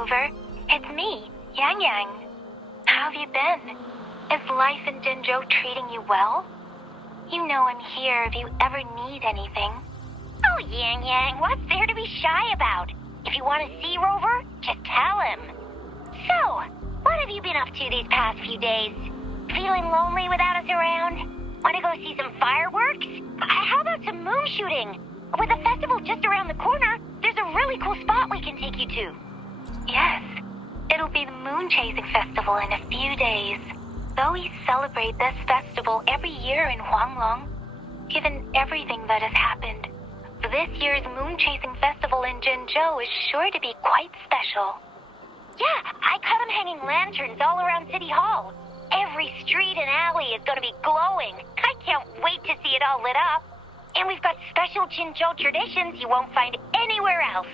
Rover. It's me, Yang Yang. How have you been? Is life in Jinzhou treating you well? You know I'm here if you ever need anything. Oh, Yang Yang, what's there to be shy about? If you want to see Rover, just tell him. So, what have you been up to these past few days? Feeling lonely without us around? Want to go see some fireworks? How about some moon shooting? With the festival just around the corner, there's a really cool spot we can take you to. Yes, it'll be the Moon Chasing Festival in a few days. Though we celebrate this festival every year in Huanglong, given everything that has happened, this year's Moon Chasing Festival in Jinzhou is sure to be quite special. Yeah, I caught them hanging lanterns all around City Hall. Every street and alley is going to be glowing. I can't wait to see it all lit up. And we've got special Jinzhou traditions you won't find anywhere else.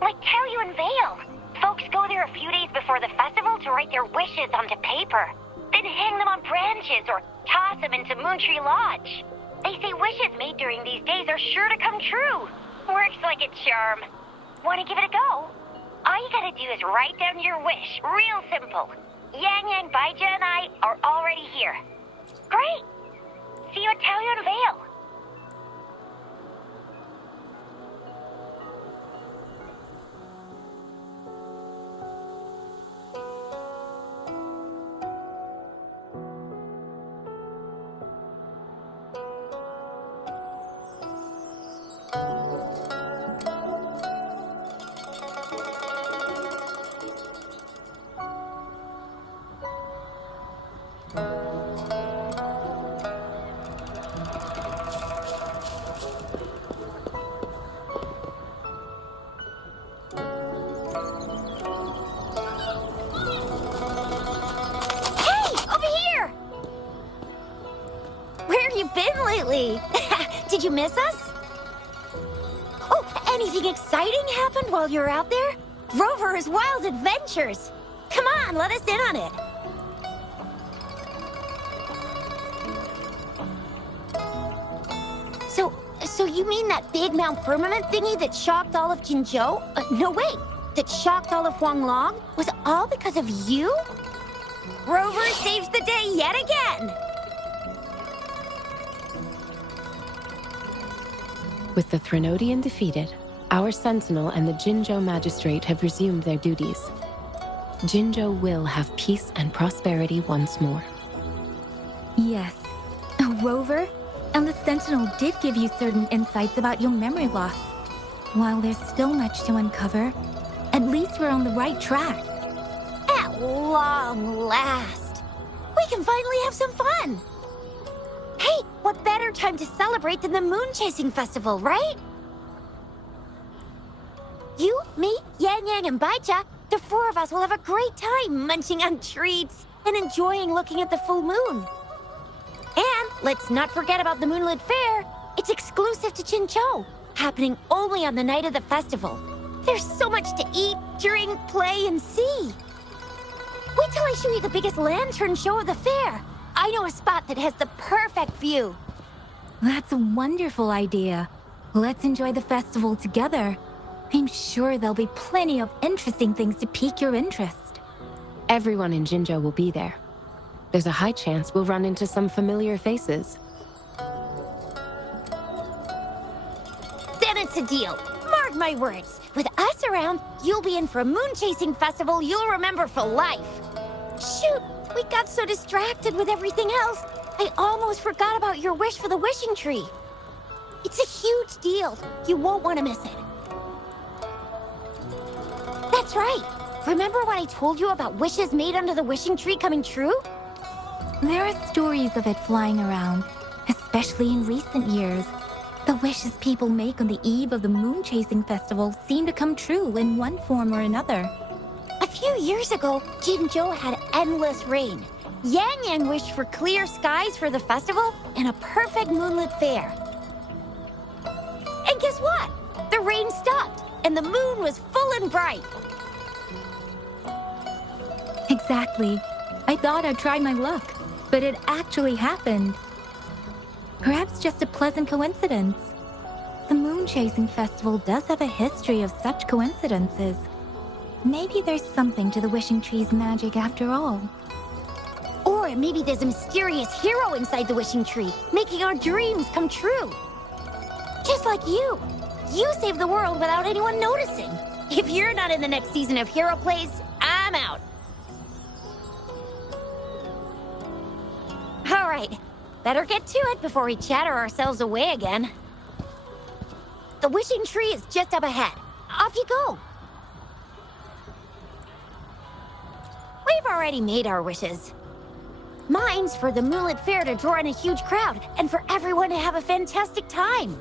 Like Taoyuan Vale. Folks go there a few days before the festival to write their wishes onto paper. Then hang them on branches or toss them into Moontree Lodge. They say wishes made during these days are sure to come true. Works like a charm. Want to give it a go? All you gotta do is write down your wish. Real simple. Yang Yang, Baija, and I are already here. Great! See you at Taoyuan Vale. Did you miss us? Oh, anything exciting happened while you're out there? Rover's Wild Adventures! Come on, let us in on it! So you mean that big Mount Firmament thingy that shocked all of Jinzhou? No, wait! That shocked all of Huanglong? Was it all because of you? Rover saves the day yet again! With the Threnodian defeated, our Sentinel and the Jinzhou Magistrate have resumed their duties. Jinzhou will have peace and prosperity once more. Yes. Rover and the Sentinel did give you certain insights about your memory loss. While there's still much to uncover, at least we're on the right track. At long last! We can finally have some fun! Hey, what better time to celebrate than the Moon Chasing Festival, right? You, me, Yang Yang, and Baija, the four of us will have a great time munching on treats and enjoying looking at the full moon. And let's not forget about the Moonlit Fair. It's exclusive to Jinzhou, happening only on the night of the festival. There's so much to eat, drink, play, and see. Wait till I show you the biggest lantern show of the fair. I know a spot that has the perfect view. That's a wonderful idea. Let's enjoy the festival together. I'm sure there'll be plenty of interesting things to pique your interest. Everyone in Jinzhou will be there. There's a high chance we'll run into some familiar faces. Then it's a deal. Mark my words. With us around, you'll be in for a moon chasing festival you'll remember for life. Shoot, we got so distracted with everything else, I almost forgot about your wish for the wishing tree. It's a huge deal. You won't want to miss it. That's right. Remember when I told you about wishes made under the wishing tree coming true? There are stories of it flying around, especially in recent years. The wishes people make on the eve of the Moon Chasing Festival seem to come true in one form or another. A few years ago, Jinzhou had endless rain. Yang Yang wished for clear skies for the festival and a perfect moonlit fair. And guess what? The rain stopped, and the moon was full and bright. Exactly. I thought I'd try my luck, but it actually happened. Perhaps just a pleasant coincidence. The Moon Chasing Festival does have a history of such coincidences. maybe there's something to the wishing tree's magic after all. Or maybe there's a mysterious hero inside the wishing tree, making our dreams come true. Just like you. You saved the world without anyone noticing. If you're not in the next season of Hero Plays, I'm out. All right, better get to it before we chatter ourselves away again. The wishing tree is just up ahead. Off you go. We've already made our wishes. Mine's for the Moonlit Fair to draw in a huge crowd and for everyone to have a fantastic time.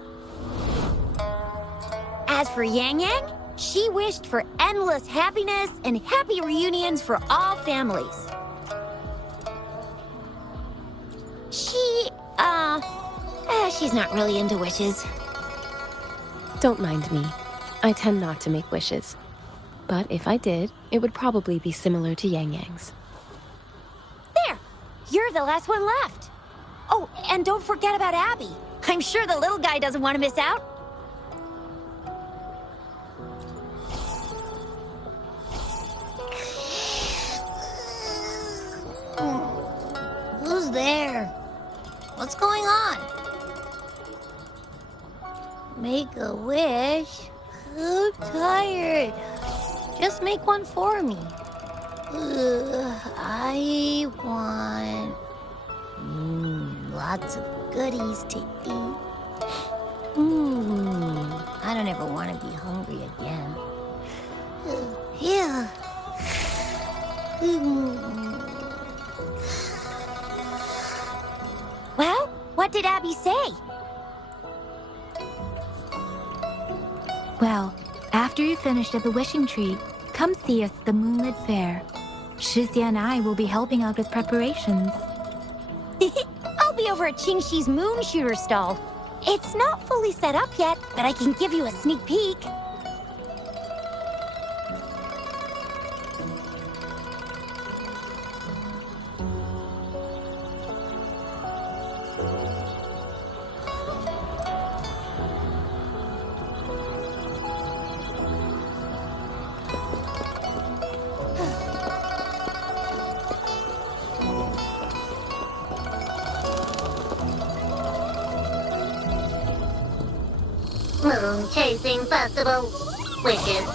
As for Yang Yang, she wished for endless happiness and happy reunions for all families. She's not really into wishes. Don't mind me. I tend not to make wishes. But if I did, it would probably be similar to Yang Yang's. There! You're the last one left. Oh, and don't forget about Abby. I'm sure the little guy doesn't want to miss out. Who's there? What's going on? Make a wish? I'm tired. Just make one for me. I want lots of goodies to eat. I don't ever want to be hungry again. Yeah. Well, what did Abby say? Well, after you finished at the wishing tree, come see us at the Moonlit Fair. Shizia and I will be helping out with preparations. I'll be over at Qingxi's moon shooter stall. It's not fully set up yet, but I can give you a sneak peek. Moon Chasing Festival. Wishes.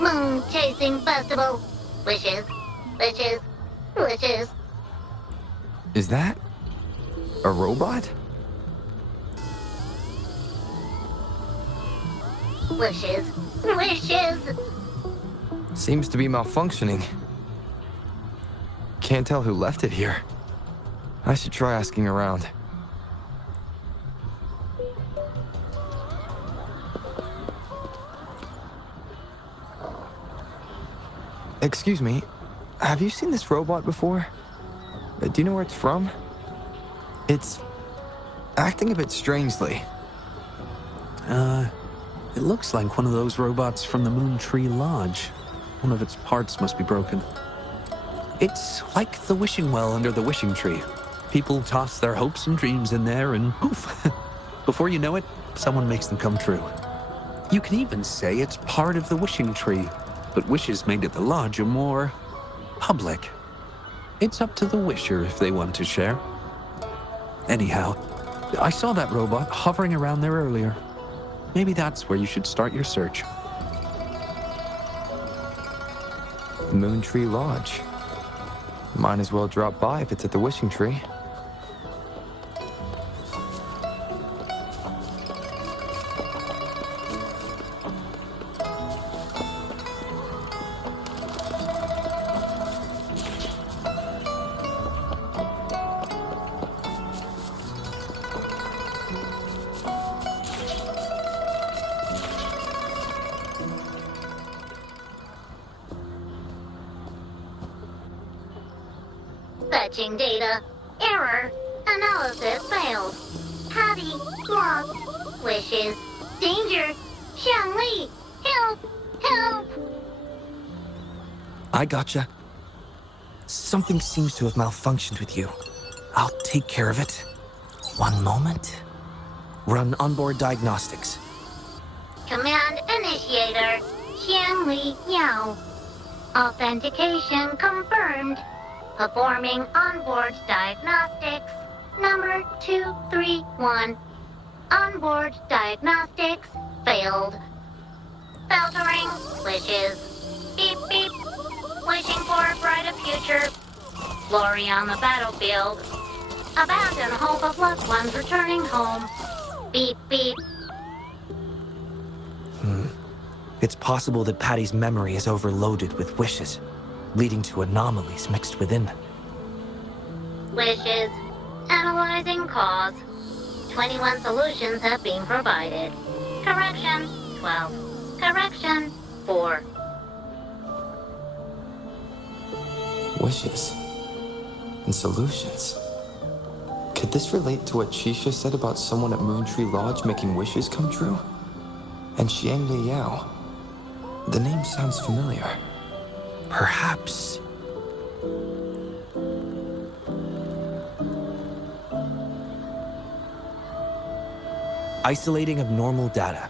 Moon Chasing Festival. Wishes. Wishes. Wishes. Is that a robot? Wishes. Wishes. Seems to be malfunctioning. Can't tell who left it here. I should try asking around. Excuse me, have you seen this robot before? Do you know where it's from? It's acting a bit strangely. It looks like one of those robots from the Moon Tree Lodge. One of its parts must be broken. It's like the wishing well under the wishing tree. People toss their hopes and dreams in there and poof. Before you know it, someone makes them come true. You can even say it's part of the wishing tree, but wishes made at the lodge are more public. It's up to the wisher if they want to share. Anyhow, I saw that robot hovering around there earlier. Maybe that's where you should start your search. Moon Tree Lodge. Might as well drop by if it's at the wishing tree. Fetching data. Error. Analysis failed. Patty. Lost. Wishes. Danger. Xiangli. Help. Help. I gotcha. Something seems to have malfunctioned with you. I'll take care of it. One moment. Run onboard diagnostics. Command initiator. Xiangli Yao. Authentication confirmed. Performing onboard diagnostics. Number 231. Onboard diagnostics failed. Filtering wishes. Beep beep. Wishing for a brighter future. Glory on the battlefield. Abandon hope of loved ones returning home. Beep beep. It's possible that Patty's memory is overloaded with wishes, leading to anomalies mixed within. Wishes. Analyzing cause. 21 solutions have been provided. Correction, 12. Correction, 4. Wishes. And solutions. Could this relate to what Shisha said about someone at Moontree Lodge making wishes come true? And Xiang Li Yao. The name sounds familiar. Perhaps. Isolating abnormal data.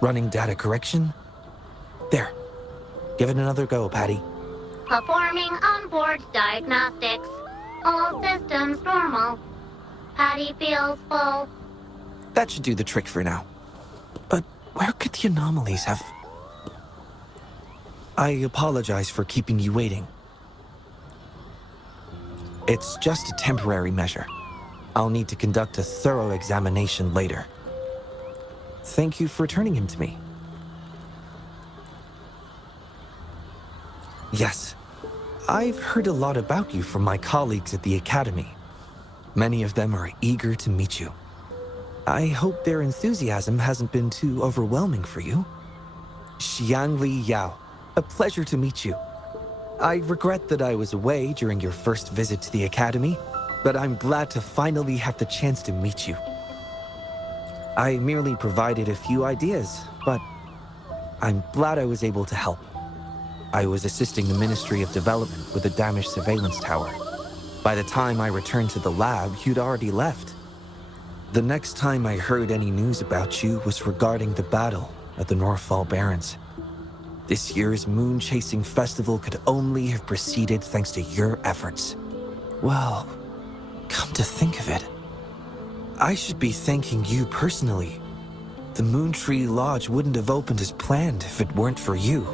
Running data correction. There. Give it another go, Patty. Performing onboard diagnostics. All systems normal. Patty feels full. That should do the trick for now. But where could the anomalies have... I apologize for keeping you waiting. It's just a temporary measure. I'll need to conduct a thorough examination later. Thank you for turning him to me. Yes, I've heard a lot about you from my colleagues at the Academy. Many of them are eager to meet you. I hope their enthusiasm hasn't been too overwhelming for you. Xiang Li Yao, a pleasure to meet you. I regret that I was away during your first visit to the Academy, but I'm glad to finally have the chance to meet you. I merely provided a few ideas, but I'm glad I was able to help. I was assisting the Ministry of Development with a damaged surveillance tower. By the time I returned to the lab, you'd already left. The next time I heard any news about you was regarding the battle at the Northfall Barrens. This year's moon-chasing festival could only have proceeded thanks to your efforts. Well, come to think of it, I should be thanking you personally. The Moontree Lodge wouldn't have opened as planned if it weren't for you.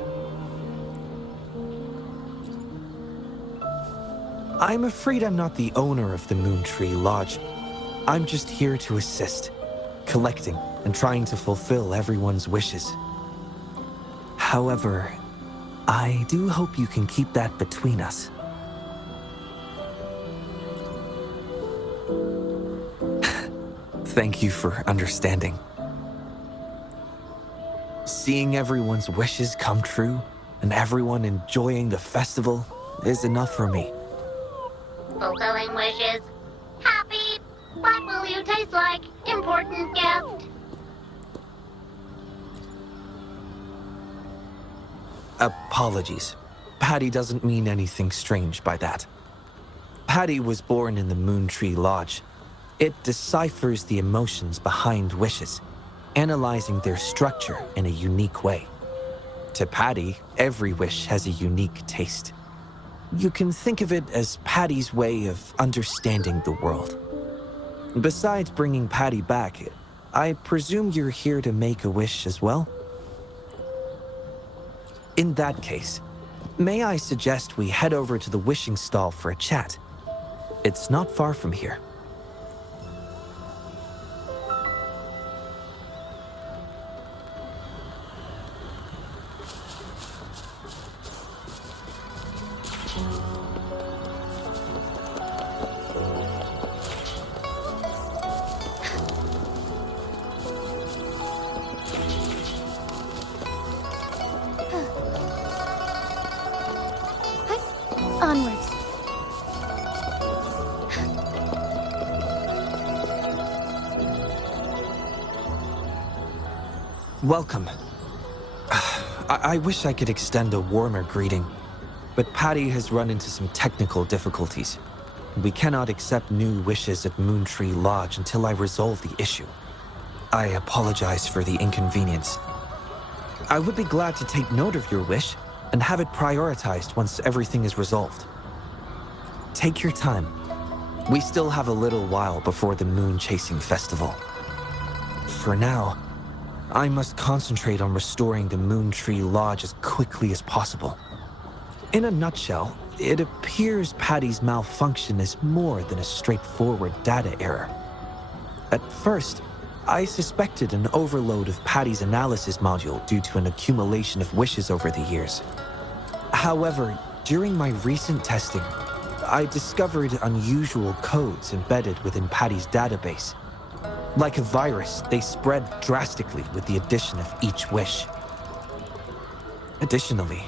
I'm afraid I'm not the owner of the Moontree Lodge. I'm just here to assist, collecting and trying to fulfill everyone's wishes. However, I do hope you can keep that between us. Thank you for understanding. Seeing everyone's wishes come true and everyone enjoying the festival is enough for me. Fulfilling wishes. Happy. What will you taste like, important guest? Apologies. Patty doesn't mean anything strange by that. Patty was born in the Moontree Lodge. It deciphers the emotions behind wishes, analyzing their structure in a unique way. To Patty, every wish has a unique taste. You can think of it as Patty's way of understanding the world. Besides bringing Patty back, I presume you're here to make a wish as well? In that case, may I suggest we head over to the wishing stall for a chat? It's not far from here. Onwards. Welcome. I wish I could extend a warmer greeting, but Patty has run into some technical difficulties. We cannot accept new wishes at Moontree Lodge until I resolve the issue. I apologize for the inconvenience. I would be glad to take note of your wish, and have it prioritized once everything is resolved. Take your time. We still have a little while before the Moon Chasing Festival. For now, I must concentrate on restoring the Moon Tree Lodge as quickly as possible. In a nutshell, it appears Patty's malfunction is more than a straightforward data error. At first, I suspected an overload of Patty's analysis module due to an accumulation of wishes over the years. However, during my recent testing, I discovered unusual codes embedded within Patty's database. Like a virus, they spread drastically with the addition of each wish. Additionally,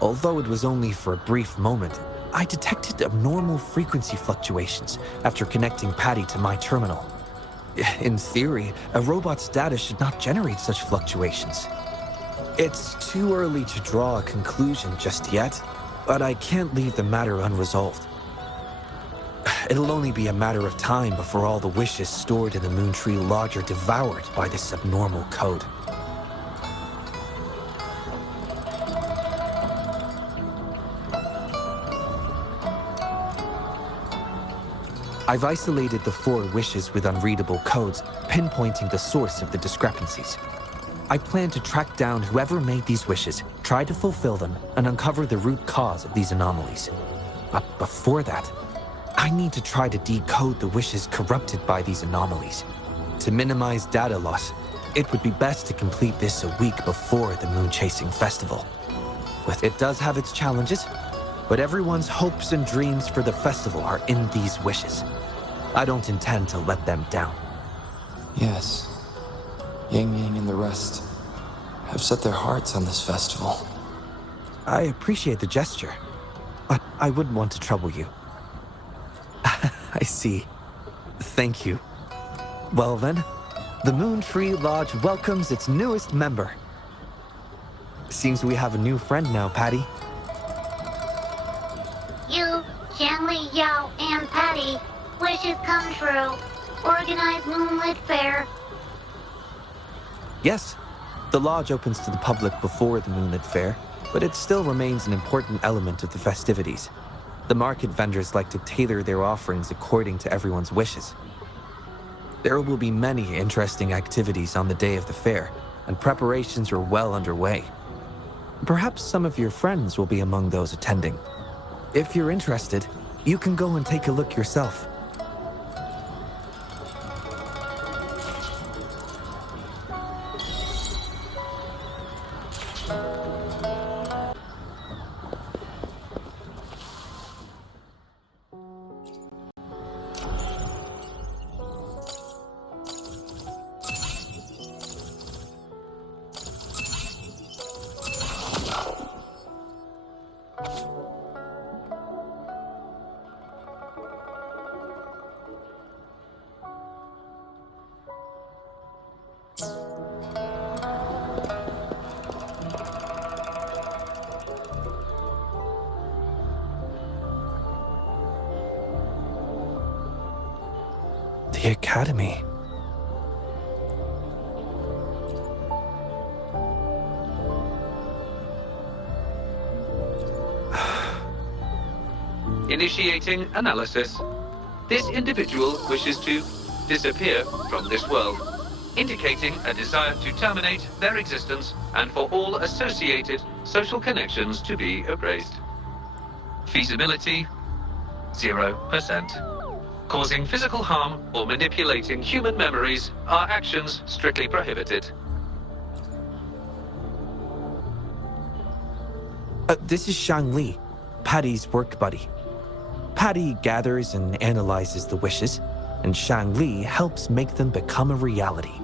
although it was only for a brief moment, I detected abnormal frequency fluctuations after connecting Patty to my terminal. In theory, a robot's data should not generate such fluctuations. It's too early to draw a conclusion just yet, but I can't leave the matter unresolved. It'll only be a matter of time before all the wishes stored in the Moon Tree Lodge are devoured by this abnormal code. I've isolated the 4 wishes with unreadable codes, pinpointing the source of the discrepancies. I plan to track down whoever made these wishes, try to fulfill them, and uncover the root cause of these anomalies. But before that, I need to try to decode the wishes corrupted by these anomalies. To minimize data loss, it would be best to complete this a week before the Moon Chasing Festival. It does have its challenges, but everyone's hopes and dreams for the festival are in these wishes. I don't intend to let them down. Yes, Yang Yang and the rest have set their hearts on this festival. I appreciate the gesture, but I wouldn't want to trouble you. I see. Thank you. Well then, the Moon Tree Lodge welcomes its newest member. Seems we have a new friend now, Patty. You, Xiangli, Yao, and Patty, wishes come true. Organize Moonlit Fair. Yes, the lodge opens to the public before the Moonlit Fair, but it still remains an important element of the festivities. The market vendors like to tailor their offerings according to everyone's wishes. There will be many interesting activities on the day of the fair, and preparations are well underway. Perhaps some of your friends will be among those attending. If you're interested, you can go and take a look yourself. The Academy. Initiating analysis. This individual wishes to disappear from this world, indicating a desire to terminate their existence and for all associated social connections to be erased. Feasibility, 0%. Causing physical harm or manipulating human memories are actions strictly prohibited. This is Xiangli, Patty's work buddy. Patty gathers and analyzes the wishes, and Xiangli helps make them become a reality.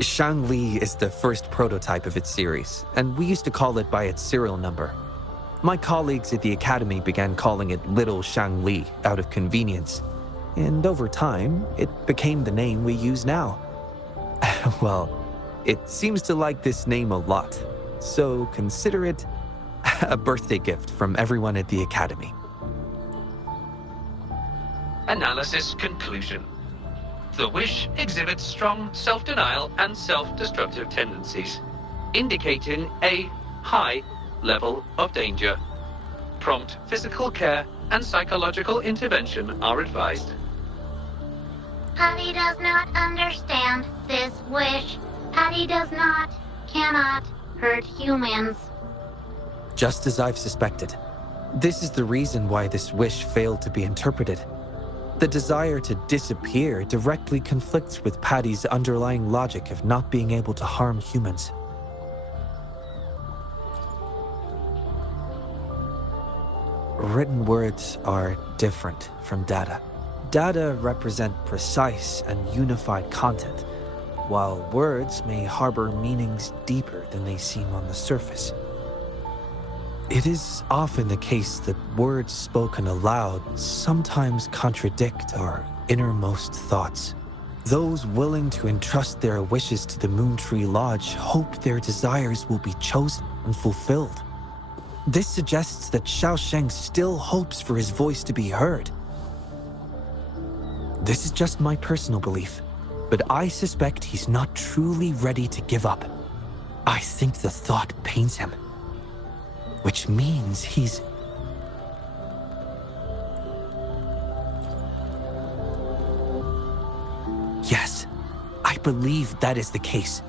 Xiangli is the first prototype of its series, and we used to call it by its serial number. My colleagues at the Academy began calling it Little Xiangli out of convenience, and over time, it became the name we use now. Well, it seems to like this name a lot, so consider it a birthday gift from everyone at the Academy. Analysis conclusion. The wish exhibits strong self-denial and self-destructive tendencies, indicating a high level of danger. Prompt physical care and psychological intervention are advised. Patty does not understand this wish. Patty cannot hurt humans. Just as I've suspected. This is the reason why this wish failed to be interpreted. The desire to disappear directly conflicts with Patty's underlying logic of not being able to harm humans. Written words are different from data. Data represent precise and unified content, while words may harbor meanings deeper than they seem on the surface. It is often the case that words spoken aloud sometimes contradict our innermost thoughts. Those willing to entrust their wishes to the Moontree Lodge hope their desires will be chosen and fulfilled. This suggests that Xiaosheng still hopes for his voice to be heard. This is just my personal belief, but I suspect he's not truly ready to give up. I think the thought pains him. Which means he's... Yes, I believe that is the case.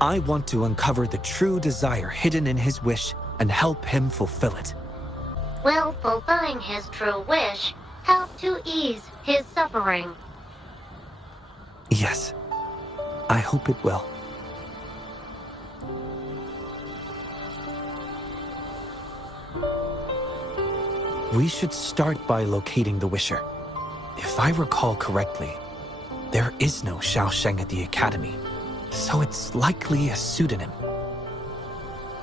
I want to uncover the true desire hidden in his wish and help him fulfill it. Will fulfilling his true wish help to ease his suffering? Yes, I hope it will. We should start by locating the Wisher. If I recall correctly, there is no Xiaosheng at the Academy, so it's likely a pseudonym.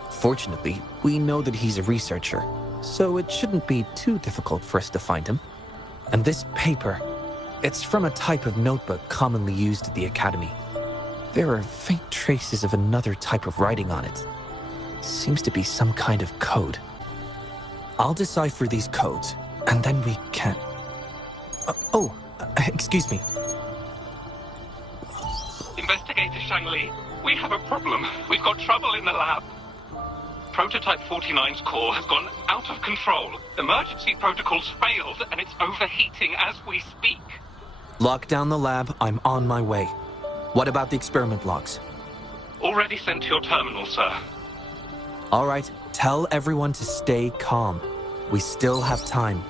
Fortunately, we know that he's a researcher, so it shouldn't be too difficult for us to find him. And this paper, it's from a type of notebook commonly used at the Academy. There are faint traces of another type of writing on it. Seems to be some kind of code. I'll decipher these codes, and then we can... excuse me. Investigator Shangli, we have a problem. We've got trouble in the lab. Prototype 49's core has gone out of control. Emergency protocols failed, and it's overheating as we speak. Lock down the lab. I'm on my way. What about the experiment logs? Already sent to your terminal, sir. All right, tell everyone to stay calm. We still have time.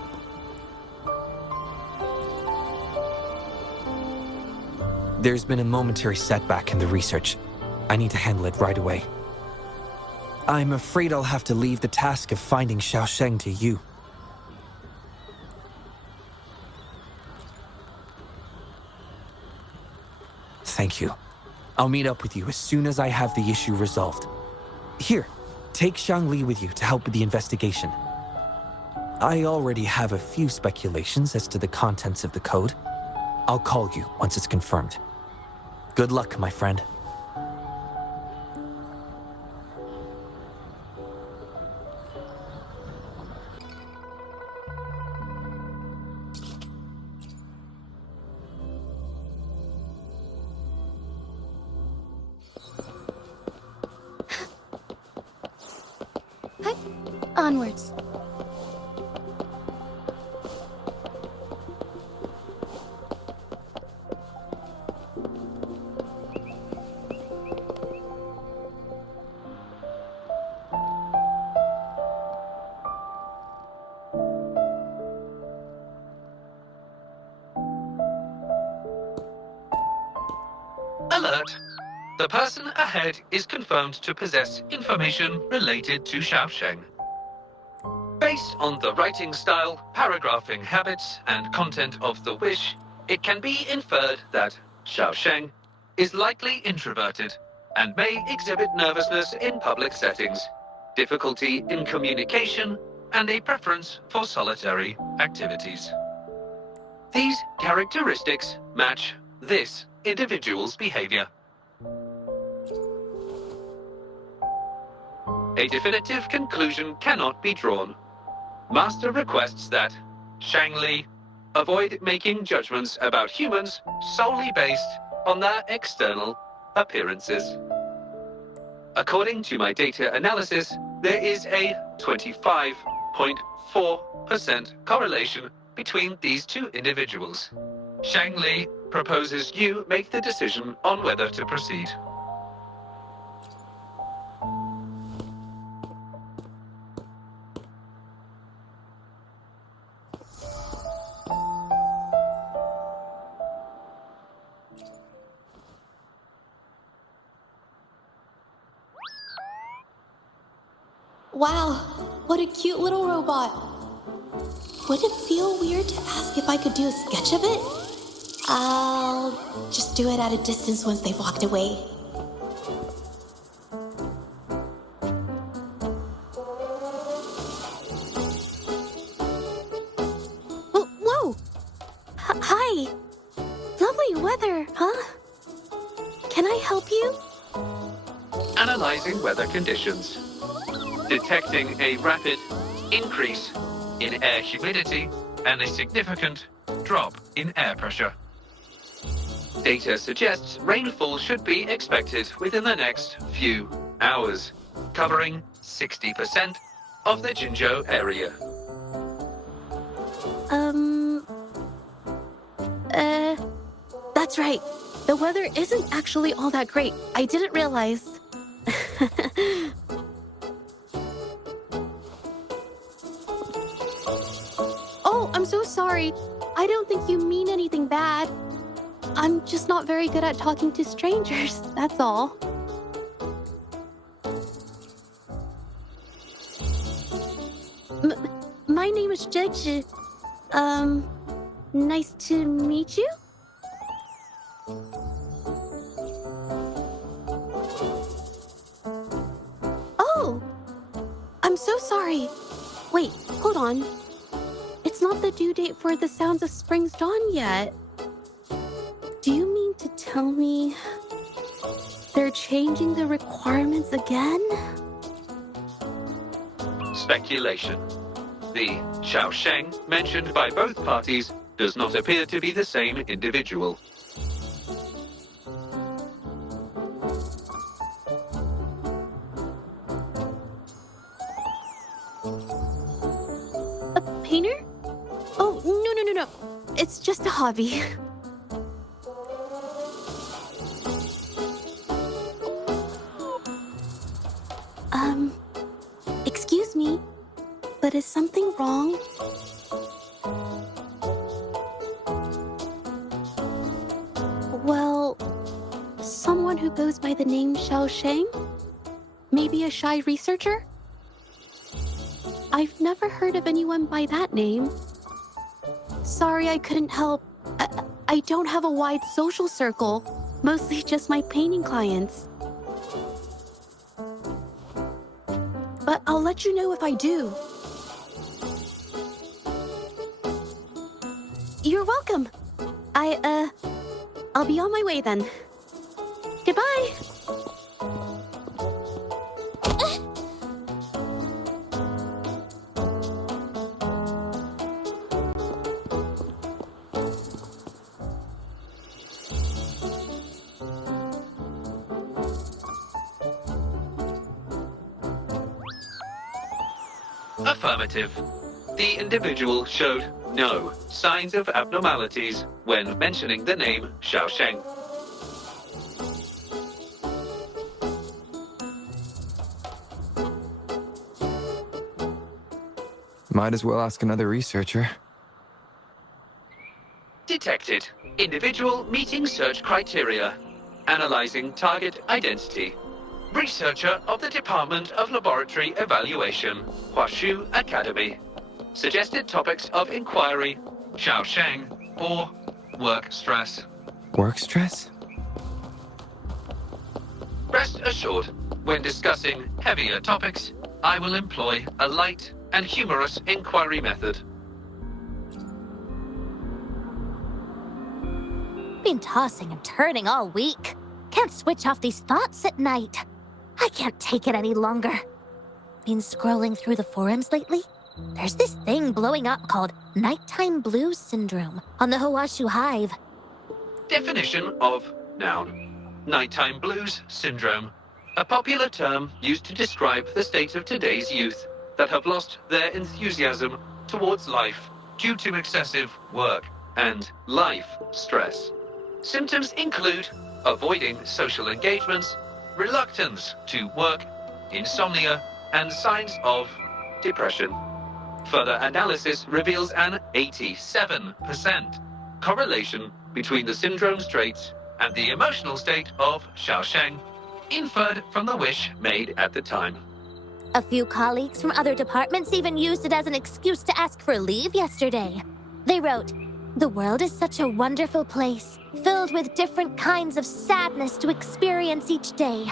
There's been a momentary setback in the research. I need to handle it right away. I'm afraid I'll have to leave the task of finding Xiaosheng to you. Thank you. I'll meet up with you as soon as I have the issue resolved. Here, take Shangli with you to help with the investigation. I already have a few speculations as to the contents of the code. I'll call you once it's confirmed. Good luck, my friend. Onwards. Alert! The person ahead is confirmed to possess information related to Xiaosheng. Based on the writing style, paragraphing habits, and content of the wish, it can be inferred that Xiaosheng is likely introverted and may exhibit nervousness in public settings, difficulty in communication, and a preference for solitary activities. These characteristics match this individual's behavior. A definitive conclusion cannot be drawn. Master requests that Shangli Avoid making judgments about humans solely based on their external appearances. According to my data analysis, there is a 25.4% correlation between these two individuals. Shang Li proposes you make the decision on whether to proceed. Wow, what a cute little robot. Would it feel weird to ask if I could do a sketch of it? I'll just do it at a distance once they've walked away. Oh, whoa! Hi! Lovely weather, huh? Can I help you? Analyzing weather conditions. Detecting a rapid increase in air humidity and a significant drop in air pressure. Data suggests rainfall should be expected within the next few hours, covering 60% of the Jinzhou area. That's right. The weather isn't actually all that great. I didn't realize. Oh, I'm so sorry. I don't think you mean anything bad. I'm just not very good at talking to strangers, that's all. My name is Jeji. Nice to meet you? Oh! I'm so sorry. Wait, hold on. It's not the due date for The Sounds of Spring's Dawn yet. Do you mean to tell me they're changing the requirements again? Speculation. The Xiaosheng mentioned by both parties does not appear to be the same individual. A painter? Oh, no. It's just a hobby. Excuse me, but is something wrong? Well, someone who goes by the name Xiaosheng? Maybe a shy researcher? I've never heard of anyone by that name. Sorry, I couldn't help. I don't have a wide social circle, mostly just my painting clients. But I'll let you know if I do. You're welcome. I'll be on my way then. Goodbye. Affirmative. The individual showed no signs of abnormalities when mentioning the name Xiaosheng. Might as well ask another researcher. Detected. Individual meeting search criteria. Analyzing target identity. Researcher of the Department of Laboratory Evaluation, Huashu Academy. Suggested topics of inquiry, Xiaosheng or work stress. Work stress? Rest assured, when discussing heavier topics, I will employ a light and humorous inquiry method. Been tossing and turning all week. Can't switch off these thoughts at night. I can't take it any longer. Been scrolling through the forums lately? There's this thing blowing up called Nighttime blues syndrome on the Hawashu Hive. Definition of noun. Nighttime blues syndrome. A popular term used to describe the state of today's youth that have lost their enthusiasm towards life due to excessive work and life stress. Symptoms include avoiding social engagements, reluctance to work, insomnia, and signs of depression. Further analysis reveals an 87% correlation between the syndrome's traits and the emotional state of Xiaosheng, inferred from the wish made at the time. A few colleagues from other departments even used it as an excuse to ask for leave yesterday. They wrote, "The world is such a wonderful place, filled with different kinds of sadness to experience each day."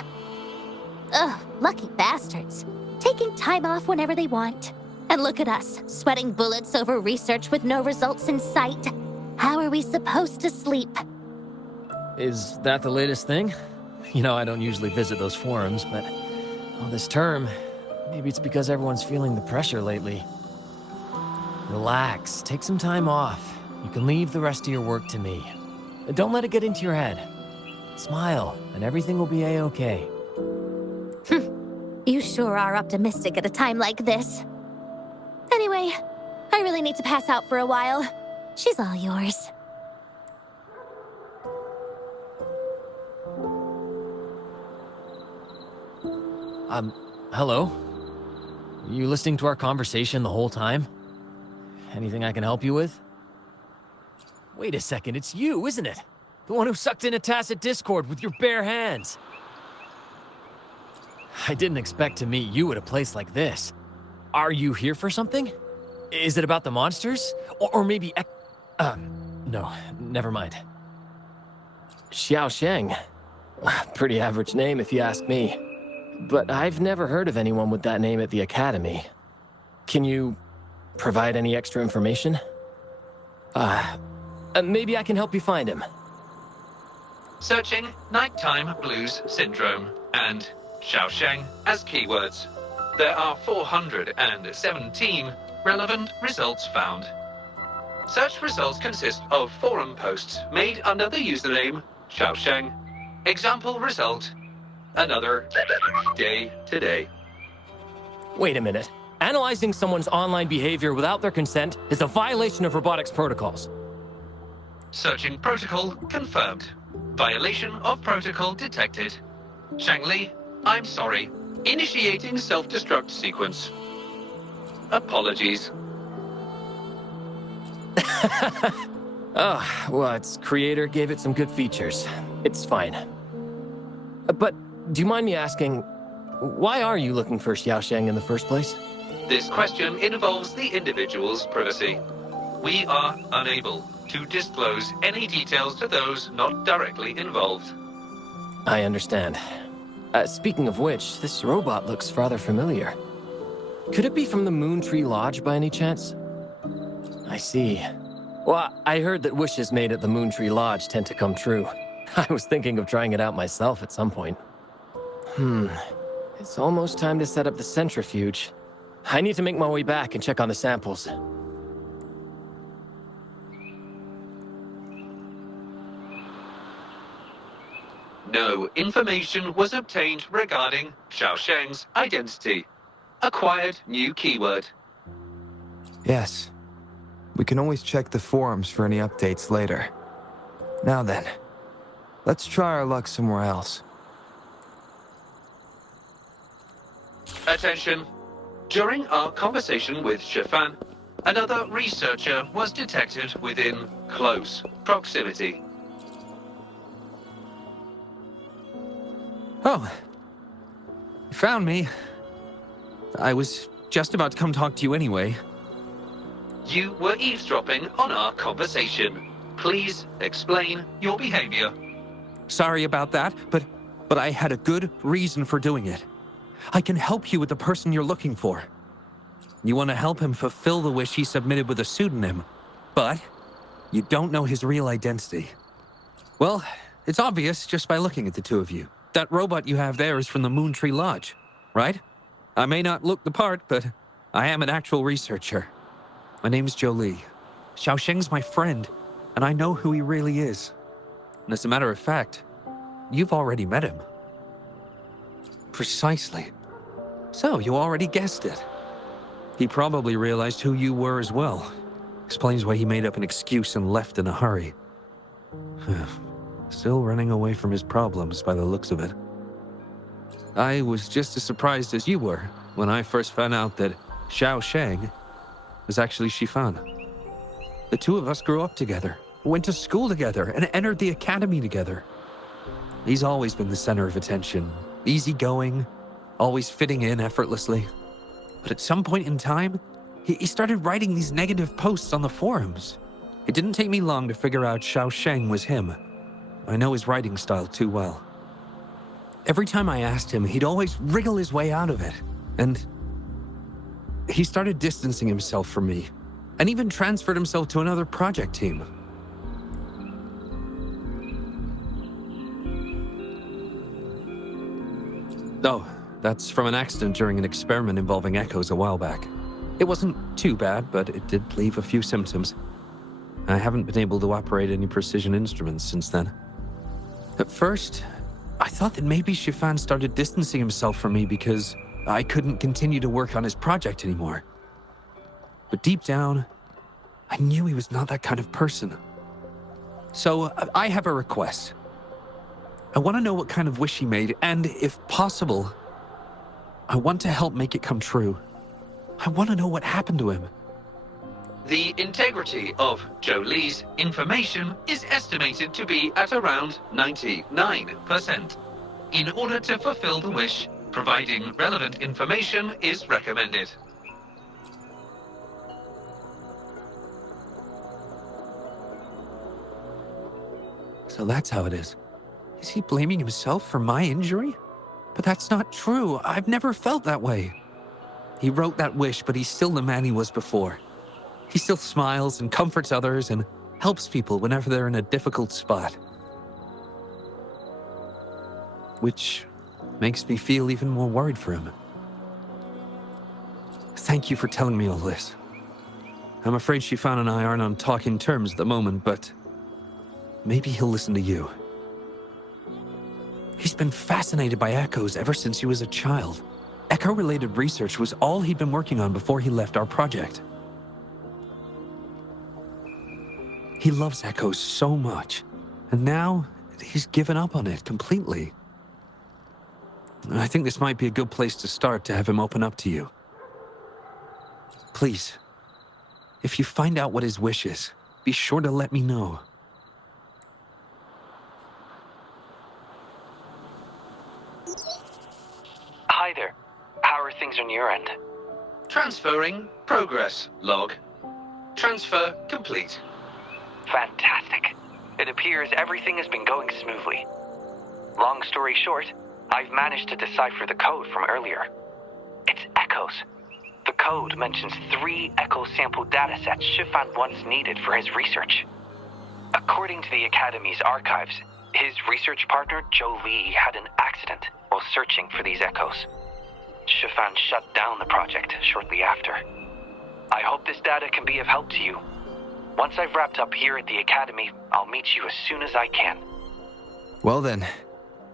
Ugh, lucky bastards. Taking time off whenever they want. And look at us, sweating bullets over research with no results in sight. How are we supposed to sleep? Is that the latest thing? You know, I don't usually visit those forums, but this term, maybe it's because everyone's feeling the pressure lately. Relax, take some time off. You can leave the rest of your work to me. Don't let it get into your head. Smile, and everything will be a-okay. You sure are optimistic at a time like this. Anyway, I really need to pass out for a while. She's all yours. Hello? You listening to our conversation the whole time? Anything I can help you with? Wait a second, it's you, isn't it? The one who sucked in a tacit discord with your bare hands. I didn't expect to meet you at a place like this. Are you here for something? Is it about the monsters? Or maybe no, never mind. Xiaosheng. Pretty average name if you ask me. But I've never heard of anyone with that name at the Academy. Can you provide any extra information? Maybe I can help you find him. Searching nighttime blues syndrome and Xiaosheng as keywords. There are 417 relevant results found. Search results consist of forum posts made under the username Xiaosheng. Example result: another day today. Wait a minute. Analyzing someone's online behavior without their consent is a violation of robotics protocols. Searching protocol confirmed. Violation of protocol detected. Shangli, I'm sorry. Initiating self-destruct sequence. Apologies. Well, its creator gave it some good features. It's fine. But do you mind me asking, why are you looking for Xiaosheng in the first place? This question involves the individual's privacy. We are unable to disclose any details to those not directly involved. I understand. Speaking of which, this robot looks rather familiar. Could it be from the Moon Tree Lodge by any chance? I see. Well, I heard that wishes made at the Moon Tree Lodge tend to come true. I was thinking of trying it out myself at some point. It's almost time to set up the centrifuge. I need to make my way back and check on the samples. No information was obtained regarding Xiaosheng's identity. Acquired new keyword. Yes. We can always check the forums for any updates later. Now then, let's try our luck somewhere else. Attention. During our conversation with Shifan, another researcher was detected within close proximity. Oh. You found me. I was just about to come talk to you anyway. You were eavesdropping on our conversation. Please explain your behavior. Sorry about that, but I had a good reason for doing it. I can help you with the person you're looking for. You want to help him fulfill the wish he submitted with a pseudonym, but you don't know his real identity. Well, it's obvious just by looking at the two of you. That robot you have there is from the Moon Tree Lodge, right? I may not look the part, but I am an actual researcher. My name's Jolie. Xiaosheng's my friend, and I know who he really is. And as a matter of fact, you've already met him. Precisely. So, you already guessed it. He probably realized who you were as well. Explains why he made up an excuse and left in a hurry. Still running away from his problems by the looks of it. I was just as surprised as you were when I first found out that Xiao Sheng was actually Shifan. The two of us grew up together, went to school together, and entered the academy together. He's always been the center of attention, easygoing, always fitting in effortlessly. But at some point in time, he started writing these negative posts on the forums. It didn't take me long to figure out Xiao Sheng was him. I know his writing style too well. Every time I asked him, he'd always wriggle his way out of it. And he started distancing himself from me, and even transferred himself to another project team. Oh, that's from an accident during an experiment involving echoes a while back. It wasn't too bad, but it did leave a few symptoms. I haven't been able to operate any precision instruments since then. At first, I thought that maybe Shifan started distancing himself from me because I couldn't continue to work on his project anymore. But deep down, I knew he was not that kind of person. So I have a request. I want to know what kind of wish he made, and if possible, I want to help make it come true. I want to know what happened to him. The integrity of Zhou Li's information is estimated to be at around 99%. In order to fulfill the wish, providing relevant information is recommended. So that's how it is. Is he blaming himself for my injury? But that's not true. I've never felt that way. He wrote that wish, but he's still the man he was before. He still smiles and comforts others and helps people whenever they're in a difficult spot. Which makes me feel even more worried for him. Thank you for telling me all this. I'm afraid Shifan and I aren't on talking terms at the moment, but maybe he'll listen to you. He's been fascinated by echoes ever since he was a child. Echo-related research was all he'd been working on before he left our project. He loves echoes so much, and now he's given up on it completely. I think this might be a good place to start to have him open up to you. Please, if you find out what his wish is, be sure to let me know. Hi there. How are things on your end? Transferring progress log. Transfer complete. Fantastic. It appears everything has been going smoothly. Long story short, I've managed to decipher the code from earlier. It's echoes. The code mentions 3 echo sample datasets Shifan once needed for his research. According to the Academy's archives, his research partner, Zhou Li, had an accident while searching for these echoes. Shifan shut down the project shortly after. I hope this data can be of help to you. Once I've wrapped up here at the Academy, I'll meet you as soon as I can. Well then,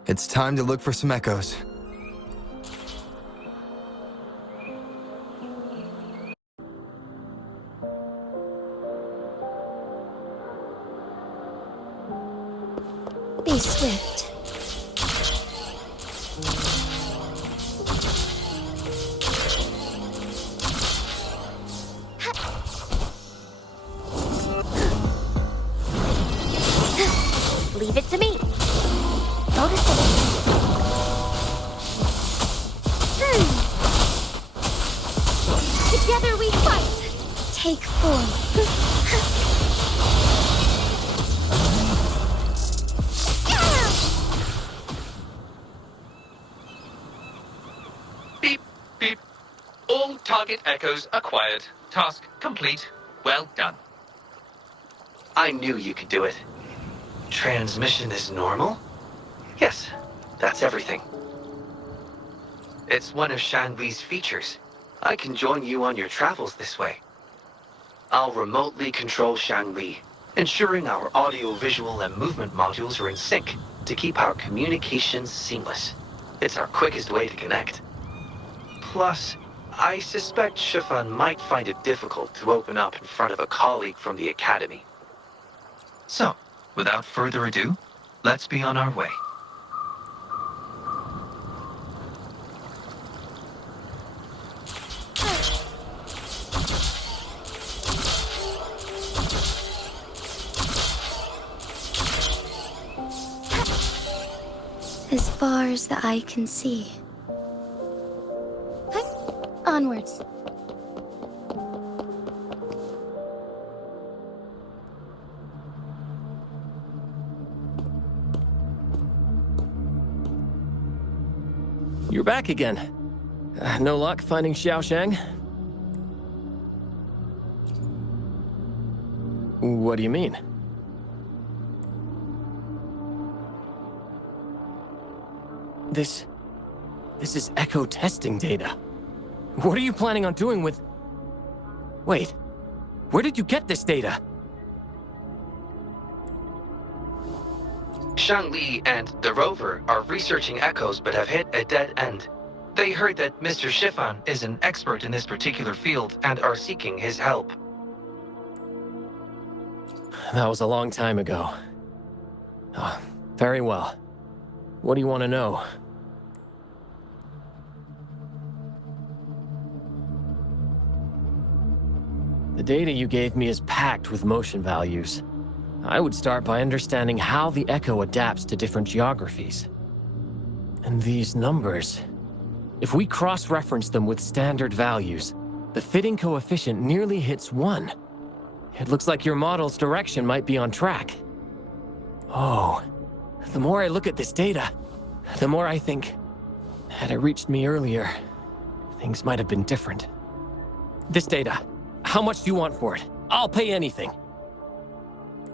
it's time to look for some echoes. Be swift. Leave it to me. Notice it. Together we fight. Take form. Beep, beep. All target echoes acquired. Task complete. Well done. I knew you could do it. Transmission is normal? Yes, that's everything. It's one of Shan Li's features. I can join you on your travels this way. I'll remotely control Shangli, ensuring our audio, visual, and movement modules are in sync to keep our communications seamless. It's our quickest way to connect. Plus, I suspect Shifan might find it difficult to open up in front of a colleague from the Academy. So, without further ado, let's be on our way. As far as the eye can see. Onwards. You're back again. No luck finding Xiaoshang? What do you mean? This is echo testing data. What are you planning on doing with... Wait, where did you get this data? Shangli and the rover are researching echoes but have hit a dead end. They heard that Mr. Shifan is an expert in this particular field and are seeking his help. That was a long time ago. Oh, very well. What do you want to know? The data you gave me is packed with motion values. I would start by understanding how the echo adapts to different geographies. And these numbers, if we cross-reference them with standard values, the fitting coefficient nearly hits 1. It looks like your model's direction might be on track. Oh, the more I look at this data, the more I think, had it reached me earlier, things might have been different. This data, how much do you want for it? I'll pay anything.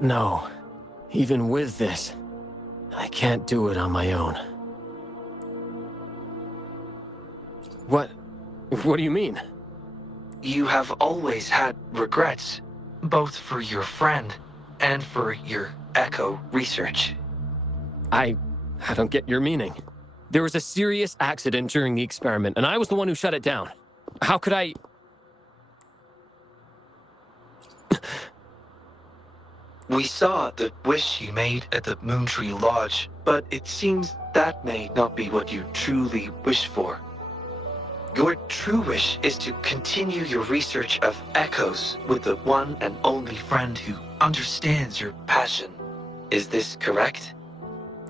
No, even with this, I can't do it on my own. What do you mean? You have always had regrets, both for your friend and for your echo research. I don't get your meaning. There was a serious accident during the experiment, and I was the one who shut it down. How could I... We saw the wish you made at the Moontree Lodge, but it seems that may not be what you truly wish for. Your true wish is to continue your research of echoes with the one and only friend who understands your passion. Is this correct?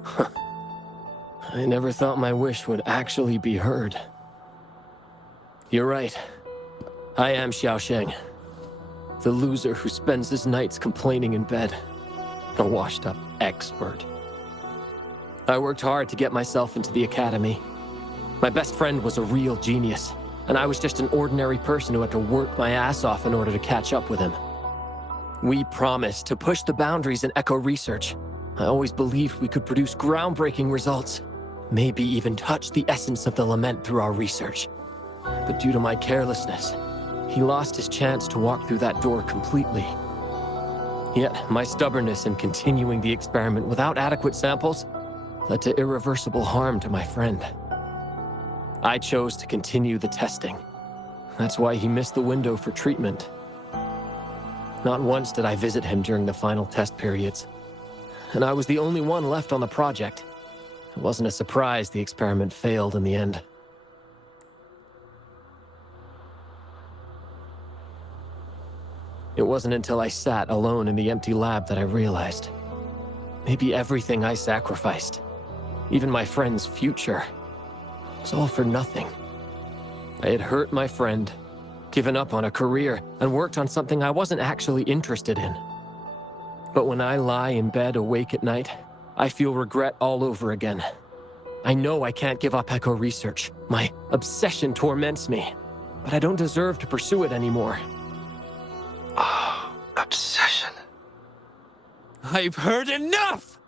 I never thought my wish would actually be heard. You're right. I am Xiaosheng. The loser who spends his nights complaining in bed. A washed-up expert. I worked hard to get myself into the academy. My best friend was a real genius, and I was just an ordinary person who had to work my ass off in order to catch up with him. We promised to push the boundaries in echo research. I always believed we could produce groundbreaking results, maybe even touch the essence of the lament through our research. But due to my carelessness, he lost his chance to walk through that door completely. Yet, my stubbornness in continuing the experiment without adequate samples led to irreversible harm to my friend. I chose to continue the testing. That's why he missed the window for treatment. Not once did I visit him during the final test periods, and I was the only one left on the project. It wasn't a surprise the experiment failed in the end. It wasn't until I sat alone in the empty lab that I realized. Maybe everything I sacrificed, even my friend's future, was all for nothing. I had hurt my friend, given up on a career, and worked on something I wasn't actually interested in. But when I lie in bed awake at night, I feel regret all over again. I know I can't give up echo research. My obsession torments me, but I don't deserve to pursue it anymore. Oh, obsession. I've heard enough!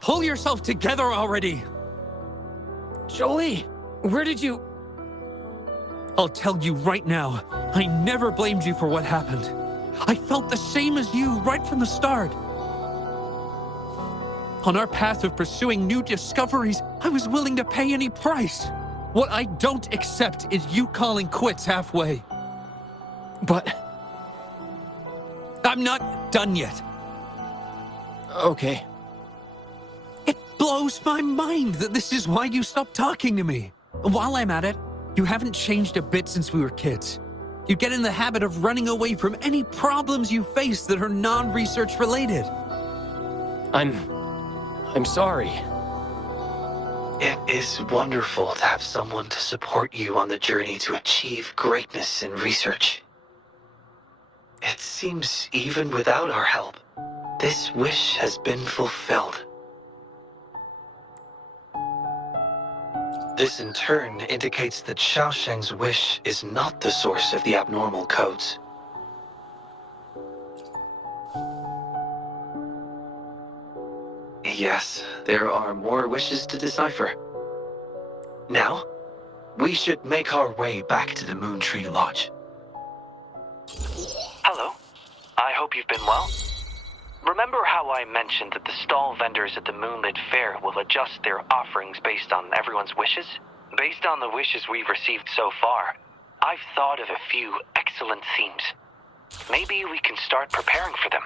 Pull yourself together already! Jolie, where did you... I'll tell you right now, I never blamed you for what happened. I felt the same as you right from the start. On our path of pursuing new discoveries, I was willing to pay any price. What I don't accept is you calling quits halfway. But... I'm not done yet. Okay. It blows my mind that this is why you stopped talking to me. While I'm at it, you haven't changed a bit since we were kids. You get in the habit of running away from any problems you face that are non-research related. I'm sorry. It is wonderful to have someone to support you on the journey to achieve greatness in research. It seems even without our help, this wish has been fulfilled. This in turn indicates that Xiaosheng's wish is not the source of the abnormal codes. Yes, there are more wishes to decipher. Now, we should make our way back to the Moon Tree Lodge. Hello. I hope you've been well. Remember how I mentioned that the stall vendors at the Moonlit Fair will adjust their offerings based on everyone's wishes? Based on the wishes we've received so far, I've thought of a few excellent themes. Maybe we can start preparing for them.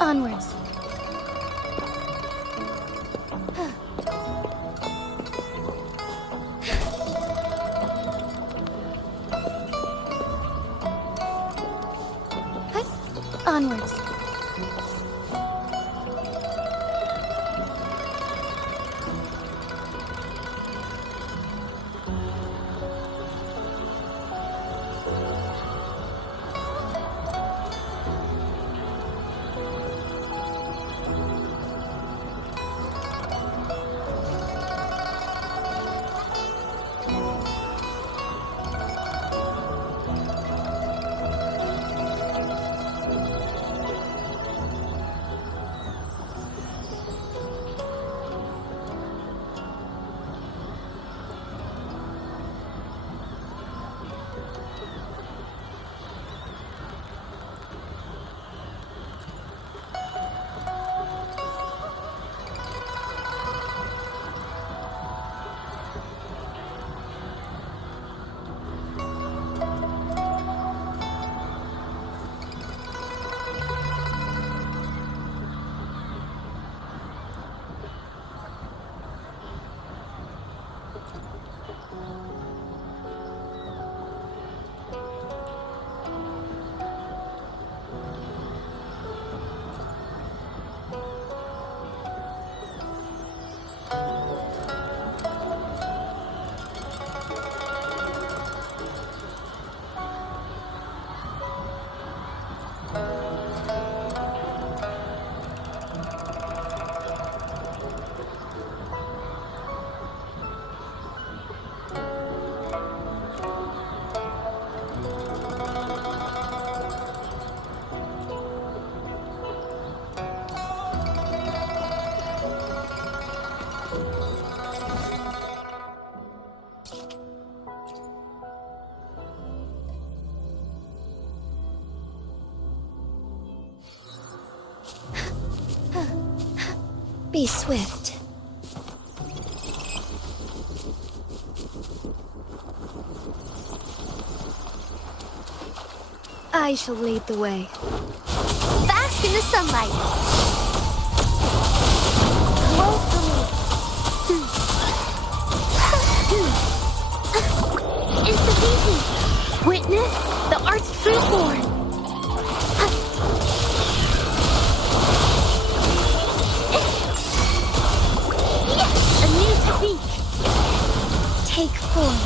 Onwards. Onwards. Be swift. I shall lead the way. Bask in the sunlight. Glow for me. It's the vision. Witness the art's true form. Yes, a new technique. Take form.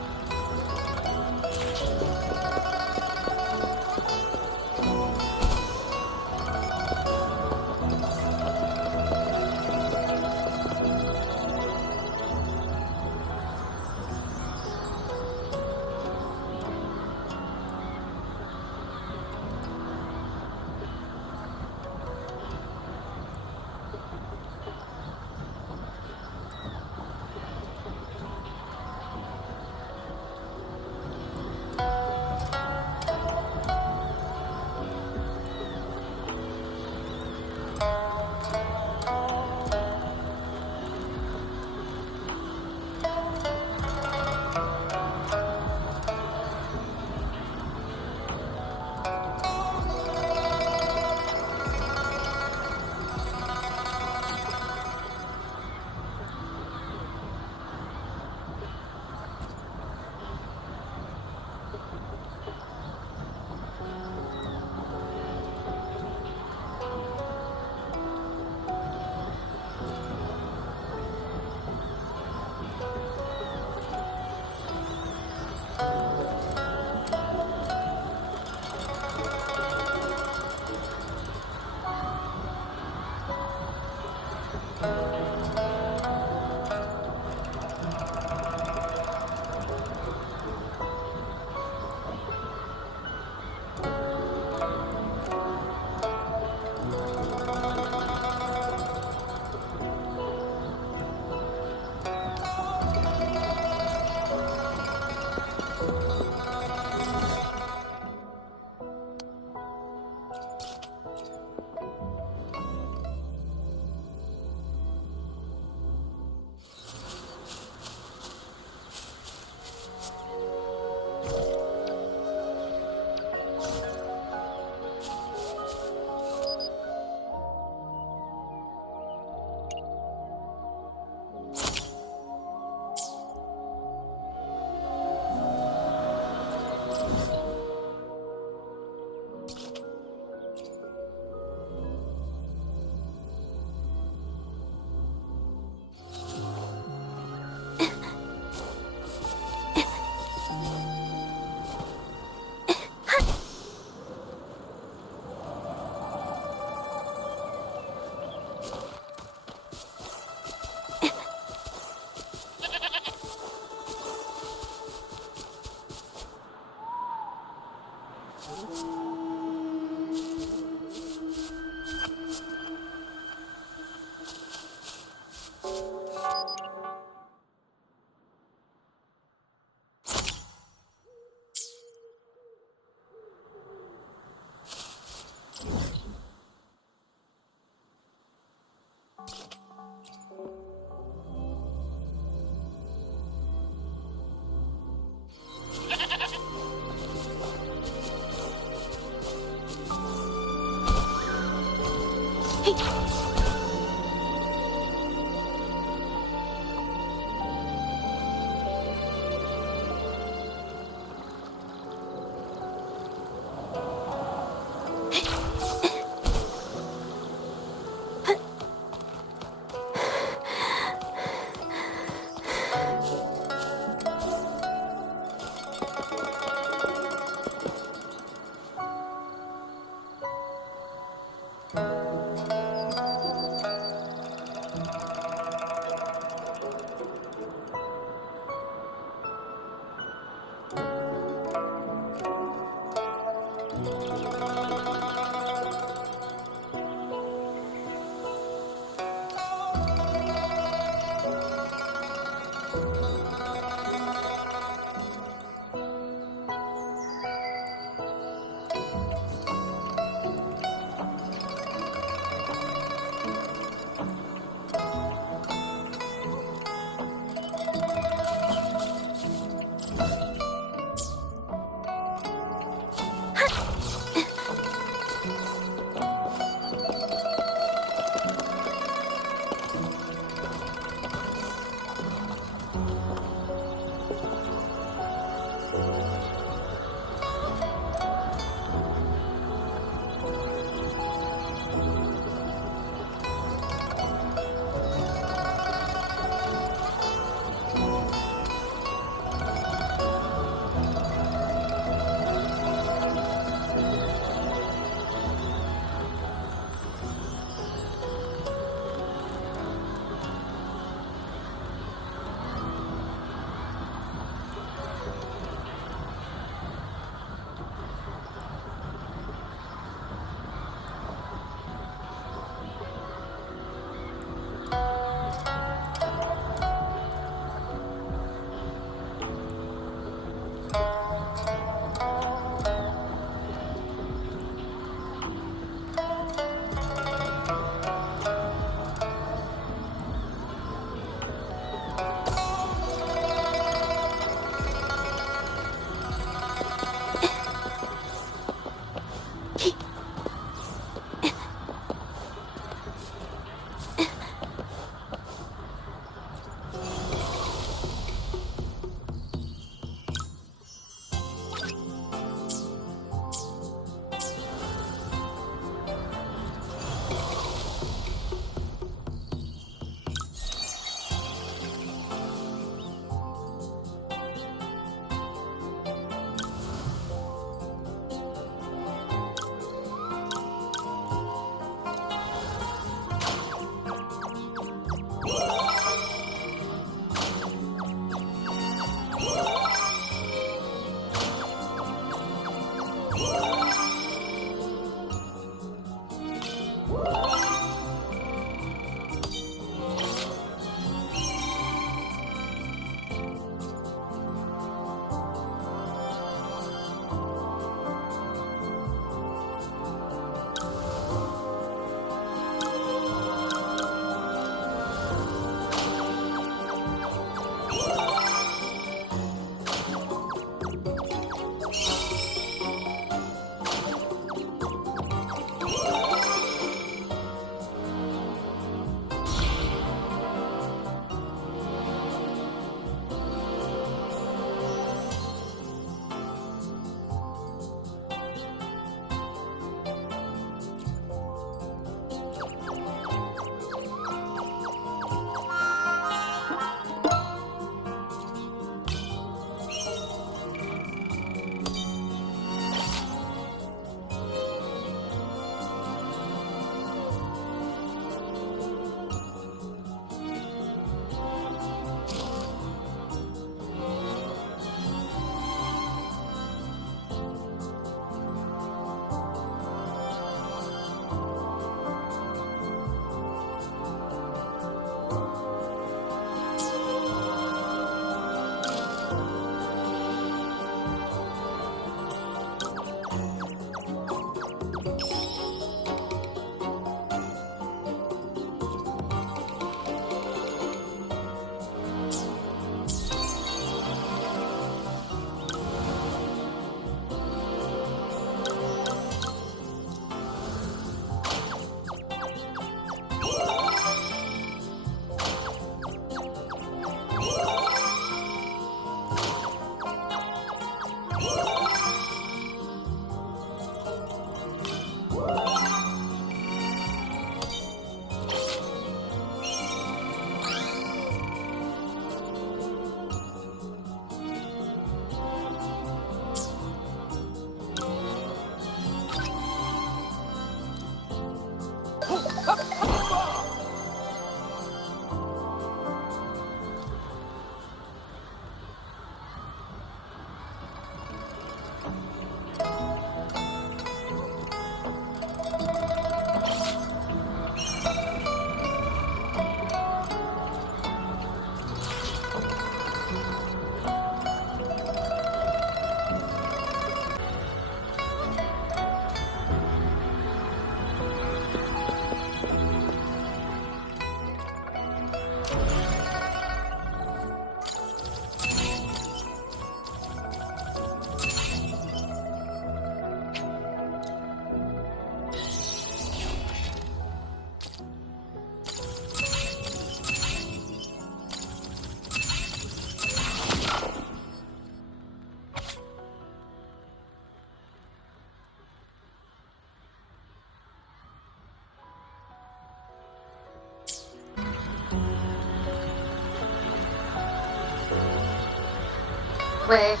wish.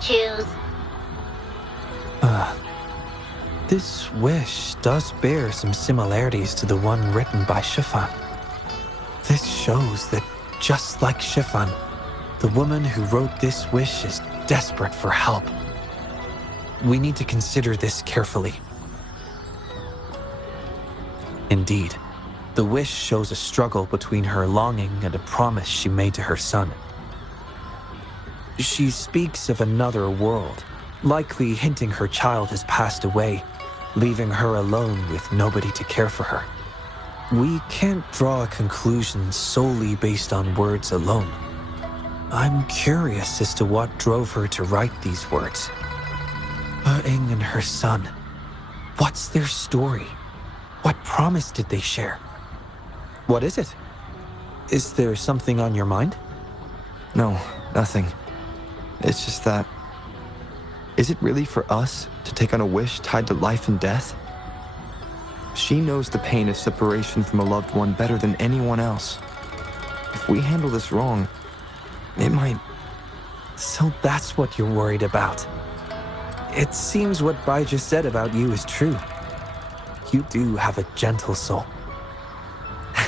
Choose. This wish does bear some similarities to the one written by Chiffon. This shows that, just like Chiffon, the woman who wrote this wish is desperate for help. We need to consider this carefully. Indeed, the wish shows a struggle between her longing and a promise she made to her son. She speaks of another world, likely hinting her child has passed away, leaving her alone with nobody to care for her. We can't draw a conclusion solely based on words alone. I'm curious as to what drove her to write these words. Wuthering and her son. What's their story? What promise did they share? What is it? Is there something on your mind? No, nothing. It's just that... Is it really for us to take on a wish tied to life and death? She knows the pain of separation from a loved one better than anyone else. If we handle this wrong, it might... So that's what you're worried about. It seems what Bai just said about you is true. You do have a gentle soul.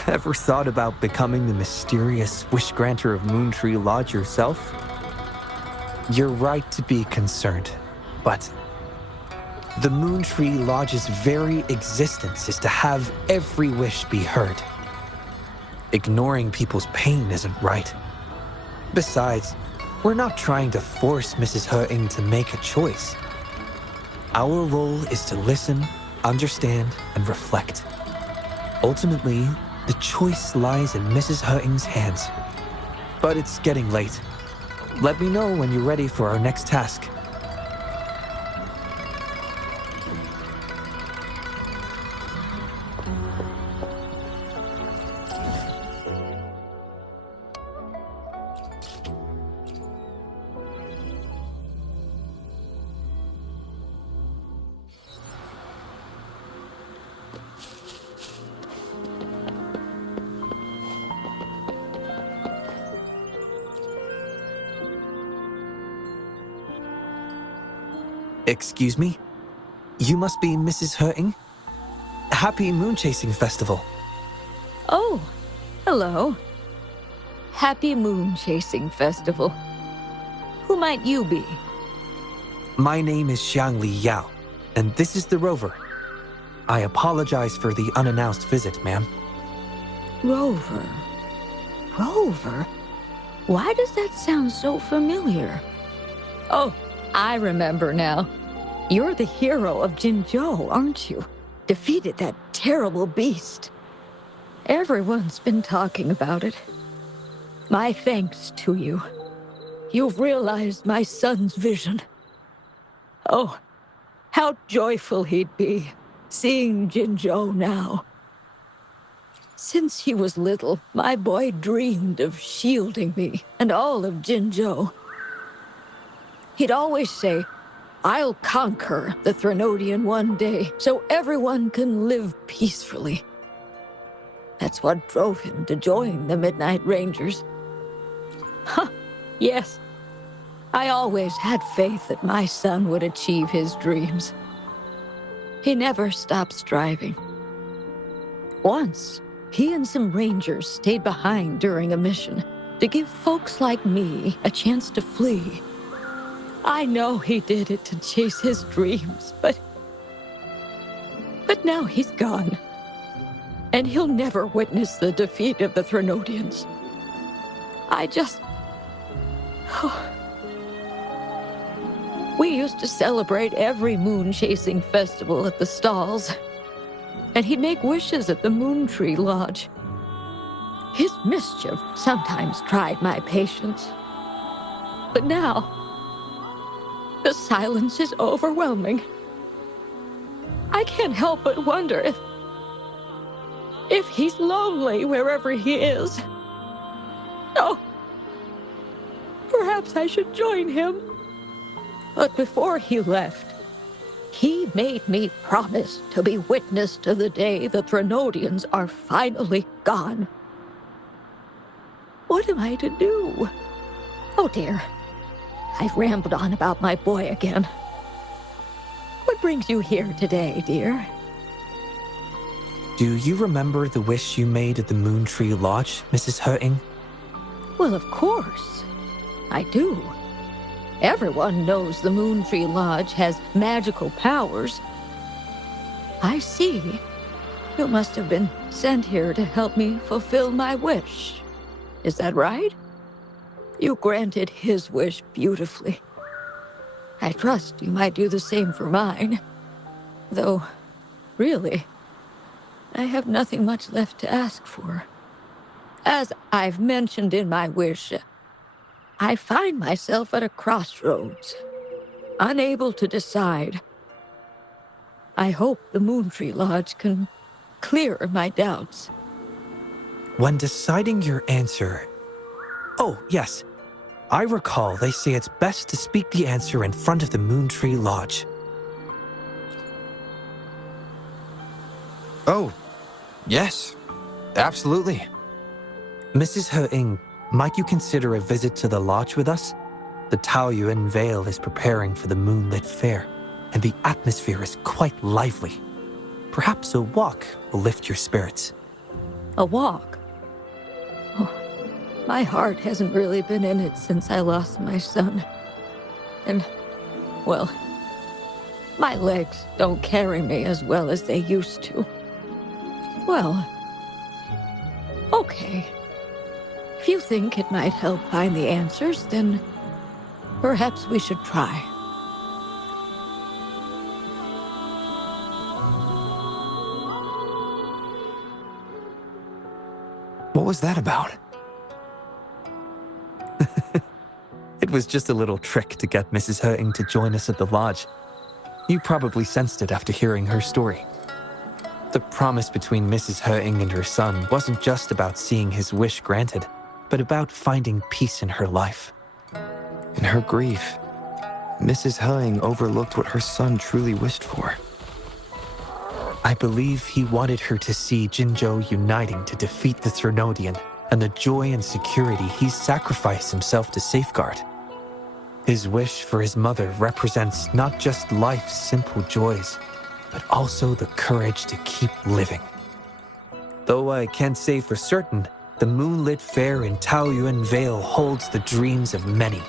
Ever thought about becoming the mysterious wish granter of Moontree Lodge yourself? You're right to be concerned, but the Moontree Lodge's very existence is to have every wish be heard. Ignoring people's pain isn't right. Besides, we're not trying to force Mrs. Wuthering to make a choice. Our role is to listen, understand, and reflect. Ultimately, the choice lies in Mrs. Wuthering's hands. But it's getting late. Let me know when you're ready for our next task. Excuse me? You must be Mrs. Wuthering? Happy Moon Chasing Festival. Oh, hello. Happy Moon Chasing Festival. Who might you be? My name is Xiangli Yao, and this is the Rover. I apologize for the unannounced visit, ma'am. Rover. Rover? Why does that sound so familiar? Oh, I remember now. You're the hero of Jinzhou, aren't you? Defeated that terrible beast. Everyone's been talking about it. My thanks to you. You've realized my son's vision. Oh, how joyful he'd be, seeing Jinzhou now. Since he was little, my boy dreamed of shielding me and all of Jinzhou. He'd always say, "I'll conquer the Threnodian one day, so everyone can live peacefully." That's what drove him to join the Midnight Rangers. Huh, yes. I always had faith that my son would achieve his dreams. He never stopped striving. Once, he and some rangers stayed behind during a mission to give folks like me a chance to flee. I know he did it to chase his dreams, but now he's gone. And he'll never witness the defeat of the Threnodians. We used to celebrate every moon-chasing festival at the stalls. And he'd make wishes at the Moontree Lodge. His mischief sometimes tried my patience. But now, the silence is overwhelming. I can't help but wonder if he's lonely wherever he is. Oh, perhaps I should join him. But before he left, he made me promise to be witness to the day the Threnodians are finally gone. What am I to do? Oh dear. I've rambled on about my boy again. What brings you here today, dear? Do you remember the wish you made at the Moon Tree Lodge, Mrs. Hurting? Well, of course. I do. Everyone knows the Moon Tree Lodge has magical powers. I see. You must have been sent here to help me fulfill my wish. Is that right? You granted his wish beautifully. I trust you might do the same for mine. Though, really, I have nothing much left to ask for. As I've mentioned in my wish, I find myself at a crossroads, unable to decide. I hope the Moontree Lodge can clear my doubts. When deciding your answer... Oh, yes. I recall they say it's best to speak the answer in front of the Moontree Lodge. Oh, yes. Absolutely. Mrs. Hurting, might you consider a visit to the lodge with us? The Taoyuan Vale is preparing for the moonlit fair, and the atmosphere is quite lively. Perhaps a walk will lift your spirits. A walk? Oh, my heart hasn't really been in it since I lost my son. And, well, my legs don't carry me as well as they used to. Well, okay. If you think it might help find the answers, then perhaps we should try. What was that about? It was just a little trick to get Mrs. Hurting to join us at the lodge. You probably sensed it after hearing her story. The promise between Mrs. Hurting and her son wasn't just about seeing his wish granted, but about finding peace in her life. In her grief, Mrs. Hurting overlooked what her son truly wished for. I believe he wanted her to see Jinzhou uniting to defeat the Threnodian, and the joy and security he sacrificed himself to safeguard. His wish for his mother represents not just life's simple joys, but also the courage to keep living. Though I can't say for certain, the moonlit fair in Taoyuan Vale holds the dreams of many.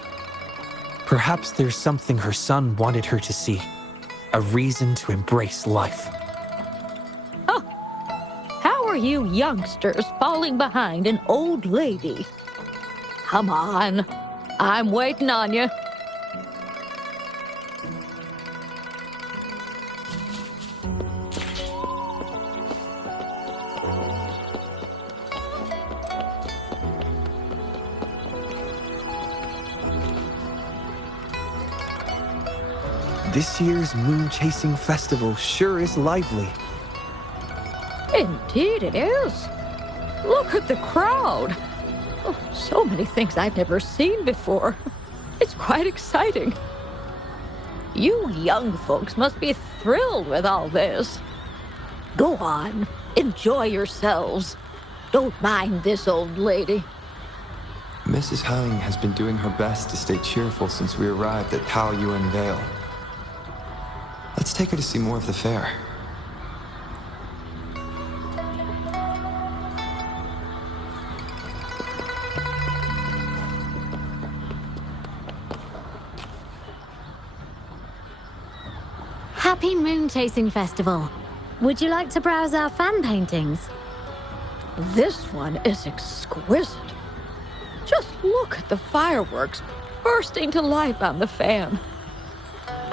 Perhaps there's something her son wanted her to see, a reason to embrace life. Oh, how are you youngsters falling behind an old lady? Come on, I'm waiting on you. This year's moon chasing festival sure is lively. Indeed it is. Look at the crowd. Oh, so many things I've never seen before. It's quite exciting. You young folks must be thrilled with all this. Go on, enjoy yourselves. Don't mind this old lady. Mrs. Hurting has been doing her best to stay cheerful since we arrived at Taoyuan Vale. Let's take her to see more of the fair. Happy Moon Chasing Festival. Would you like to browse our fan paintings? This one is exquisite. Just look at the fireworks bursting to life on the fan.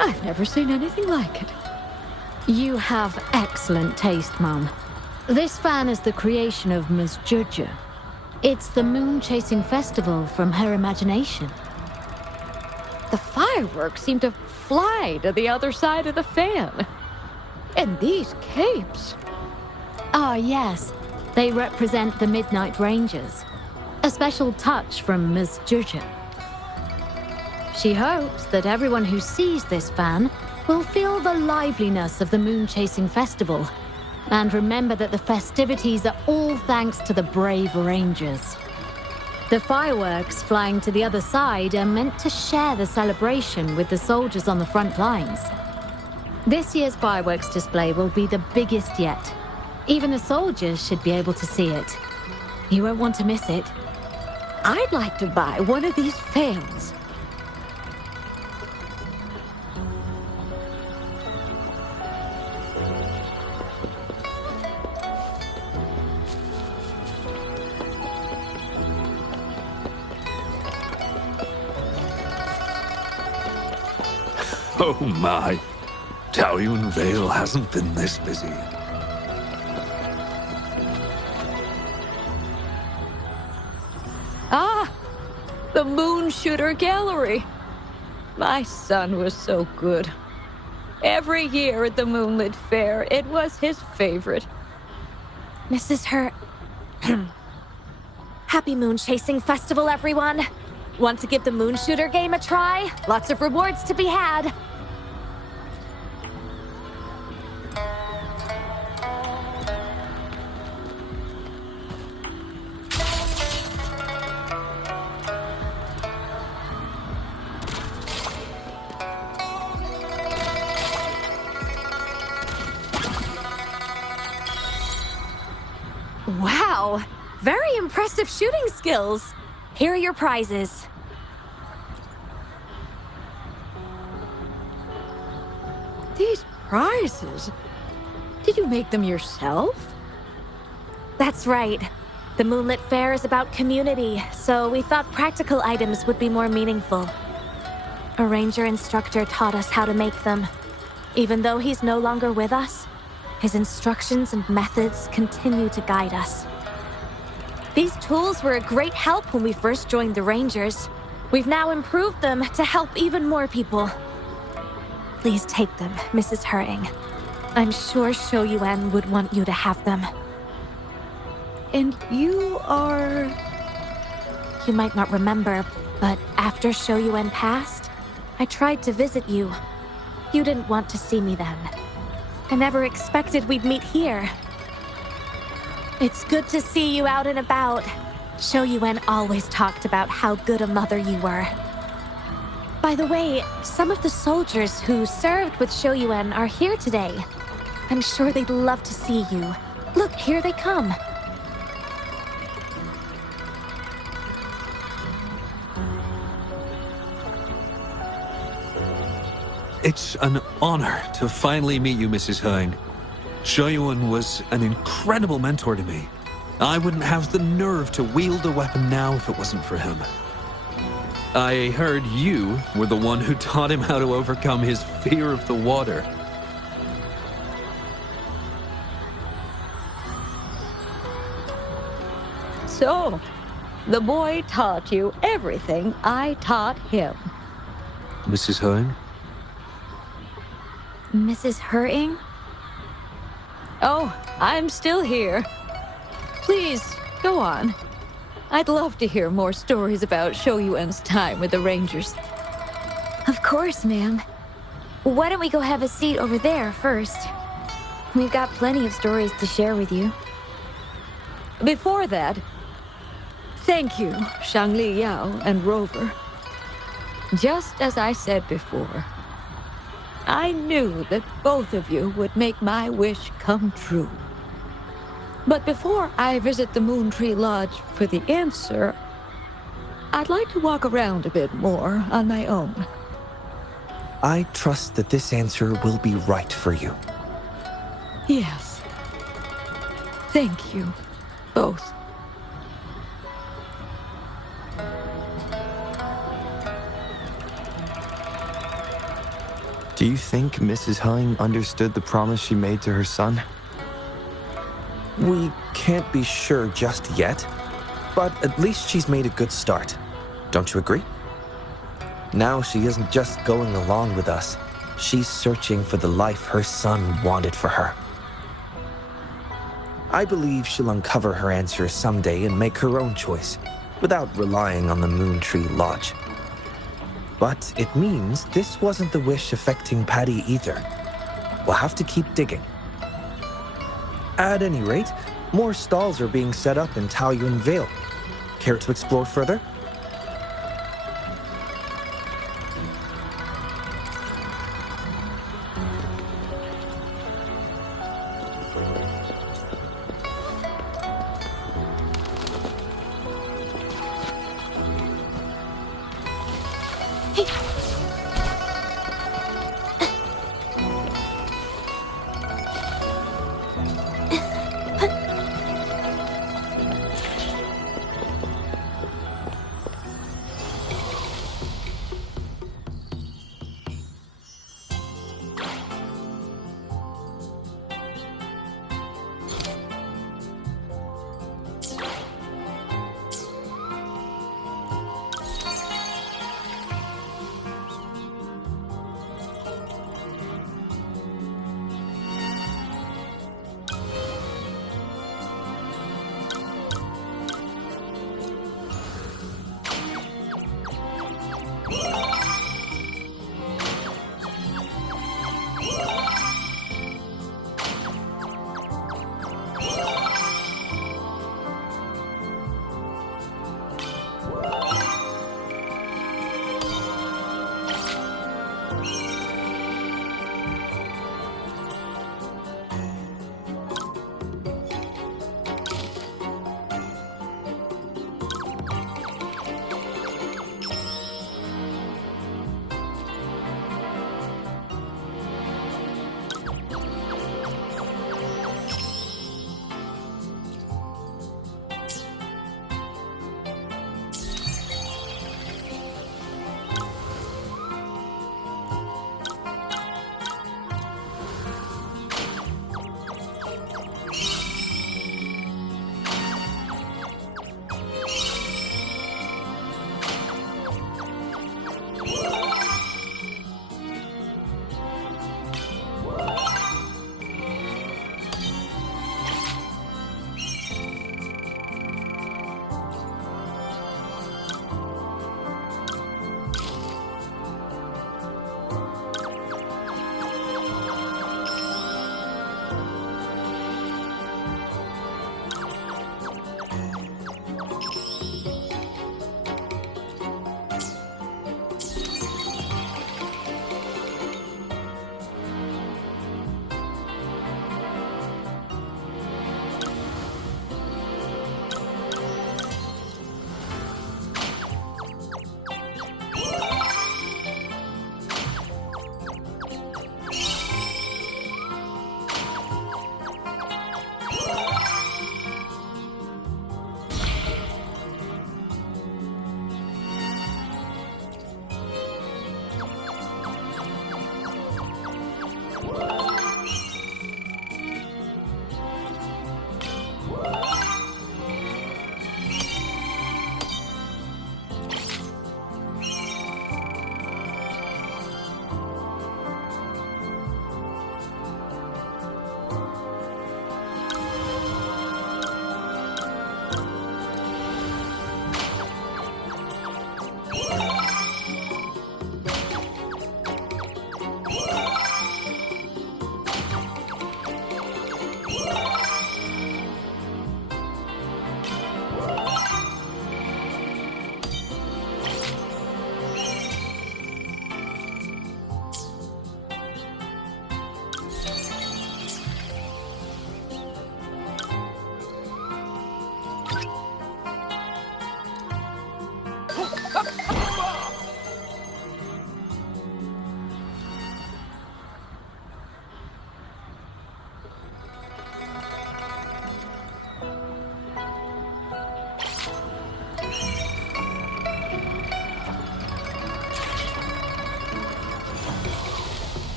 I've never seen anything like it. You have excellent taste, Mum. This fan is the creation of Ms. Judger. It's the Moon Chasing Festival from her imagination. The fireworks seem to fly to the other side of the fan. And these capes. Ah, yes. They represent the Midnight Rangers. A special touch from Ms. Judger. She hopes that everyone who sees this fan will feel the liveliness of the Moon Chasing Festival and remember that the festivities are all thanks to the brave Rangers. The fireworks flying to the other side are meant to share the celebration with the soldiers on the front lines. This year's fireworks display will be the biggest yet. Even the soldiers should be able to see it. You won't want to miss it. I'd like to buy one of these fans. Oh my. Taoyuan Vale hasn't been this busy. Ah, the Moon Shooter Gallery. My son was so good. Every year at the Moonlit Fair, it was his favorite. Mrs. Her... Happy Moon Chasing Festival, everyone! Want to give the Moon Shooter game a try? Lots of rewards to be had. Wow! Very impressive shooting skills! Here are your prizes. These prizes? Did you make them yourself? That's right. The Moonlit Fair is about community, so we thought practical items would be more meaningful. A ranger instructor taught us how to make them. Even though he's no longer with us, his instructions and methods continue to guide us. These tools were a great help when we first joined the Rangers. We've now improved them to help even more people. Please take them, Mrs. Hering. I'm sure Shou Yuan would want you to have them. And you are... You might not remember, but after Shou Yuan passed, I tried to visit you. You didn't want to see me then. I never expected we'd meet here. It's good to see you out and about. Shou Yuan always talked about how good a mother you were. By the way, some of the soldiers who served with Shou Yuan are here today. I'm sure they'd love to see you. Look, here they come. It's an honor to finally meet you, Mrs. Hering. Shou Yuan was an incredible mentor to me. I wouldn't have the nerve to wield a weapon now if it wasn't for him. I heard you were the one who taught him how to overcome his fear of the water. So, the boy taught you everything I taught him. Mrs. Hering? Mrs. Hering? Oh, I'm still here. Please, go on. I'd love to hear more stories about Shou Yuan's time with the Rangers. Of course, ma'am. Why don't we go have a seat over there first? We've got plenty of stories to share with you. Before that, thank you, Shangli Yao and Rover. Just as I said before, I knew that both of you would make my wish come true. But before I visit the Moon Tree Lodge for the answer, I'd like to walk around a bit more on my own. I trust that this answer will be right for you. Yes. Thank you, both. Do you think Mrs. Hering understood the promise she made to her son? We can't be sure just yet, but at least she's made a good start. Don't you agree? Now she isn't just going along with us. She's searching for the life her son wanted for her. I believe she'll uncover her answers someday and make her own choice, without relying on the Moon Tree Lodge. But it means this wasn't the wish affecting Patty either. We'll have to keep digging. At any rate, more stalls are being set up in Taoyuan Vale. Care to explore further?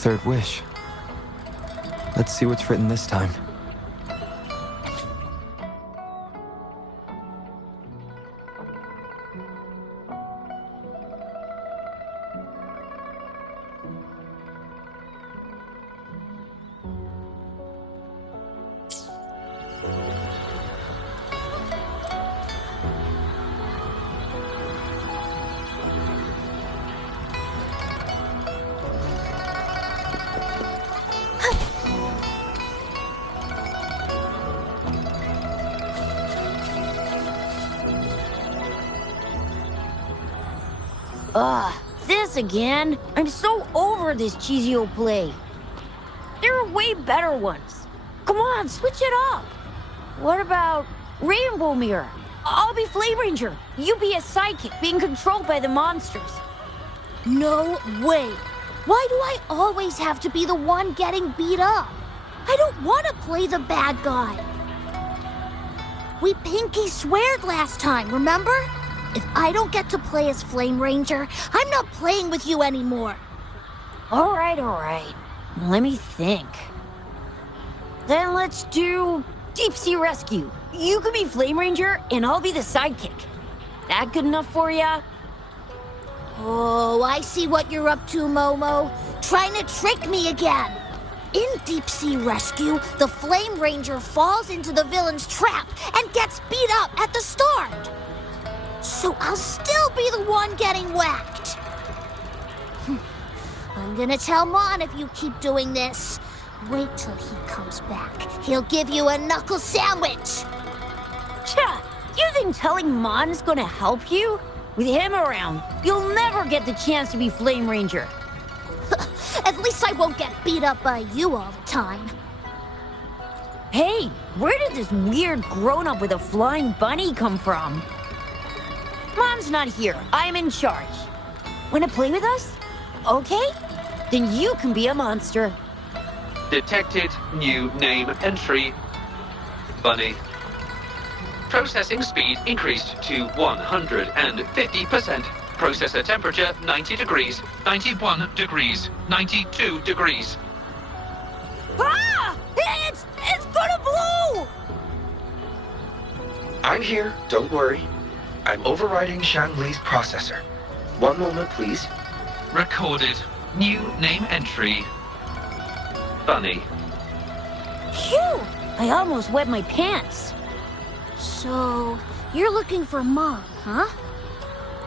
third wish. Let's see what's written this time. This again? I'm so over this cheesy old play. There are way better ones. Come on, switch it up. What about Rainbow Mirror? I'll be Flame Ranger. You be a psychic being controlled by the monsters. No way. Why do I always have to be the one getting beat up? I don't want to play the bad guy. We pinky sweared last time, remember? If I don't get to play as Flame Ranger, I'm not playing with you anymore. All right. Let me think. Then let's do Deep Sea Rescue. You can be Flame Ranger, and I'll be the sidekick. That good enough for ya? Oh, I see what you're up to, Momo. Trying to trick me again. In Deep Sea Rescue, the Flame Ranger falls into the villain's trap and gets beat up at the start. So I'll still be the one getting whacked. I'm gonna tell Mon if you keep doing this. Wait till he comes back. He'll give you a knuckle sandwich. Cha! You think telling Mon's gonna help you? With him around, you'll never get the chance to be Flame Ranger. At least I won't get beat up by you all the time. Hey, where did this weird grown-up with a flying bunny come from? Mom's not here. I'm in charge. Wanna play with us? Okay? Then you can be a monster. Detected new name entry. Bunny. Processing speed increased to 150%. Processor temperature 90 degrees, 91 degrees, 92 degrees. Ah! It's gonna blow! I'm here, don't worry. I'm overriding Shangli's processor. One moment, please. Recorded. New name entry. Bunny. Phew! I almost wet my pants. So, you're looking for Mom, huh?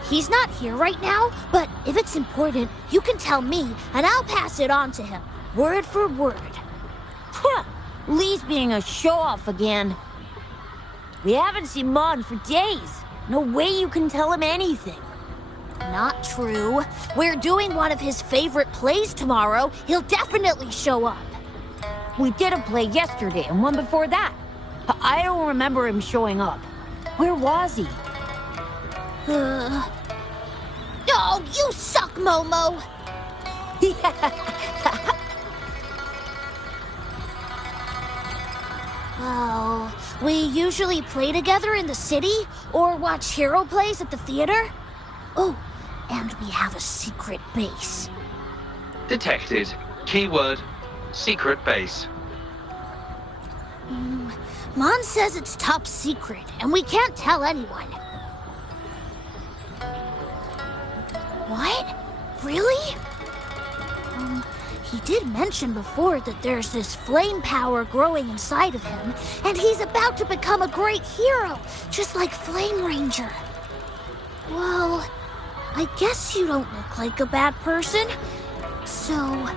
He's not here right now, but if it's important, you can tell me, and I'll pass it on to him, word for word. Huh! Lee's being a show-off again. We haven't seen Mon for days. No way you can tell him anything. Not true. We're doing one of his favorite plays tomorrow. He'll definitely show up. We did a play yesterday and one before that. I don't remember him showing up. Where was he? Oh, you suck, Momo! Well, we usually play together in the city or watch hero plays at the theater. Oh, and we have a secret base. Detected. Keyword, secret base. Mon says it's top secret, and we can't tell anyone. What? Really? He did mention before that there's this flame power growing inside of him, and he's about to become a great hero, just like Flame Ranger. Well, I guess you don't look like a bad person, so...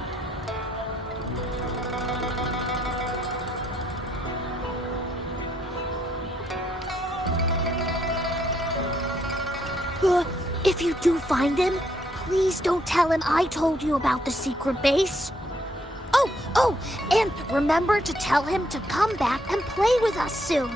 if you do find him, please don't tell him I told you about the secret base. Oh, and remember to tell him to come back and play with us soon.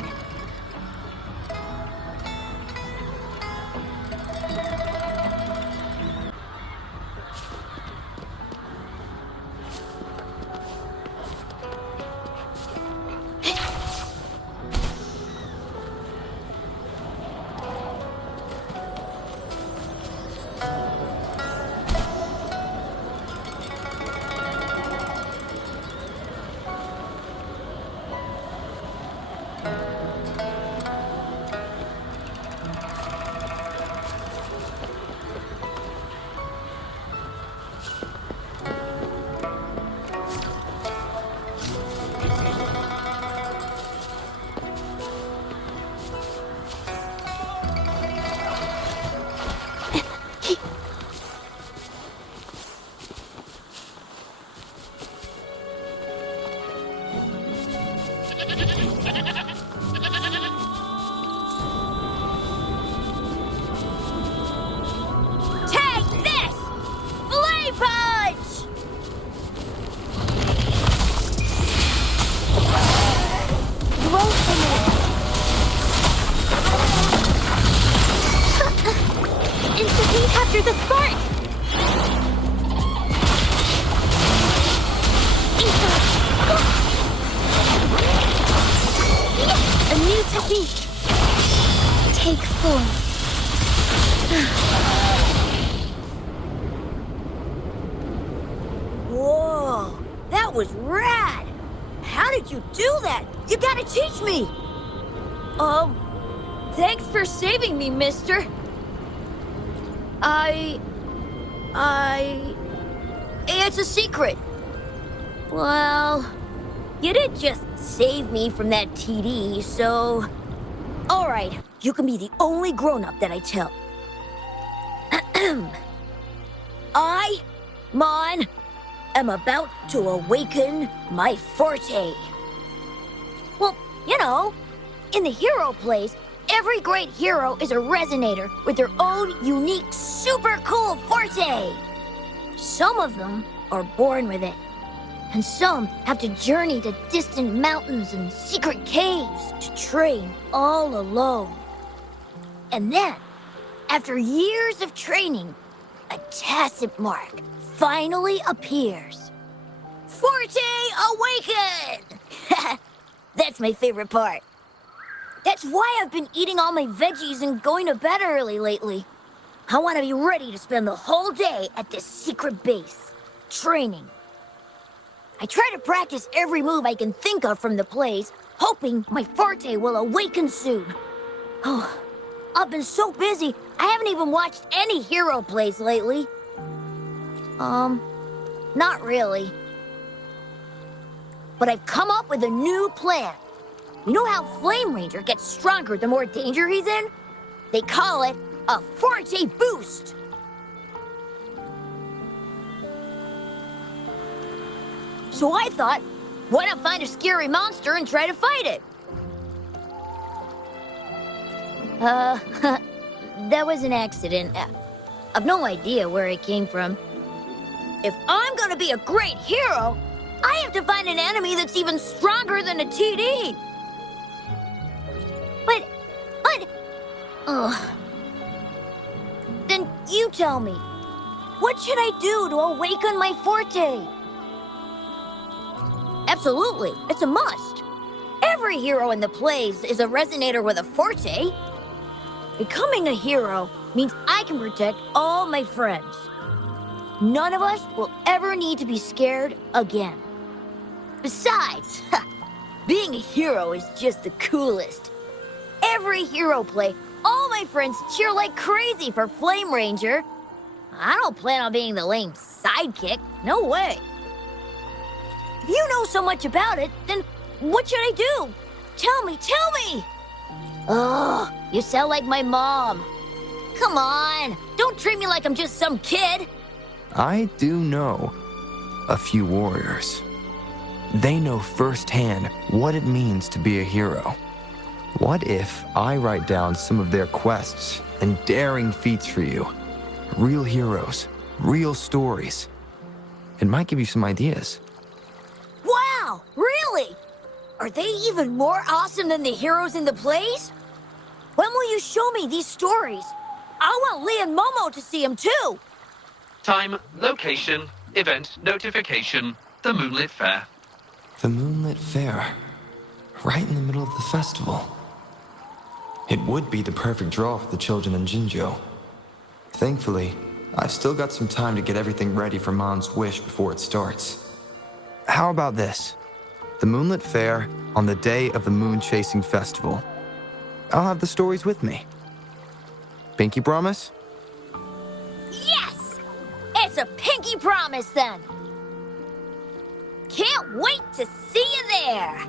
There's a spark! A new technique. Take 4. Whoa, that was rad! How did you do that? You gotta teach me! Thanks for saving me, mister. It's a secret. Well, you did just save me from that TD, so... Alright, you can be the only grown-up that I tell. I, Mon, am about to awaken my forte. Well, you know, in the hero plays, every great hero is a resonator with their own unique, super cool forte. Some of them are born with it, and some have to journey to distant mountains and secret caves to train all alone. And then, after years of training, a tacit mark finally appears. Forte awaken! That's my favorite part. That's why I've been eating all my veggies and going to bed early lately. I want to be ready to spend the whole day at this secret base, training. I try to practice every move I can think of from the plays, hoping my forte will awaken soon. Oh, I've been so busy, I haven't even watched any hero plays lately. Not really. But I've come up with a new plan. You know how Flame Ranger gets stronger the more danger he's in? They call it a Forte Boost. So I thought, why not find a scary monster and try to fight it? That was an accident. I've no idea where it came from. If I'm gonna be a great hero, I have to find an enemy that's even stronger than a TD. But... Then you tell me, what should I do to awaken my forte? Absolutely, it's a must. Every hero in the plays is a resonator with a forte. Becoming a hero means I can protect all my friends. None of us will ever need to be scared again. Besides, being a hero is just the coolest. Every hero play, all my friends cheer like crazy for Flame Ranger. I don't plan on being the lame sidekick, no way. If you know so much about it, then what should I do? Tell me! Ugh, you sound like my mom. Come on, don't treat me like I'm just some kid. I do know a few warriors. They know firsthand what it means to be a hero. What if I write down some of their quests and daring feats for you? Real heroes, real stories. It might give you some ideas. Wow, really? Are they even more awesome than the heroes in the plays? When will you show me these stories? I want Lee and Momo to see them too. Time, location, event, notification, the Moonlit Fair. The Moonlit Fair, right in the middle of the festival. It would be the perfect draw for the children in Jinzhou. Thankfully, I've still got some time to get everything ready for Mon's wish before it starts. How about this? The Moonlit Fair on the day of the Moon Chasing Festival. I'll have the stories with me. Pinky promise? Yes! It's a pinky promise then. Can't wait to see you there.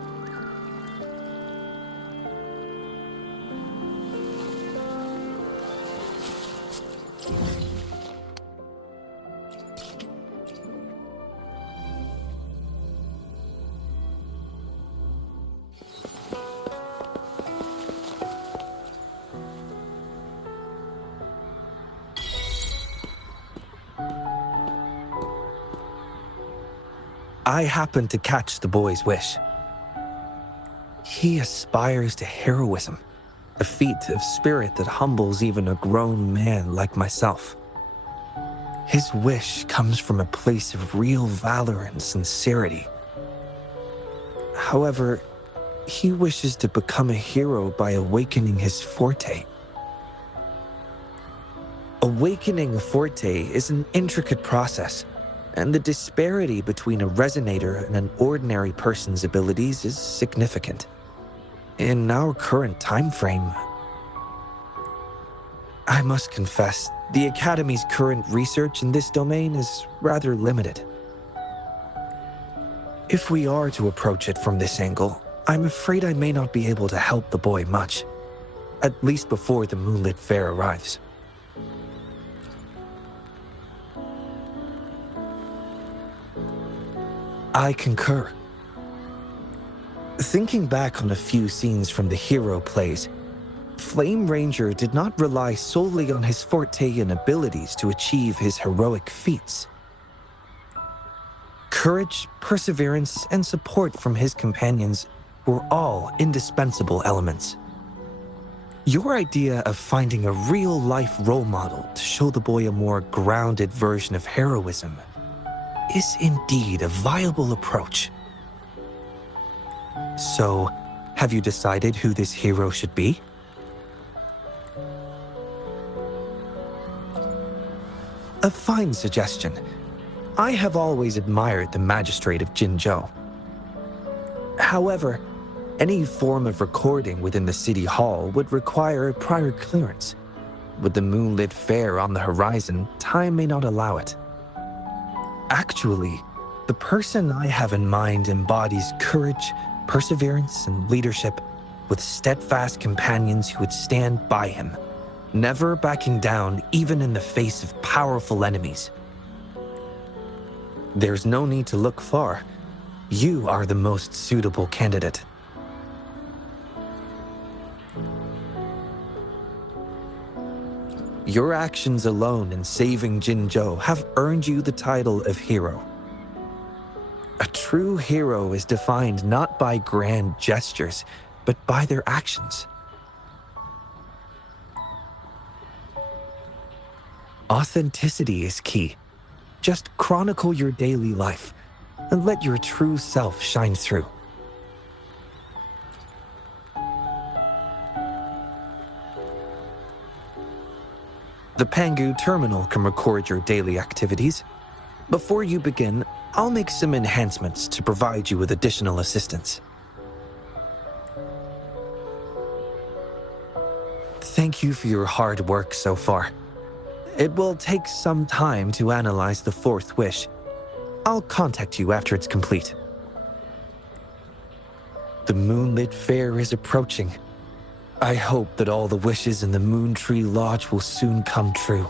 I happened to catch the boy's wish. He aspires to heroism, a feat of spirit that humbles even a grown man like myself. His wish comes from a place of real valor and sincerity. However, he wishes to become a hero by awakening his forte. Awakening a forte is an intricate process, and the disparity between a resonator and an ordinary person's abilities is significant. In our current time frame, I must confess, the Academy's current research in this domain is rather limited. If we are to approach it from this angle, I'm afraid I may not be able to help the boy much, at least before the Moonlit Fair arrives. I concur. Thinking back on a few scenes from the hero plays, Flame Ranger did not rely solely on his forte and abilities to achieve his heroic feats. Courage, perseverance, and support from his companions were all indispensable elements. Your idea of finding a real-life role model to show the boy a more grounded version of heroism is indeed a viable approach. So, have you decided who this hero should be? A fine suggestion. I have always admired the magistrate of Jinzhou. However, any form of recording within the city hall would require prior clearance. With the Moonlit Fair on the horizon, time may not allow it. Actually, the person I have in mind embodies courage, perseverance, and leadership, with steadfast companions who would stand by him, never backing down even in the face of powerful enemies. There's no need to look far. You are the most suitable candidate. Your actions alone in saving Jinzhou have earned you the title of hero. A true hero is defined not by grand gestures, but by their actions. Authenticity is key. Just chronicle your daily life and let your true self shine through. The Pangu terminal can record your daily activities. Before you begin, I'll make some enhancements to provide you with additional assistance. Thank you for your hard work so far. It will take some time to analyze the fourth wish. I'll contact you after it's complete. The Moonlit Fair is approaching. I hope that all the wishes in the Moon Tree Lodge will soon come true.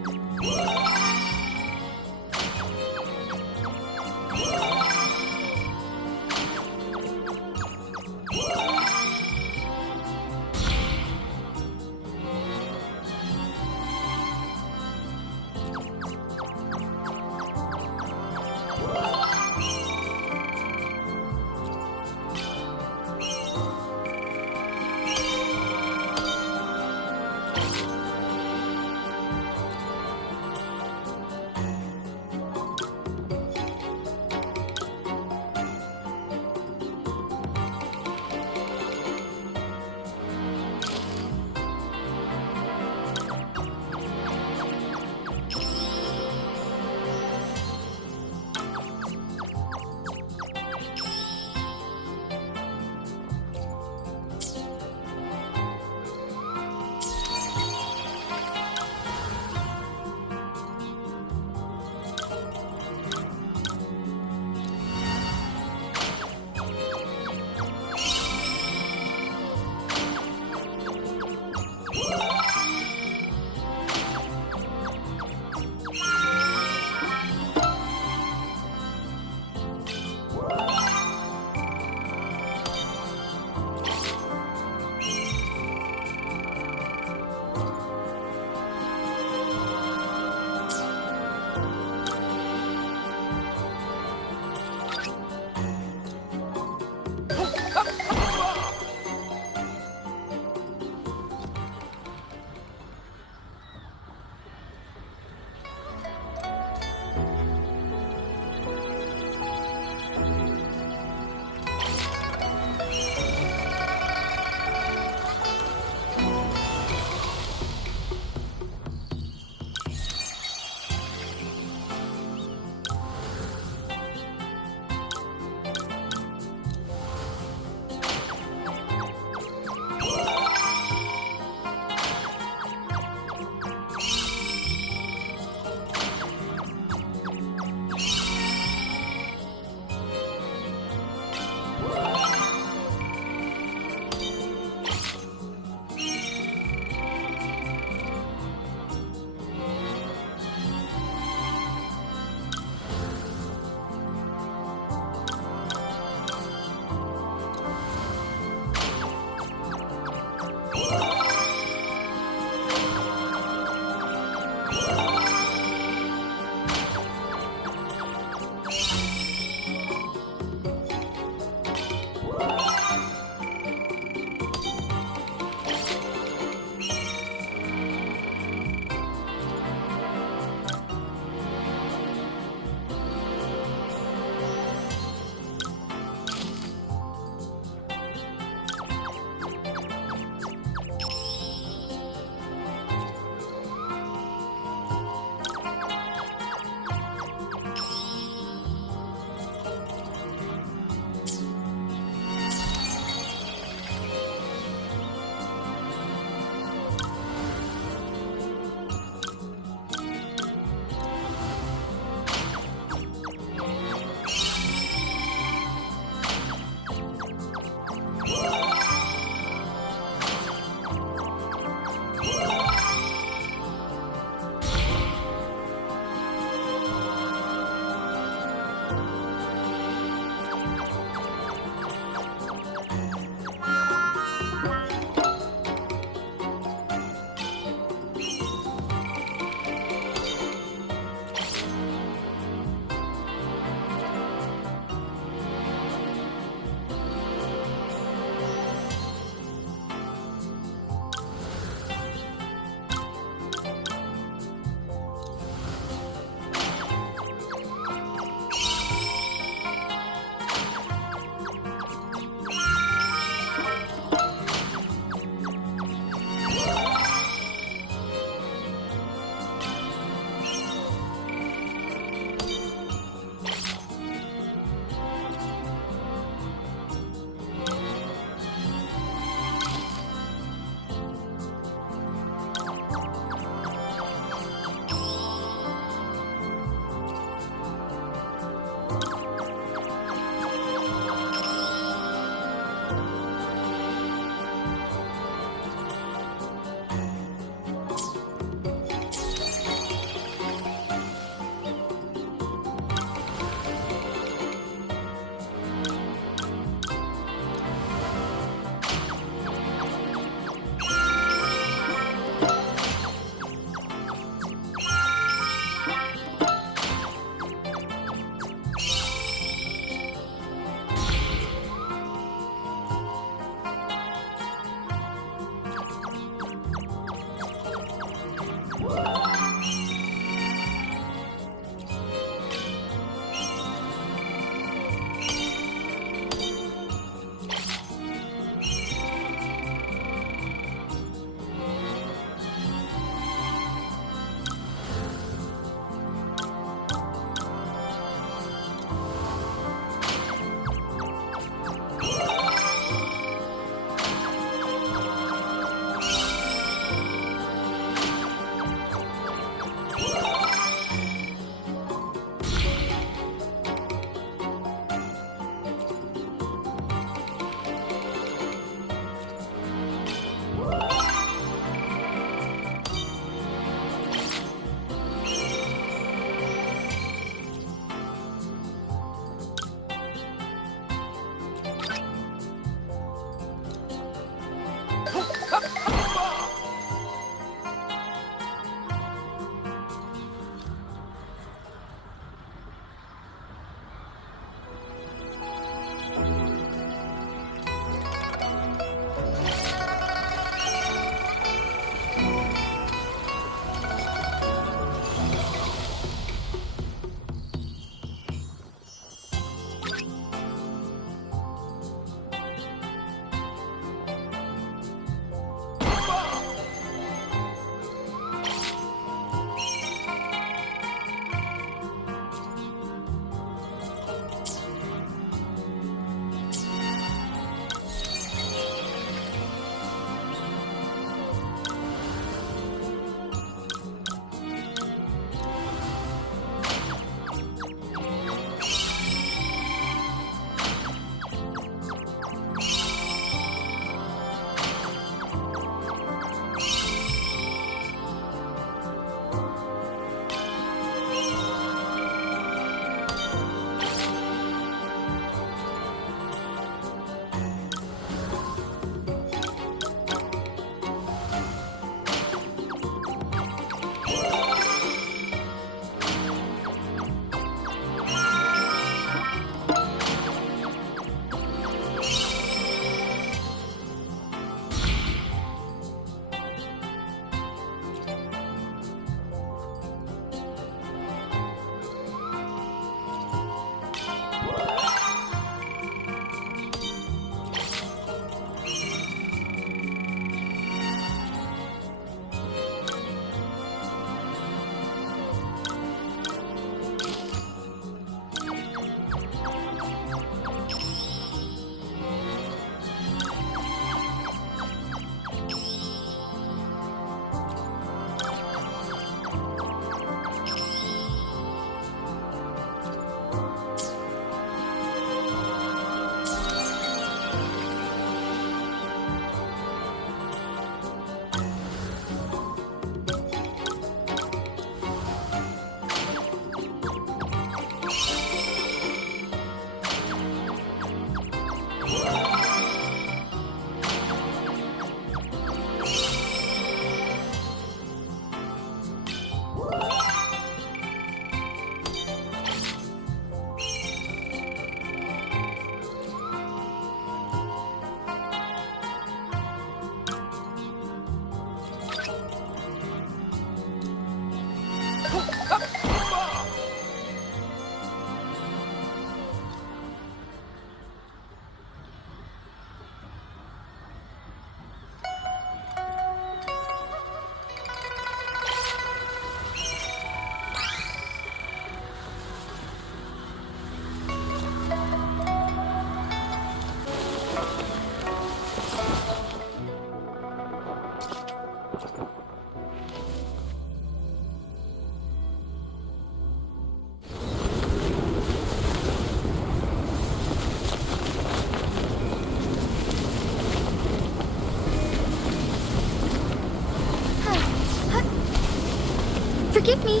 Forgive me.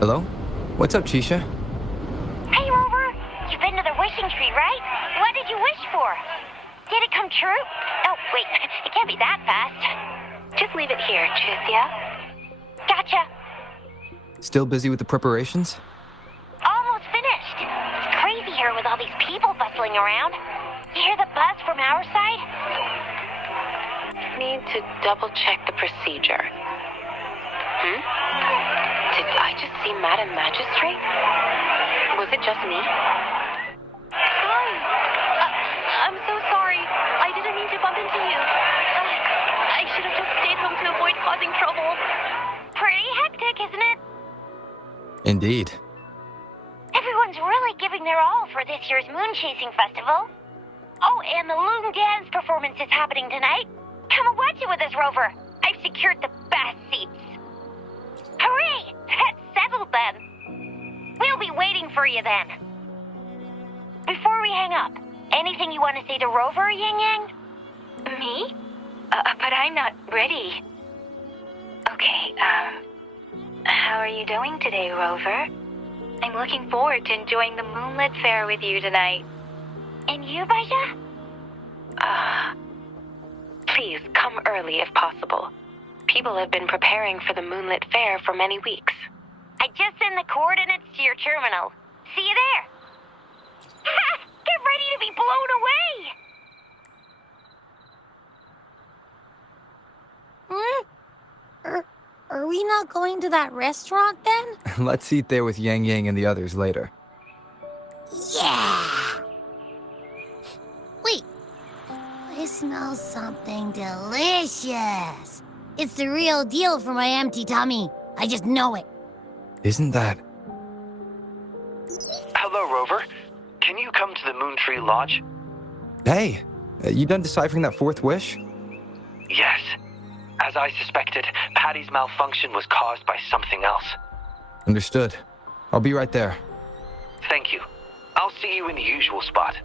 Hello? What's up, Chisha? Hey, Rover. You've been to the wishing tree, right? What did you wish for? Did it come true? Oh, wait. It can't be that fast. Just leave it here, Chisia. Gotcha. Still busy with the preparations? Almost finished. It's crazy here with all these people bustling around. You hear the buzz from our side? Need to double check the procedure. Did I just see Madam Magistrate? Was it just me? Sorry. I'm so sorry. I didn't mean to bump into you. I should have just stayed home to avoid causing trouble. Pretty hectic, isn't it? Indeed. Everyone's really giving their all for this year's moon chasing festival. Oh, and the Loon Dance performance is happening tonight. Come and watch it with us, Rover. I've secured the best seats. Hooray! That's settled then. We'll be waiting for you then. Before we hang up, anything you want to say to Rover, Yang Yang? Me? But I'm not ready. Okay, how are you doing today, Rover? I'm looking forward to enjoying the moonlit fair with you tonight. And you, Baja? Please come early if possible. People have been preparing for the moonlit fair for many weeks. I just sent the coordinates to your terminal. See you there. Ha! Get ready to be blown away! Are we not going to that restaurant then? Let's eat there with Yang Yang and the others later. Yeah! Wait. I smell something delicious. It's the real deal for my empty tummy. I just know it. Isn't that... Hello, Rover. Can you come to the Moon Tree Lodge? Hey, you done deciphering that fourth wish? Yes. As I suspected, Patty's malfunction was caused by something else. Understood. I'll be right there. Thank you. I'll see you in the usual spot.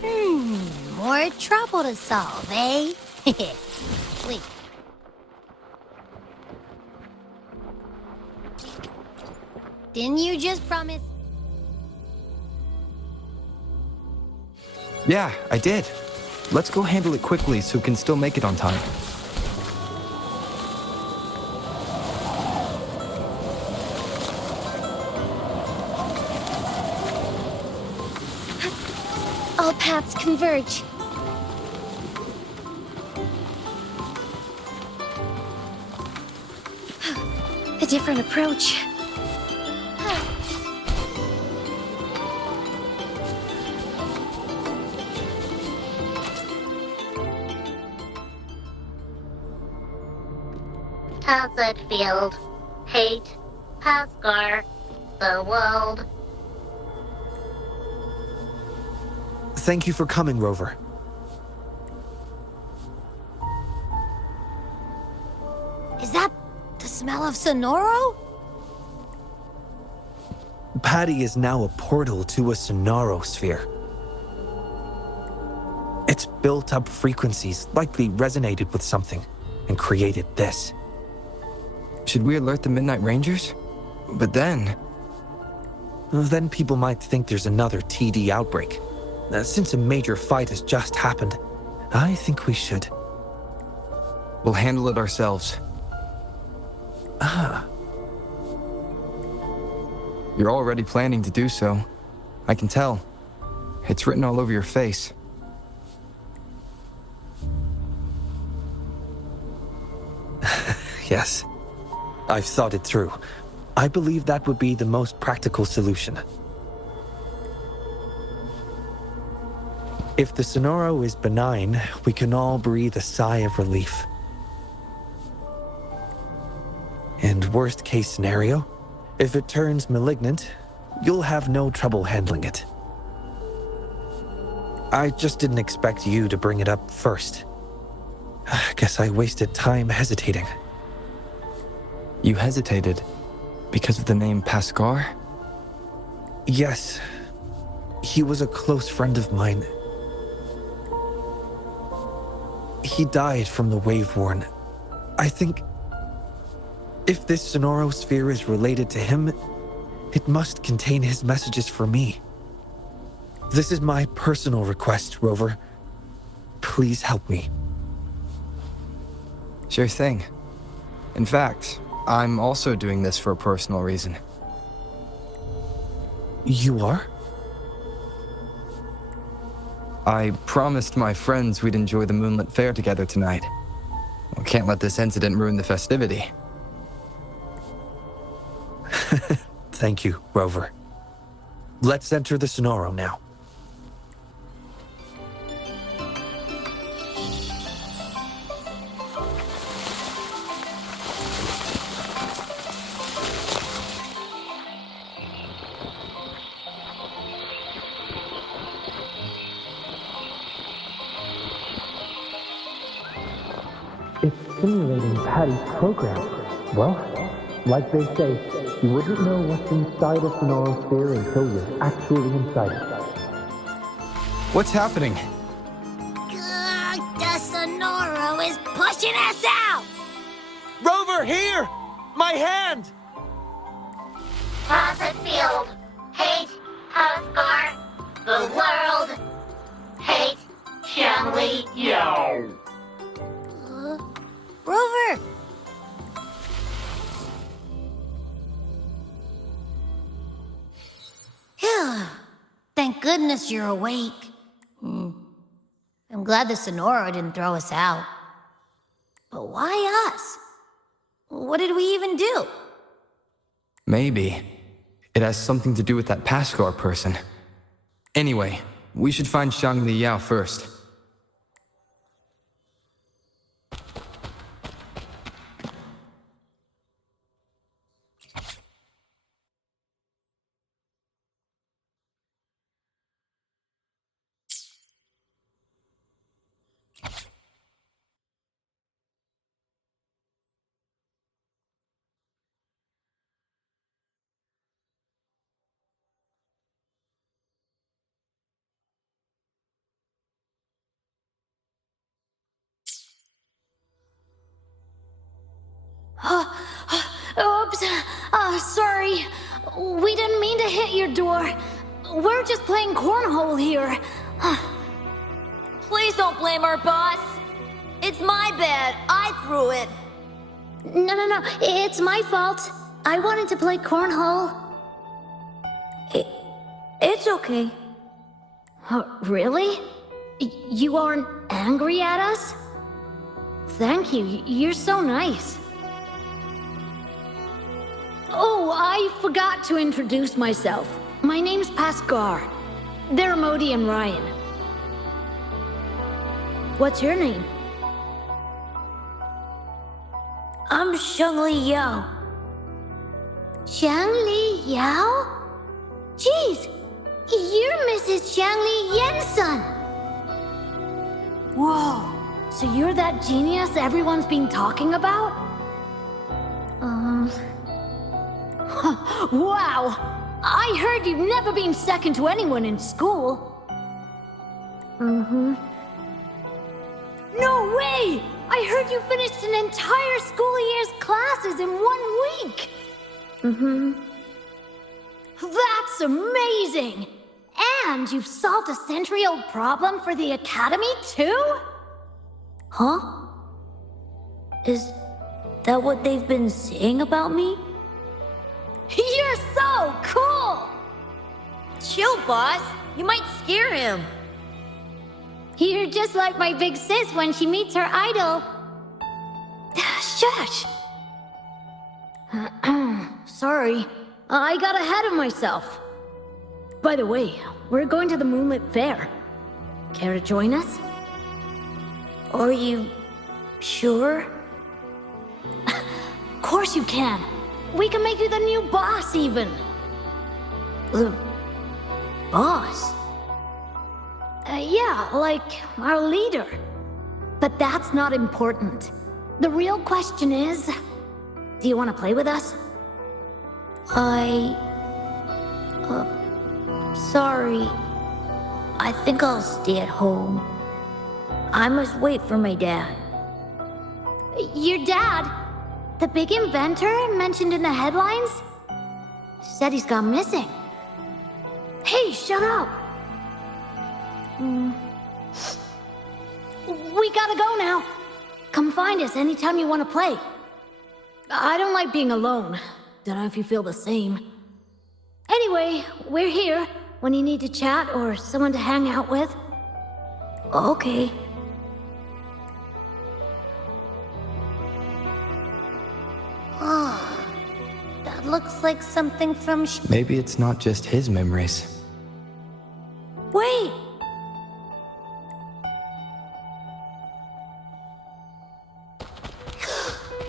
More trouble to solve, eh? Wait. Didn't you just promise? Yeah, I did. Let's go handle it quickly so we can still make it on time. All paths converge. A different approach. Hazard Field, Hate, Pascar, the world. Thank you for coming, Rover. Is that the smell of Sonoro? Patty is now a portal to a Sonoro sphere. Its built-up frequencies likely resonated with something and created this. Should we alert the Midnight Rangers? But then people might think there's another TD outbreak. Since a major fight has just happened, I think we should. We'll handle it ourselves. You're already planning to do so. I can tell. It's written all over your face. Yes. I've thought it through. I believe that would be the most practical solution. If the Sonoro is benign, we can all breathe a sigh of relief. And worst case scenario, if it turns malignant, you'll have no trouble handling it. I just didn't expect you to bring it up first. Guess I wasted time hesitating. You hesitated because of the name Pascar? Yes. He was a close friend of mine. He died from the Wave-Worn. I think if this Sonoro sphere is related to him, it must contain his messages for me. This is my personal request, Rover. Please help me. Sure thing. In fact, I'm also doing this for a personal reason. You are? I promised my friends we'd enjoy the moonlit fair together tonight. I can't let this incident ruin the festivity. Thank you, Rover. Let's enter the Sonoro now. It's simulating Patty's program. Well, like they say, you wouldn't know what's inside a Sonoro sphere until you're actually inside it. What's happening? The Sonoro is pushing us out! Rover, here! My hand! Hazard field. Hate. Huskar. The world. Hate. Xiangli. Yo. Rover! Phew. Thank goodness you're awake. I'm glad the Sonoro didn't throw us out. But why us? What did we even do? Maybe. It has something to do with that Paskar person. Anyway, we should find Xiangli Yao first. Oops. Sorry. We didn't mean to hit your door. We're just playing cornhole here. Please don't blame our boss. It's my bad. I threw it. No. It's my fault. I wanted to play cornhole. It's okay. Really? You aren't angry at us? Thank you. You're so nice. Oh, I forgot to introduce myself. My name's Paskar. They're Modi and Ryan. What's your name? I'm Xiangli Yao. Xiangli Yao? Jeez, you're Mrs. Xiangli Yan's son. Whoa, so you're that genius everyone's been talking about? Wow, I heard you've never been second to anyone in school. Mm-hmm. No way! I heard you finished an entire school year's classes in 1 week! Mm-hmm. That's amazing! And you've solved a century-old problem for the Academy, too? Huh? Is that what they've been saying about me? You're so cool! Chill, boss. You might scare him. You're just like my big sis when she meets her idol. Shush! Sorry, I got ahead of myself. By the way, we're going to the Moonlit Fair. Care to join us? Are you sure? Of course you can. We can make you the new boss, even. The boss? Yeah, like our leader. But that's not important. The real question is, do you want to play with us? Sorry. I think I'll stay at home. I must wait for my dad. Your dad? The big inventor mentioned in the headlines? Said he's gone missing. Hey, shut up! We gotta go now. Come find us anytime you want to play. I don't like being alone. Don't know if you feel the same. Anyway, we're here when you need to chat or someone to hang out with. Okay. That looks like something from Maybe it's not just his memories. Wait!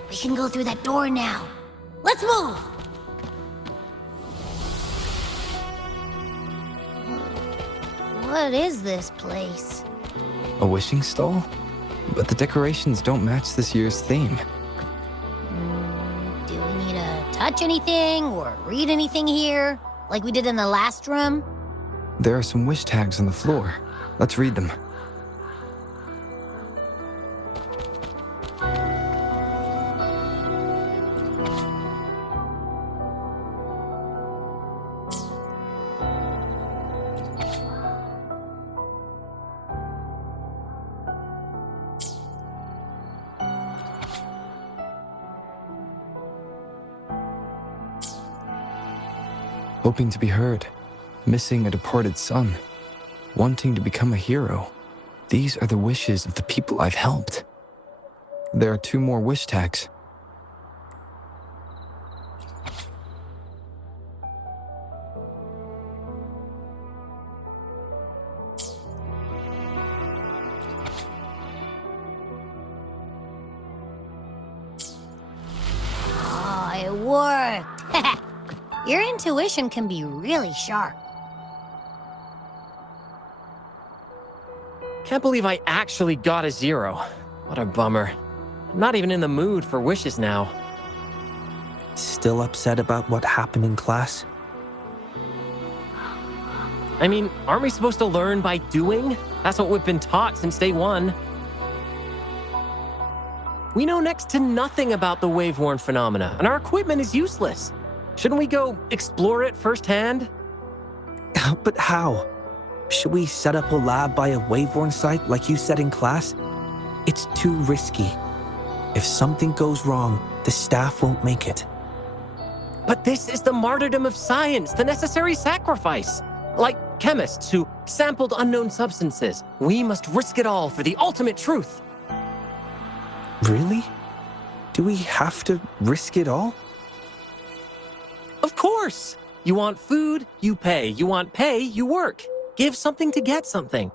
We can go through that door now. Let's move! What is this place? A wishing stall? But the decorations don't match this year's theme. Do we need to touch anything or read anything here? Like we did in the last room? There are some wish tags on the floor. Let's read them. Hoping to be heard, missing a departed son, wanting to become a hero. These are the wishes of the people I've helped. There are 2 more wish tags. Oh, it worked! Your intuition can be really sharp. Can't believe I actually got a 0. What a bummer. I'm not even in the mood for wishes now. Still upset about what happened in class? I mean, aren't we supposed to learn by doing? That's what we've been taught since day 1. We know next to nothing about the wave-worn phenomena, and our equipment is useless. Shouldn't we go explore it firsthand? But how? Should we set up a lab by a wave-worn site like you said in class? It's too risky. If something goes wrong, the staff won't make it. But this is the martyrdom of science, the necessary sacrifice. Like chemists who sampled unknown substances, we must risk it all for the ultimate truth. Really? Do we have to risk it all? Of course! You want food, you pay. You want pay, you work. Give something to get something.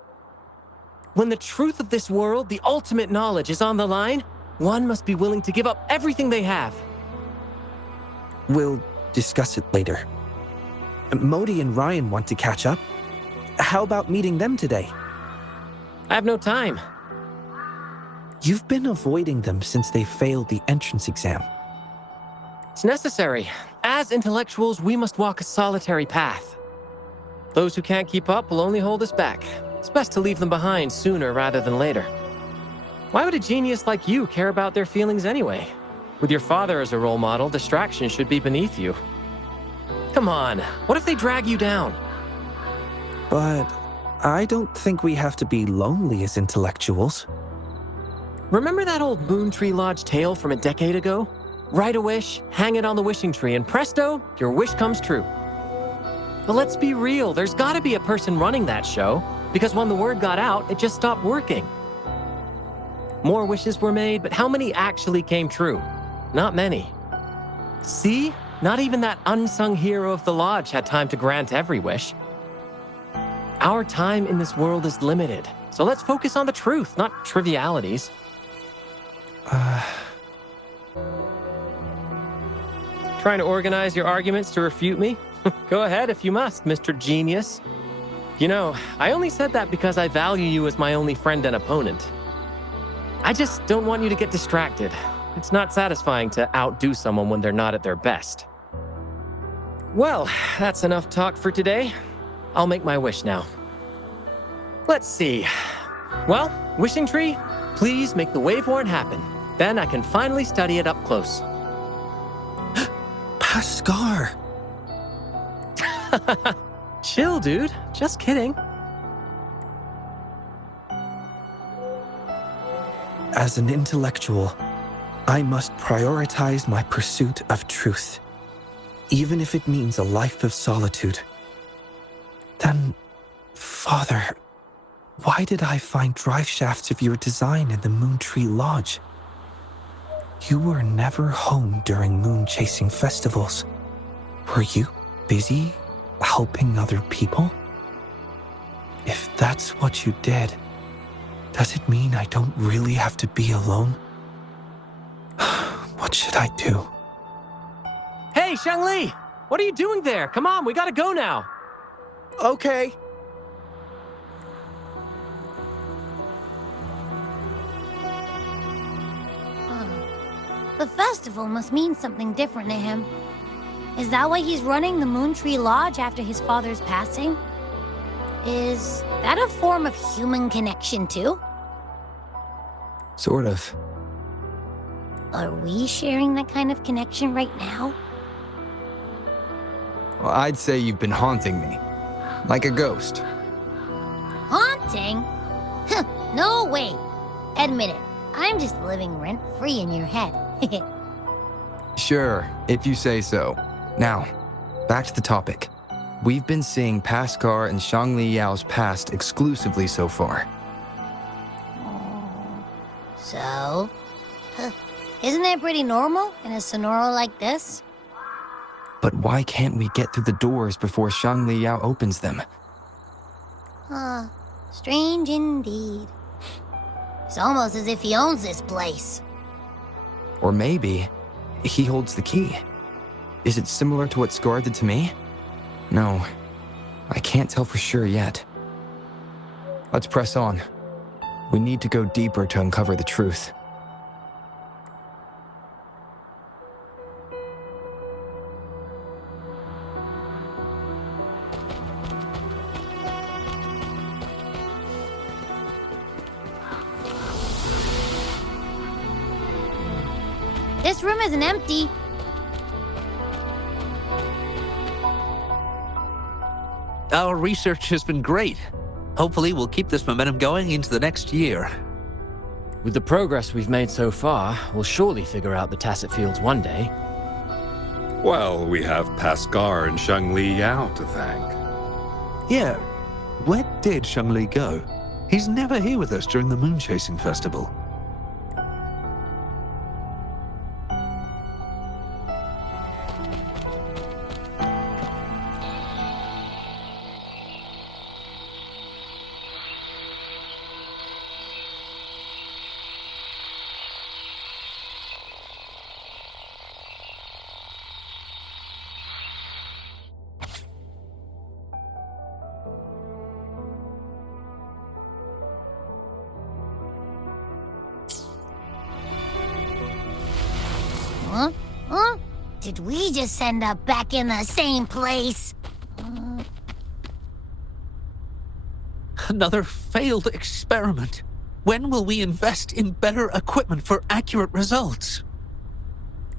When the truth of this world, the ultimate knowledge, is on the line, one must be willing to give up everything they have. We'll discuss it later. Modi and Ryan want to catch up. How about meeting them today? I have no time. You've been avoiding them since they failed the entrance exam. It's necessary. As intellectuals, we must walk a solitary path. Those who can't keep up will only hold us back. It's best to leave them behind sooner rather than later. Why would a genius like you care about their feelings anyway? With your father as a role model, distraction should be beneath you. Come on, what if they drag you down? But I don't think we have to be lonely as intellectuals. Remember that old Moon Tree Lodge tale from a decade ago? Write a wish, hang it on the wishing tree, and presto, your wish comes true. But let's be real, there's gotta be a person running that show, because when the word got out, it just stopped working. More wishes were made, but how many actually came true? Not many. See? Not even that unsung hero of the lodge had time to grant every wish. Our time in this world is limited, so let's focus on the truth, not trivialities. Trying to organize your arguments to refute me? Go ahead if you must, Mr. Genius. You know, I only said that because I value you as my only friend and opponent. I just don't want you to get distracted. It's not satisfying to outdo someone when they're not at their best. Well, that's enough talk for today. I'll make my wish now. Let's see. Well, Wishing Tree, please make the wave horn happen. Then I can finally study it up close. Pascar! Chill, dude. Just kidding. As an intellectual, I must prioritize my pursuit of truth, even if it means a life of solitude. Then, Father, why did I find drive shafts of your design in the Moontree Lodge? You were never home during moon-chasing festivals. Were you busy helping other people? If that's what you did, does it mean I don't really have to be alone? What should I do? Hey, Shangli! What are you doing there? Come on, we gotta go now. Okay. The festival must mean something different to him. Is that why he's running the Moontree Lodge after his father's passing? Is that a form of human connection too? Sort of. Are we sharing that kind of connection right now? Well, I'd say you've been haunting me. Like a ghost. Haunting? Huh, no way. Admit it, I'm just living rent-free in your head. Sure, if you say so. Now, back to the topic. We've been seeing Pascar and Shangli Yao's past exclusively so far. So? Isn't that pretty normal in a Sonoro like this? But why can't we get through the doors before Shangli Yao opens them? Huh, strange indeed. It's almost as if he owns this place. Or maybe he holds the key. Is it similar to what Scar did to me? No, I can't tell for sure yet. Let's press on. We need to go deeper to uncover the truth. This room isn't empty. Our research has been great. Hopefully we'll keep this momentum going into the next year. With the progress we've made so far, we'll surely figure out the Tacet Fields one day. Well, we have Pascar and Shangli Yao to thank. Yeah, where did Shangli go? He's never here with us during the moon chasing festival. Huh? Huh? Did we just end up back in the same place? Another failed experiment. When will we invest in better equipment for accurate results?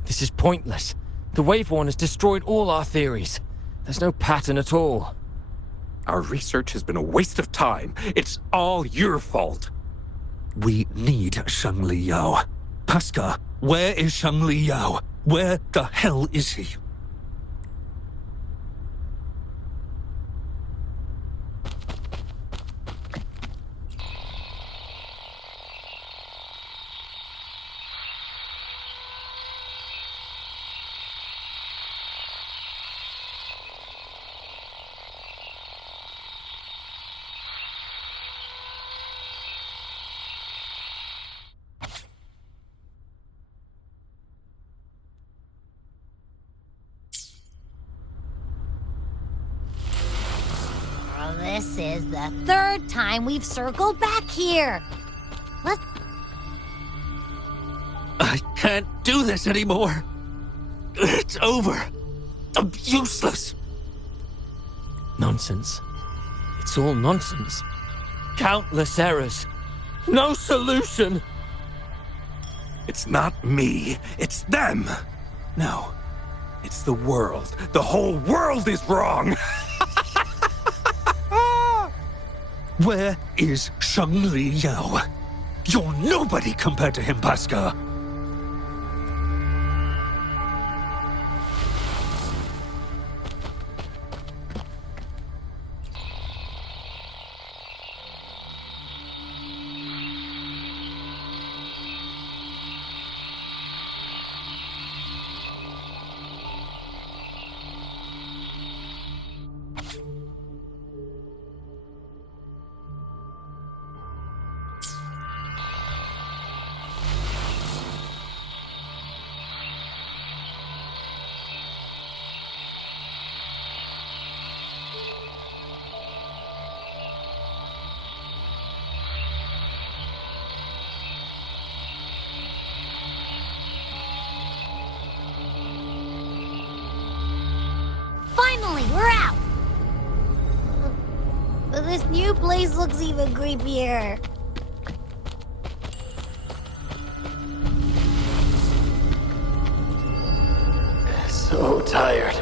This is pointless. The wave horn has destroyed all our theories. There's no pattern at all. Our research has been a waste of time. It's all your fault. We need Shangli Yao. Pascal, where is Shangli Yao? Where the hell is he? This is the third time we've circled back here. Let's... I can't do this anymore. It's over. I'm useless. Nonsense. It's all nonsense. Countless errors. No solution. It's not me, it's them. No, it's the world. The whole world is wrong. Where is Shangli Yao? You're nobody compared to him, Pascal. Finally, we're out! But this new place looks even creepier. So tired.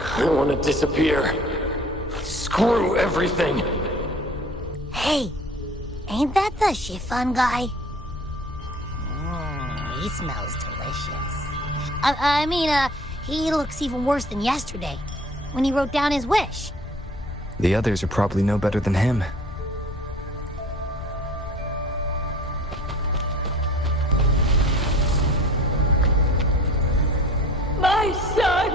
I want to disappear. Screw everything. Hey, ain't that the chiffon guy? He smells delicious. I mean, he looks even worse than yesterday, when he wrote down his wish. The others are probably no better than him. My son!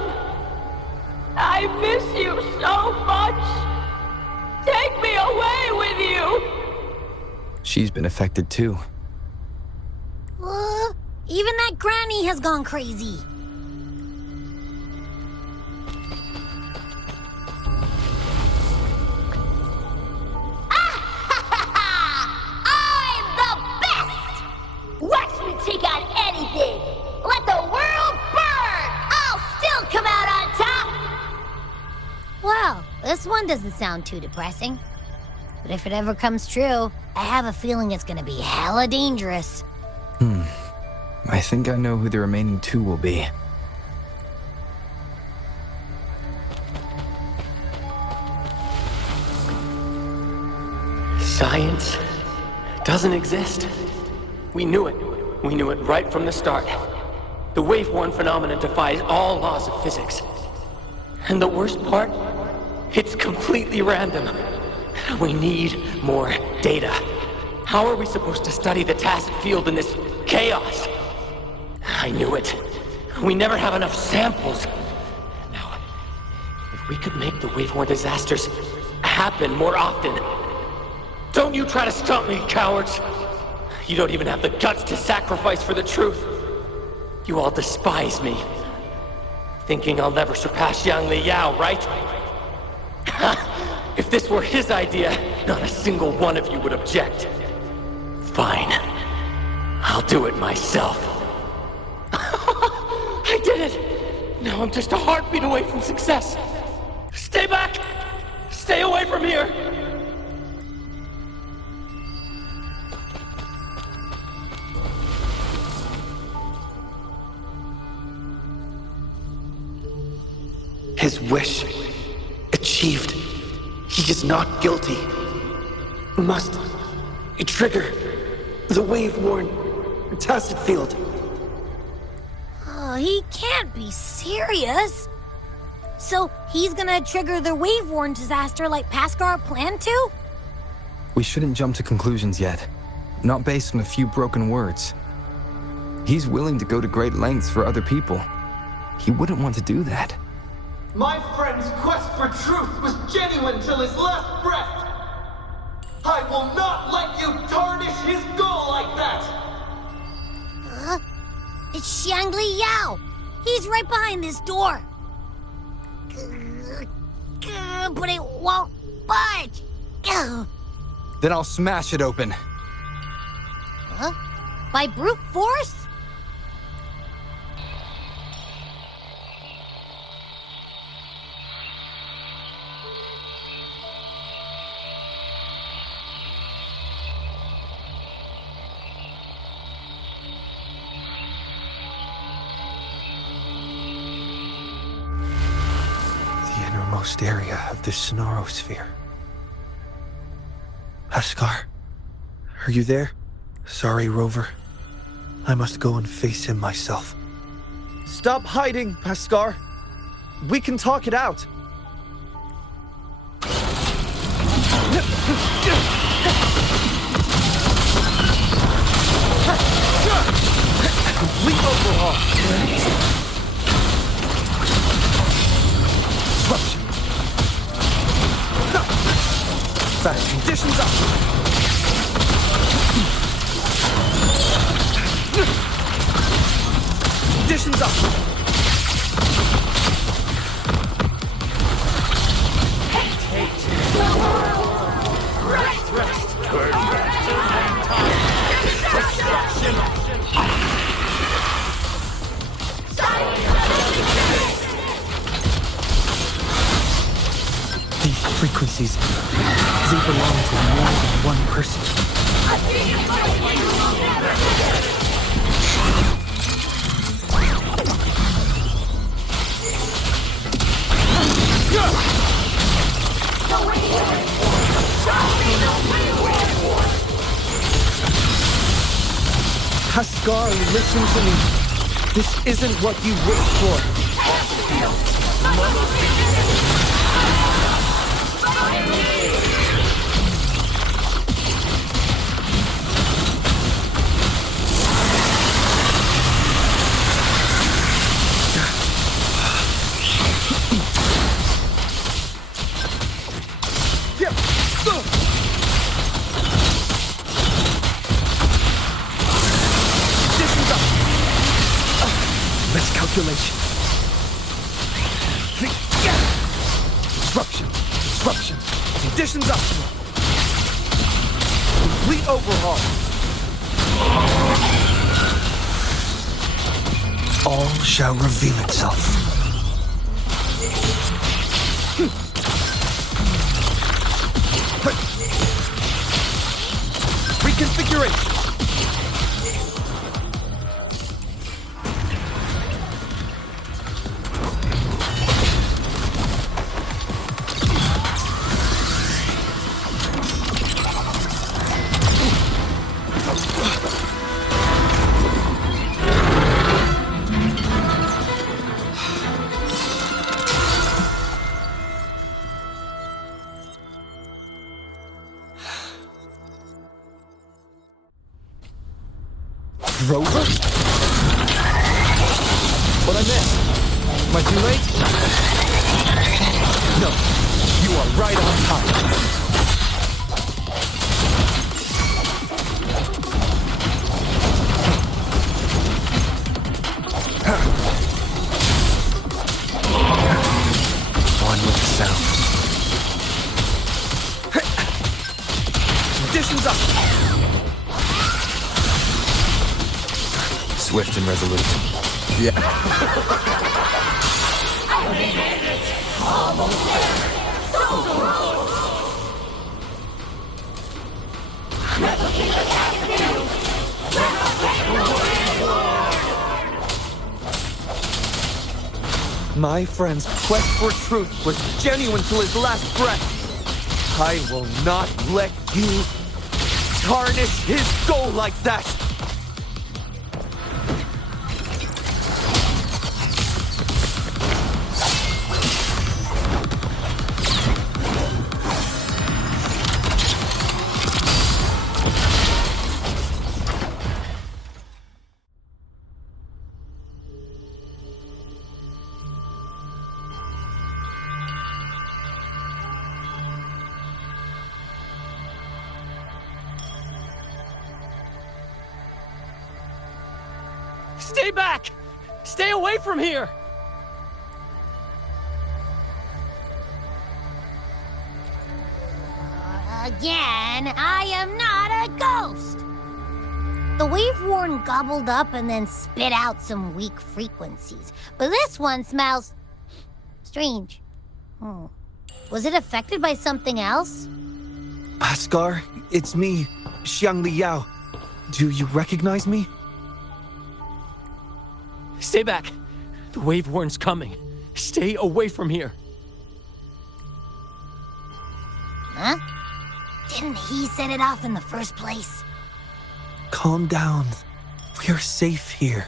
I miss you so much! Take me away with you! She's been affected too. Even that granny has gone crazy. I'm the best! Watch me take on anything! Let the world burn! I'll still come out on top! Well, this one doesn't sound too depressing. But if it ever comes true, I have a feeling it's gonna be hella dangerous. I think I know who the remaining two will be. Science doesn't exist. We knew it. We knew it right from the start. The wave-worn phenomenon defies all laws of physics. And the worst part? It's completely random. We need more data. How are we supposed to study the task field in this chaos? I knew it. We never have enough samples. Now, if we could make the wave-worn disasters happen more often. Don't you try to stop me, cowards! You don't even have the guts to sacrifice for the truth. You all despise me. Thinking I'll never surpass Yang Li Yao, right? If this were his idea, not a single one of you would object. Fine. I'll do it myself. I did it! Now I'm just a heartbeat away from success. Stay back! Stay away from here! His wish achieved. He is not guilty. Must trigger the wave-worn tacit field. Oh, he can't be serious. So he's gonna trigger the wave-worn disaster like Paskar planned to? We shouldn't jump to conclusions yet. Not based on a few broken words. He's willing to go to great lengths for other people. He wouldn't want to do that. My friend's quest for truth was genuine till his last breath! I will not let you tarnish his goal like that! It's Shangli Yao! He's right behind this door! But it won't budge! Then I'll smash it open. Huh? By brute force? outermost area of the Sonosphere. Haskar, are you there? Sorry, Rover. I must go and face him myself. Stop hiding, Haskar. We can talk it out. Complete overhaul. Disruption. Fast conditions up. Conditions up. Rest. Turn back to mankind. Destruction. These frequencies, they belong to more than one person. Haskar, listen to me. This isn't what you wished for. Miscalculation. Disruption. Conditions optimal. Complete overhaul. All shall reveal itself. Reconfiguration. Rover? What I missed? Am I too late? No, you are right on time. One with the sound. Conditions up. Swift and resolute. Yeah. My friend's quest for truth was genuine till his last breath. I will not let you tarnish his goal like that. Stay back! Stay away from here! Again, I am not a ghost! The wave-worn gobbled up and then spit out some weak frequencies. But this one smells... strange. Was it affected by something else? Haskar, it's me, Xiangli Yao. Do you recognize me? Stay back. The wave-worn's coming. Stay away from here. Huh? Didn't he set it off in the first place? Calm down. We are safe here.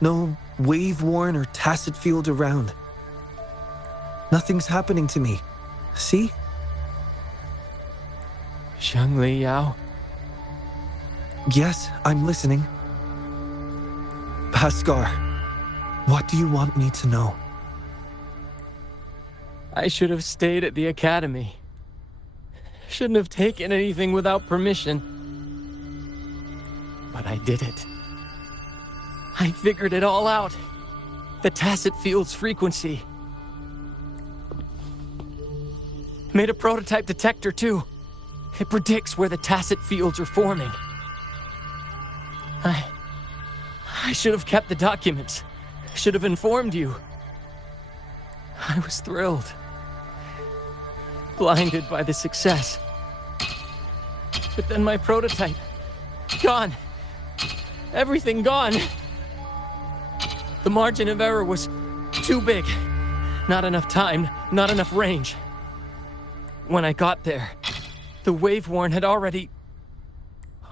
No wave-worn or tacit field around. Nothing's happening to me. See? Shangli Yao? Yes, I'm listening. Paskar, what do you want me to know? I should have stayed at the academy. Shouldn't have taken anything without permission. But I did it. I figured it all out. The tacit field's frequency. Made a prototype detector, too. It predicts where the tacit fields are forming. I should have kept the documents. Should have informed you. I was thrilled. Blinded by the success. But then my prototype, gone. Everything gone. The margin of error was too big. Not enough time, not enough range. When I got there, the wave-worn had already...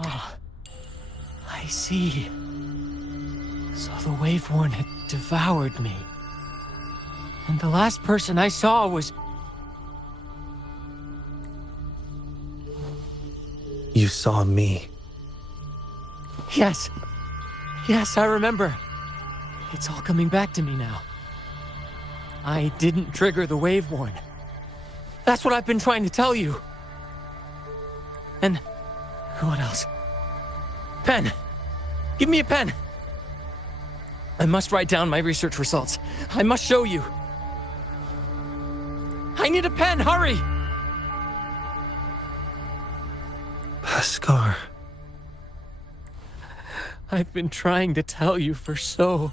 Oh, I see. So the wave-worn had devoured me. And the last person I saw was... You saw me. Yes. Yes, I remember. It's all coming back to me now. I didn't trigger the wave-worn. That's what I've been trying to tell you. And what else? Pen. Give me a pen. I must write down my research results. I must show you. I need a pen, hurry! Paskar. I've been trying to tell you for so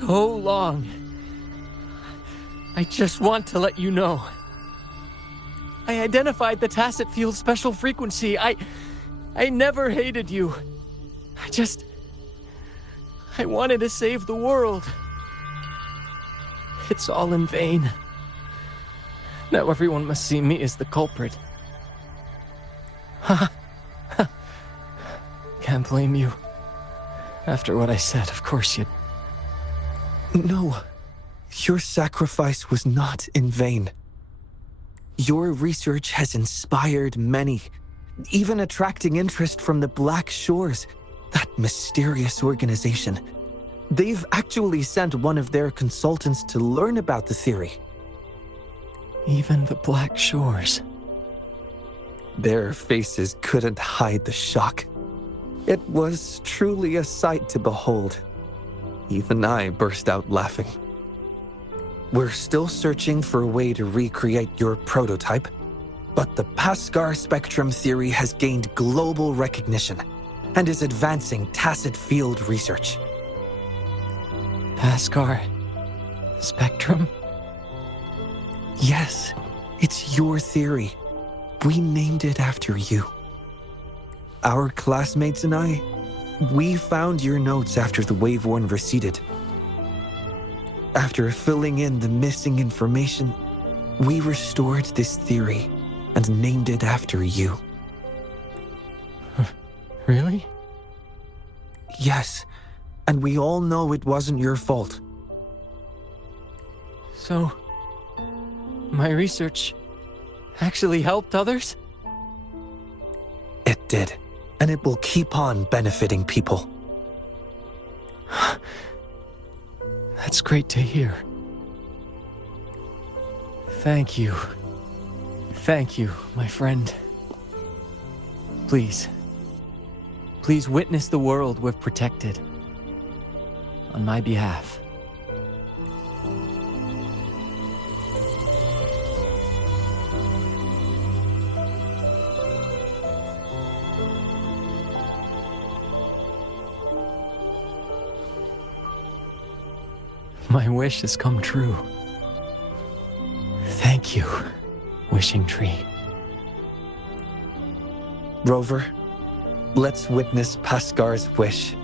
long. I just want to let you know. I identified the tacit field special frequency. I never hated you. I wanted to save the world. It's all in vain. Now everyone must see me as the culprit. Can't blame you. After what I said, of course you'd... No. Your sacrifice was not in vain. Your research has inspired many, even attracting interest from the Black Shores, that mysterious organization. They've actually sent one of their consultants to learn about the theory. Even the Black Shores. Their faces couldn't hide the shock. It was truly a sight to behold. Even I burst out laughing. We're still searching for a way to recreate your prototype, but the Paskar spectrum theory has gained global recognition and is advancing tacit field research. Paskar spectrum? Yes, it's your theory. We named it after you. Our classmates and I, we found your notes after the wave-worn receded. After filling in the missing information, we restored this theory and named it after you. Really? Yes, and we all know it wasn't your fault. So, my research actually helped others? It did, and it will keep on benefiting people. That's great to hear. Thank you. Thank you, my friend. Please. Please witness the world we've protected. On my behalf. My wish has come true. Thank you, Wishing Tree. Rover, let's witness Paskar's wish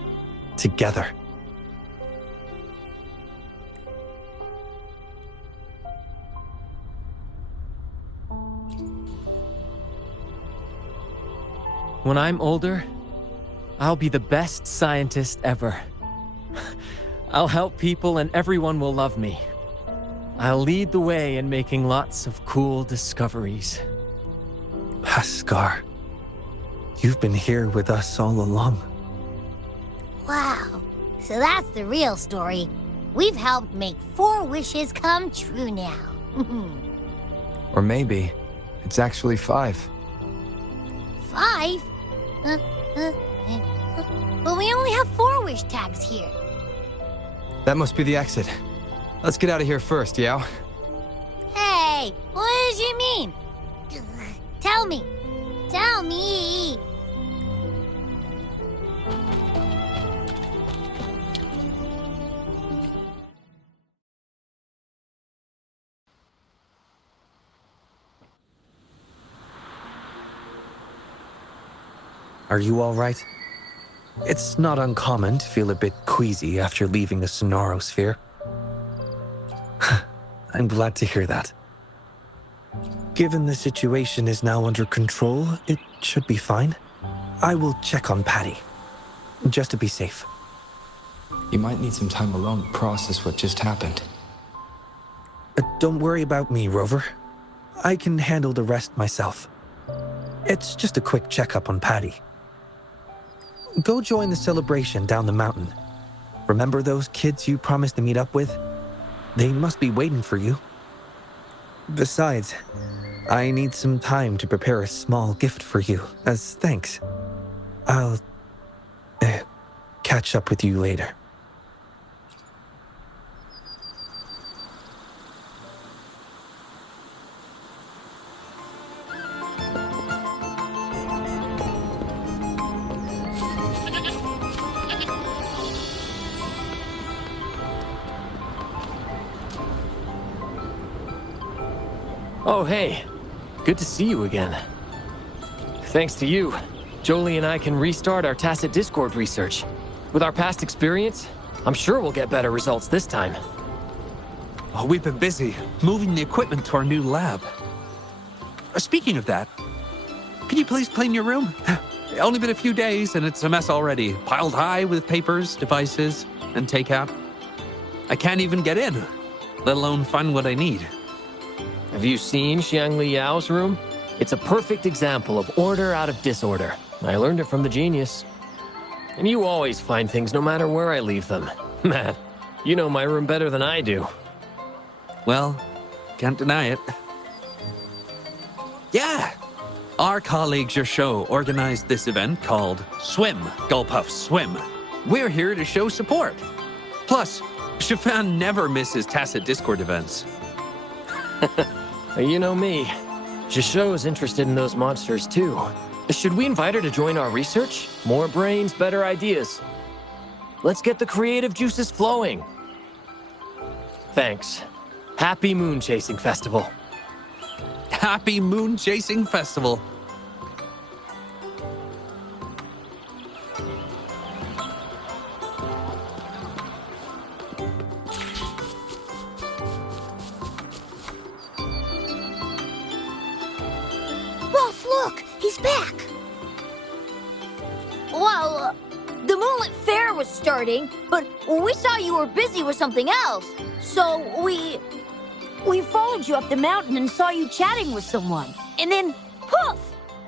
together. when I'm older, I'll be the best scientist ever. I'll help people and everyone will love me. I'll lead the way in making lots of cool discoveries. Haskar, you've been here with us all along. Wow. So that's the real story. We've helped make 4 wishes come true now. Or maybe it's actually 5. 5? But we only have 4 wish tags here. That must be the exit. Let's get out of here first, Yao. Hey, what did you mean? Tell me. Tell me. Are you all right? It's not uncommon to feel a bit queasy after leaving the Sonaro sphere. I'm glad to hear that. Given the situation is now under control, it should be fine. I will check on Patty, just to be safe. You might need some time alone to process what just happened. Don't worry about me, Rover. I can handle the rest myself. It's just a quick checkup on Patty. Go join the celebration down the mountain. Remember those kids you promised to meet up with? They must be waiting for you. Besides, I need some time to prepare a small gift for you as thanks. I'll catch up with you later. Oh, hey. Good to see you again. Thanks to you, Jolie and I can restart our tacit discord research. With our past experience, I'm sure we'll get better results this time. Oh, we've been busy moving the equipment to our new lab. Speaking of that, can you please clean your room? Only been a few days and it's a mess already. Piled high with papers, devices, and take-out. I can't even get in, let alone find what I need. Have you seen Xiangli Yao's room? It's a perfect example of order out of disorder. I learned it from the genius. And you always find things no matter where I leave them. Man, you know my room better than I do. Well, can't deny it. Yeah! Our colleagues, your show, organized this event called Swim, Gulpuff Swim. We're here to show support. Plus, Shafan never misses tacit discord events. You know me. Jisho's interested in those monsters too. Should we invite her to join our research? More brains, better ideas. Let's get the creative juices flowing. Thanks. Happy Moon Chasing Festival. Happy Moon Chasing Festival. Look, he's back. Well, the Moonlit Fair was starting, but we saw you were busy with something else. So we followed you up the mountain and saw you chatting with someone. And then, poof,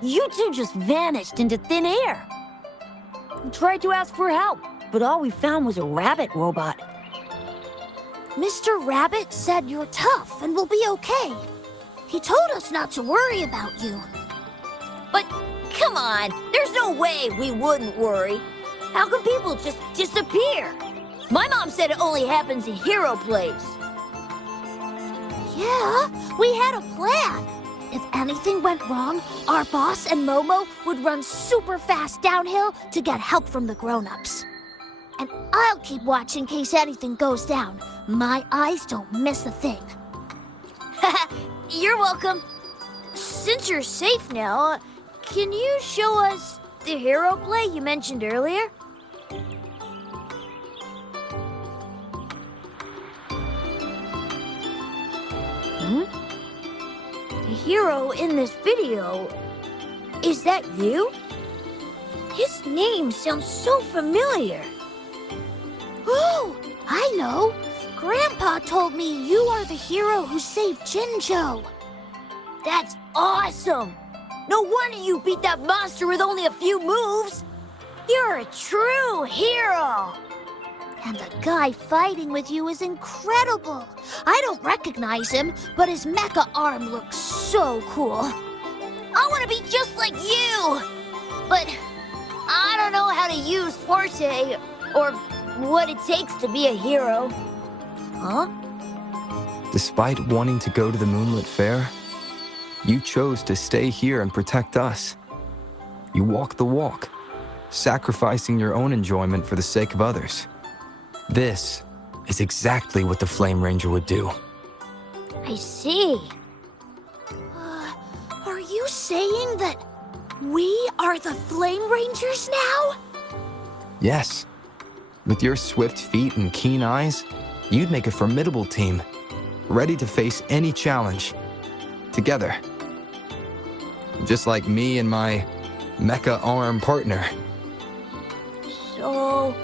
you two just vanished into thin air. We tried to ask for help, but all we found was a rabbit robot. Mr. Rabbit said you're tough and will be okay. He told us not to worry about you. But come on, there's no way we wouldn't worry. How can people just disappear? My mom said it only happens in hero plays. Yeah, we had a plan. If anything went wrong, our boss and Momo would run super fast downhill to get help from the grown-ups. And I'll keep watch in case anything goes down. My eyes don't miss a thing. You're welcome. Since you're safe now, can you show us the hero play you mentioned earlier? The hero in this video, is that you? His name sounds so familiar. Ooh, I know. Grandpa told me you are the hero who saved Jinjo. That's awesome! No wonder you beat that monster with only a few moves. You're a true hero! And the guy fighting with you is incredible. I don't recognize him, but his mecha arm looks so cool. I want to be just like you! But I don't know how to use Forte or what it takes to be a hero. Huh? Despite wanting to go to the Moonlit Fair, you chose to stay here and protect us. You walk the walk, sacrificing your own enjoyment for the sake of others. This is exactly what the Flame Ranger would do. I see. Are you saying that we are the Flame Rangers now? Yes. With your swift feet and keen eyes, you'd make a formidable team, ready to face any challenge. Together. Just like me and my mecha arm partner. So,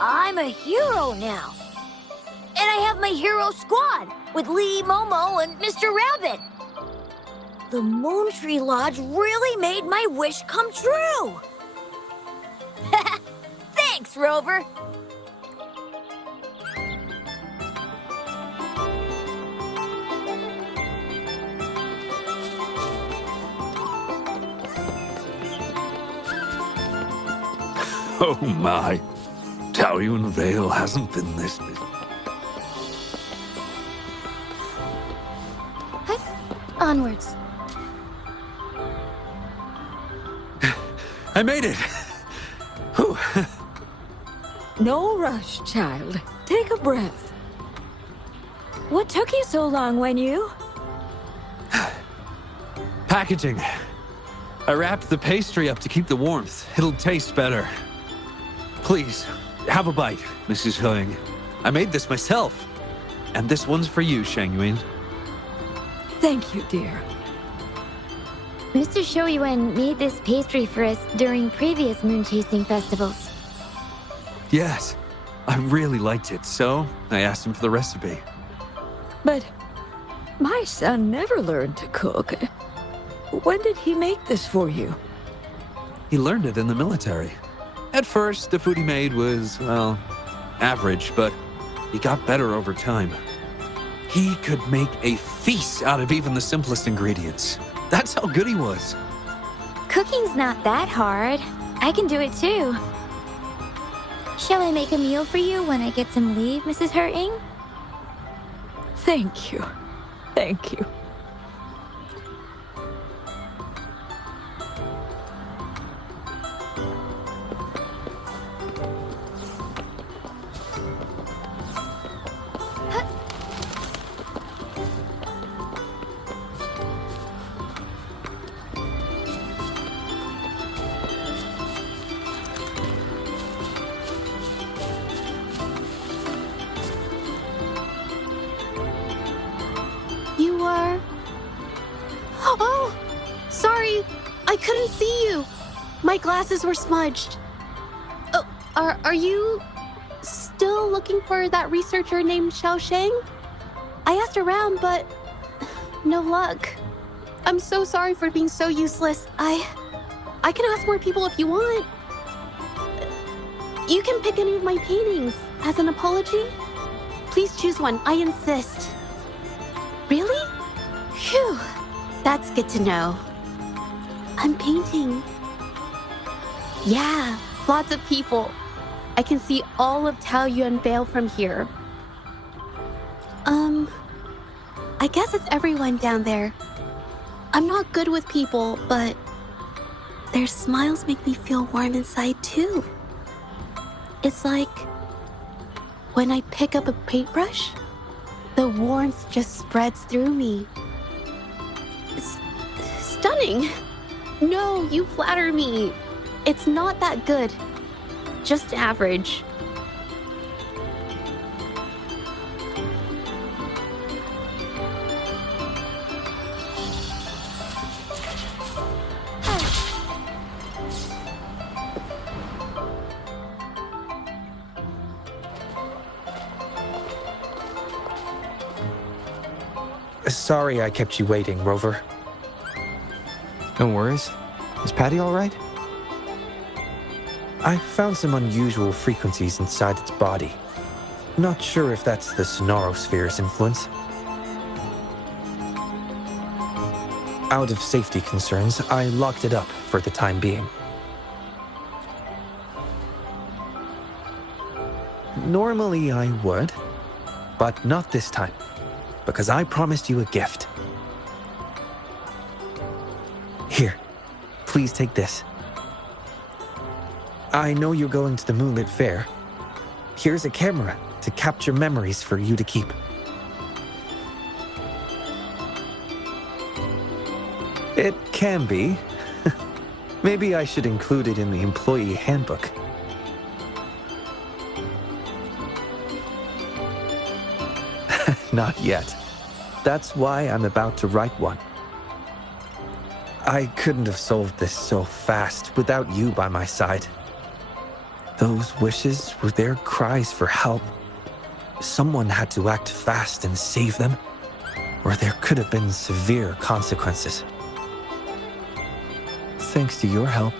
I'm a hero now. And I have my hero squad with Lee, Momo, and Mr. Rabbit. The Moon Tree Lodge really made my wish come true. Thanks, Rover. Oh my. Taoyuan Vale hasn't been this busy. Onwards. I made it! Whew. No rush, child. Take a breath. What took you so long, Wenyu? Packaging. I wrapped the pastry up to keep the warmth. It'll taste better. Please, have a bite, Mrs. Huang. I made this myself. And this one's for you, Shangyuan. Thank you, dear. Mr. Shoyuan made this pastry for us during previous moon chasing festivals. Yes, I really liked it, so I asked him for the recipe. But my son never learned to cook. When did he make this for you? He learned it in the military. At first, the food he made was, well, average, but he got better over time. He could make a feast out of even the simplest ingredients. That's how good he was. Cooking's not that hard. I can do it too. Shall I make a meal for you when I get some leave, Mrs. Hurting? Thank you. Thank you. Oh! Sorry, I couldn't see you. My glasses were smudged. Oh, are you still looking for that researcher named Xiao Sheng? I asked around, but no luck. I'm so sorry for being so useless. I can ask more people if you want. You can pick any of my paintings as an apology. Please choose one, I insist. Really? Phew, that's good to know. I'm painting. Yeah, lots of people. I can see all of Taoyuan Vale from here. I guess it's everyone down there. I'm not good with people, but their smiles make me feel warm inside too. It's like when I pick up a paintbrush, the warmth just spreads through me. It's stunning. No, you flatter me. It's not that good. Just average. Sorry I kept you waiting, Rover. No worries. Is Patty all right? I found some unusual frequencies inside its body. Not sure if that's the Sonorosphere's influence. Out of safety concerns, I locked it up for the time being. Normally I would, but not this time, because I promised you a gift. Here, please take this. I know you're going to the Moonlit Fair. Here's a camera to capture memories for you to keep. It can be. Maybe I should include it in the employee handbook. Not yet. That's why I'm about to write one. I couldn't have solved this so fast without you by my side. Those wishes were their cries for help. Someone had to act fast and save them, or there could have been severe consequences. Thanks to your help,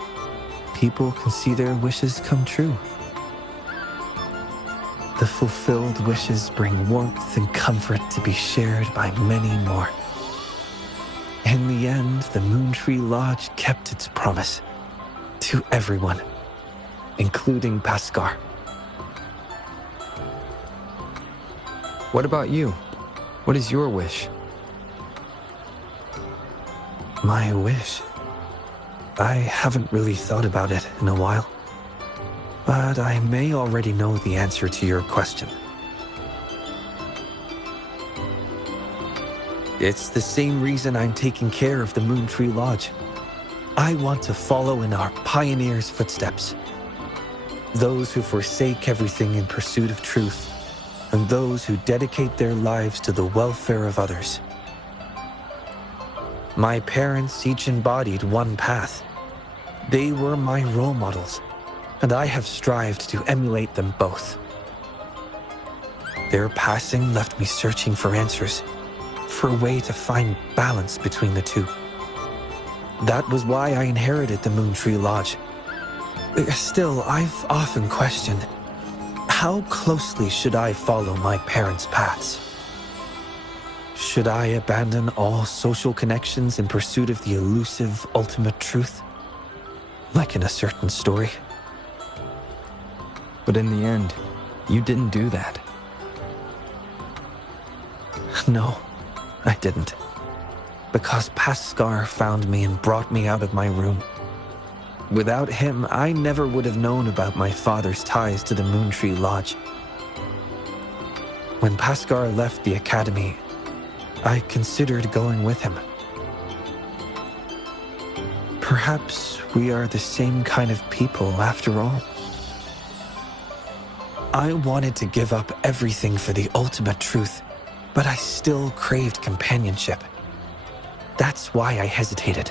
people can see their wishes come true. The fulfilled wishes bring warmth and comfort to be shared by many more. In the end, the Moontree Lodge kept its promise to everyone, including Paskar. What about you? What is your wish? My wish? I haven't really thought about it in a while. But I may already know the answer to your question. It's the same reason I'm taking care of the Moontree Lodge. I want to follow in our pioneers' footsteps. Those who forsake everything in pursuit of truth, and those who dedicate their lives to the welfare of others. My parents each embodied one path. They were my role models, and I have strived to emulate them both. Their passing left me searching for answers, for a way to find balance between the two. That was why I inherited the Moontree Lodge. Still, I've often questioned, how closely should I follow my parents' paths? Should I abandon all social connections in pursuit of the elusive ultimate truth? Like in a certain story? But in the end, you didn't do that. No, I didn't. Because Paskar found me and brought me out of my room. Without him, I never would have known about my father's ties to the Moontree Lodge. When Paskar left the academy, I considered going with him. Perhaps we are the same kind of people after all. I wanted to give up everything for the ultimate truth, but I still craved companionship. That's why I hesitated.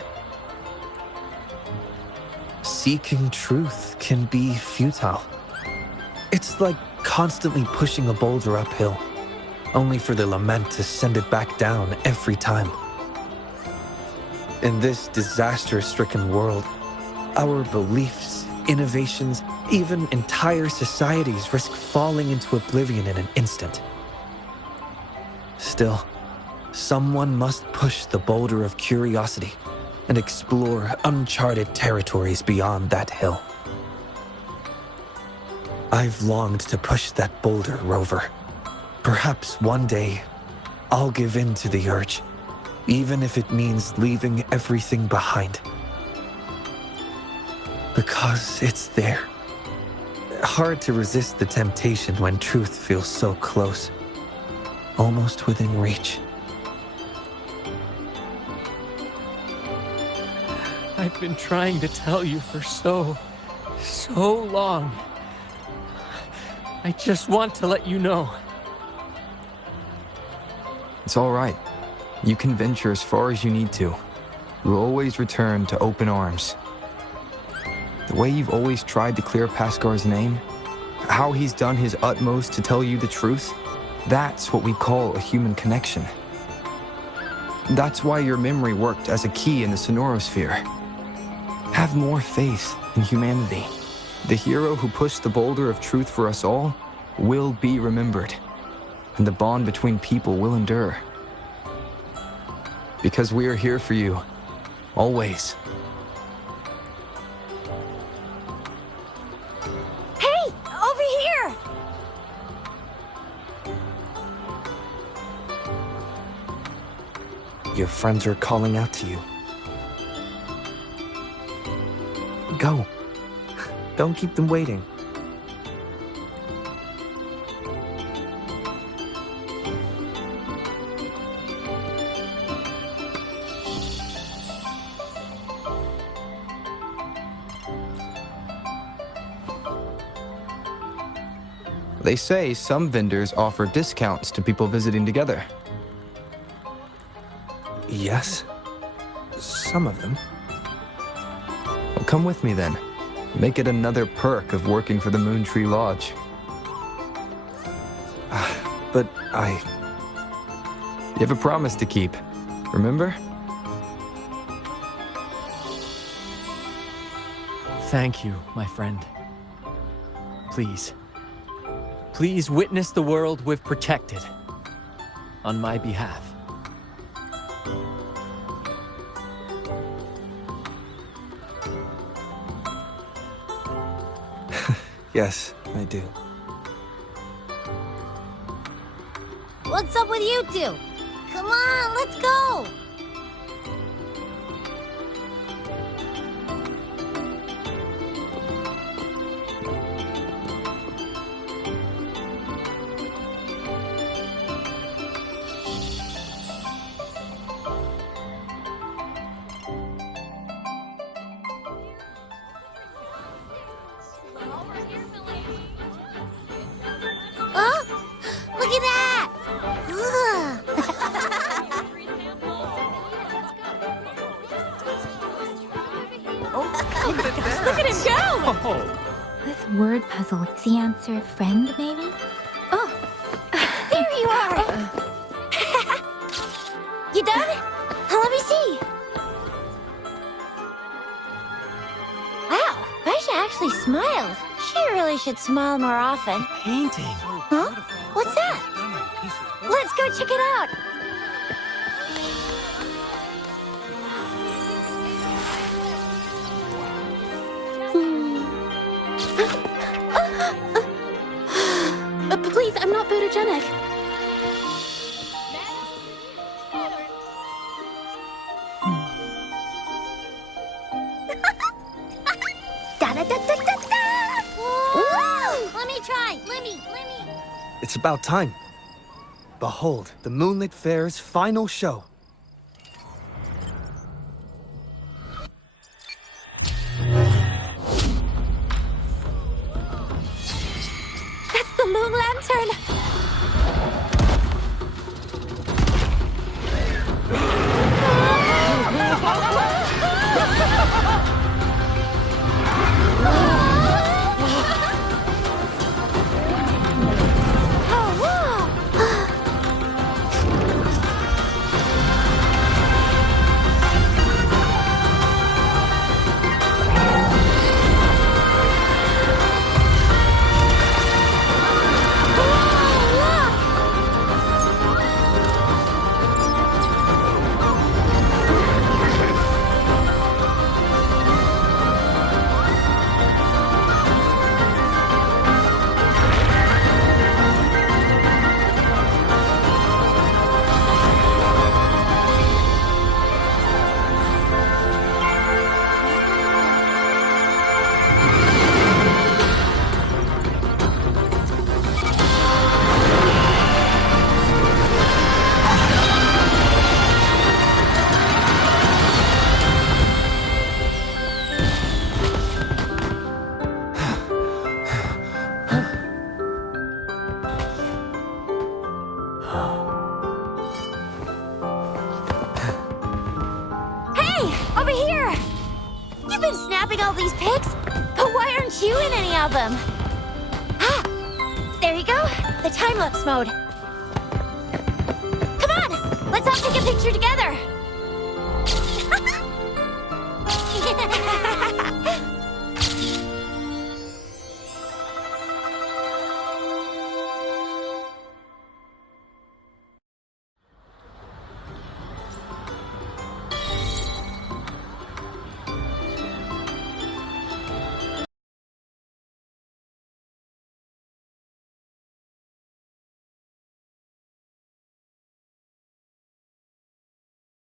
Seeking truth can be futile. It's like constantly pushing a boulder uphill, only for the lament to send it back down every time. In this disaster-stricken world, our beliefs, innovations, even entire societies risk falling into oblivion in an instant. Still, someone must push the boulder of curiosity and explore uncharted territories beyond that hill. I've longed to push that boulder, Rover. Perhaps one day, I'll give in to the urge, even if it means leaving everything behind. Because it's there. Hard to resist the temptation when truth feels so close, almost within reach. I've been trying to tell you for so long. I just want to let you know. It's all right. You can venture as far as you need to. You'll always return to open arms. The way you've always tried to clear Paskar's name, how he's done his utmost to tell you the truth, that's what we call a human connection. That's why your memory worked as a key in the Sonorosphere. Have more faith in humanity. The hero who pushed the boulder of truth for us all will be remembered, and the bond between people will endure. Because we are here for you, always. Hey, over here! Your friends are calling out to you. Go. Don't keep them waiting. They say some vendors offer discounts to people visiting together. Yes. Some of them. Well, come with me then. Make it another perk of working for the Moon Tree Lodge. But You have a promise to keep, remember? Thank you, my friend. Please. Please witness the world we've protected. On my behalf. Yes, I do. What's up with you two? Come on, let's go! Huh? Look at that! Look at him go! This word puzzle, is the answer friend, maybe? Oh, There you are! You done? Let me see. Wow, Baisha actually smiled. She really should smile more often. Painting. Huh? What's that? Let's go check it out. Please, I'm not photogenic. Da-da-da-da-da-da! Woo! Let me try. Let me. It's about time. Behold, the Moonlit Fair's final show. That's the moon lantern. Over here! You've been snapping all these pics, but why aren't you in any of them? Ah! There you go, the time-lapse mode. Come on, let's Let's all take a picture together.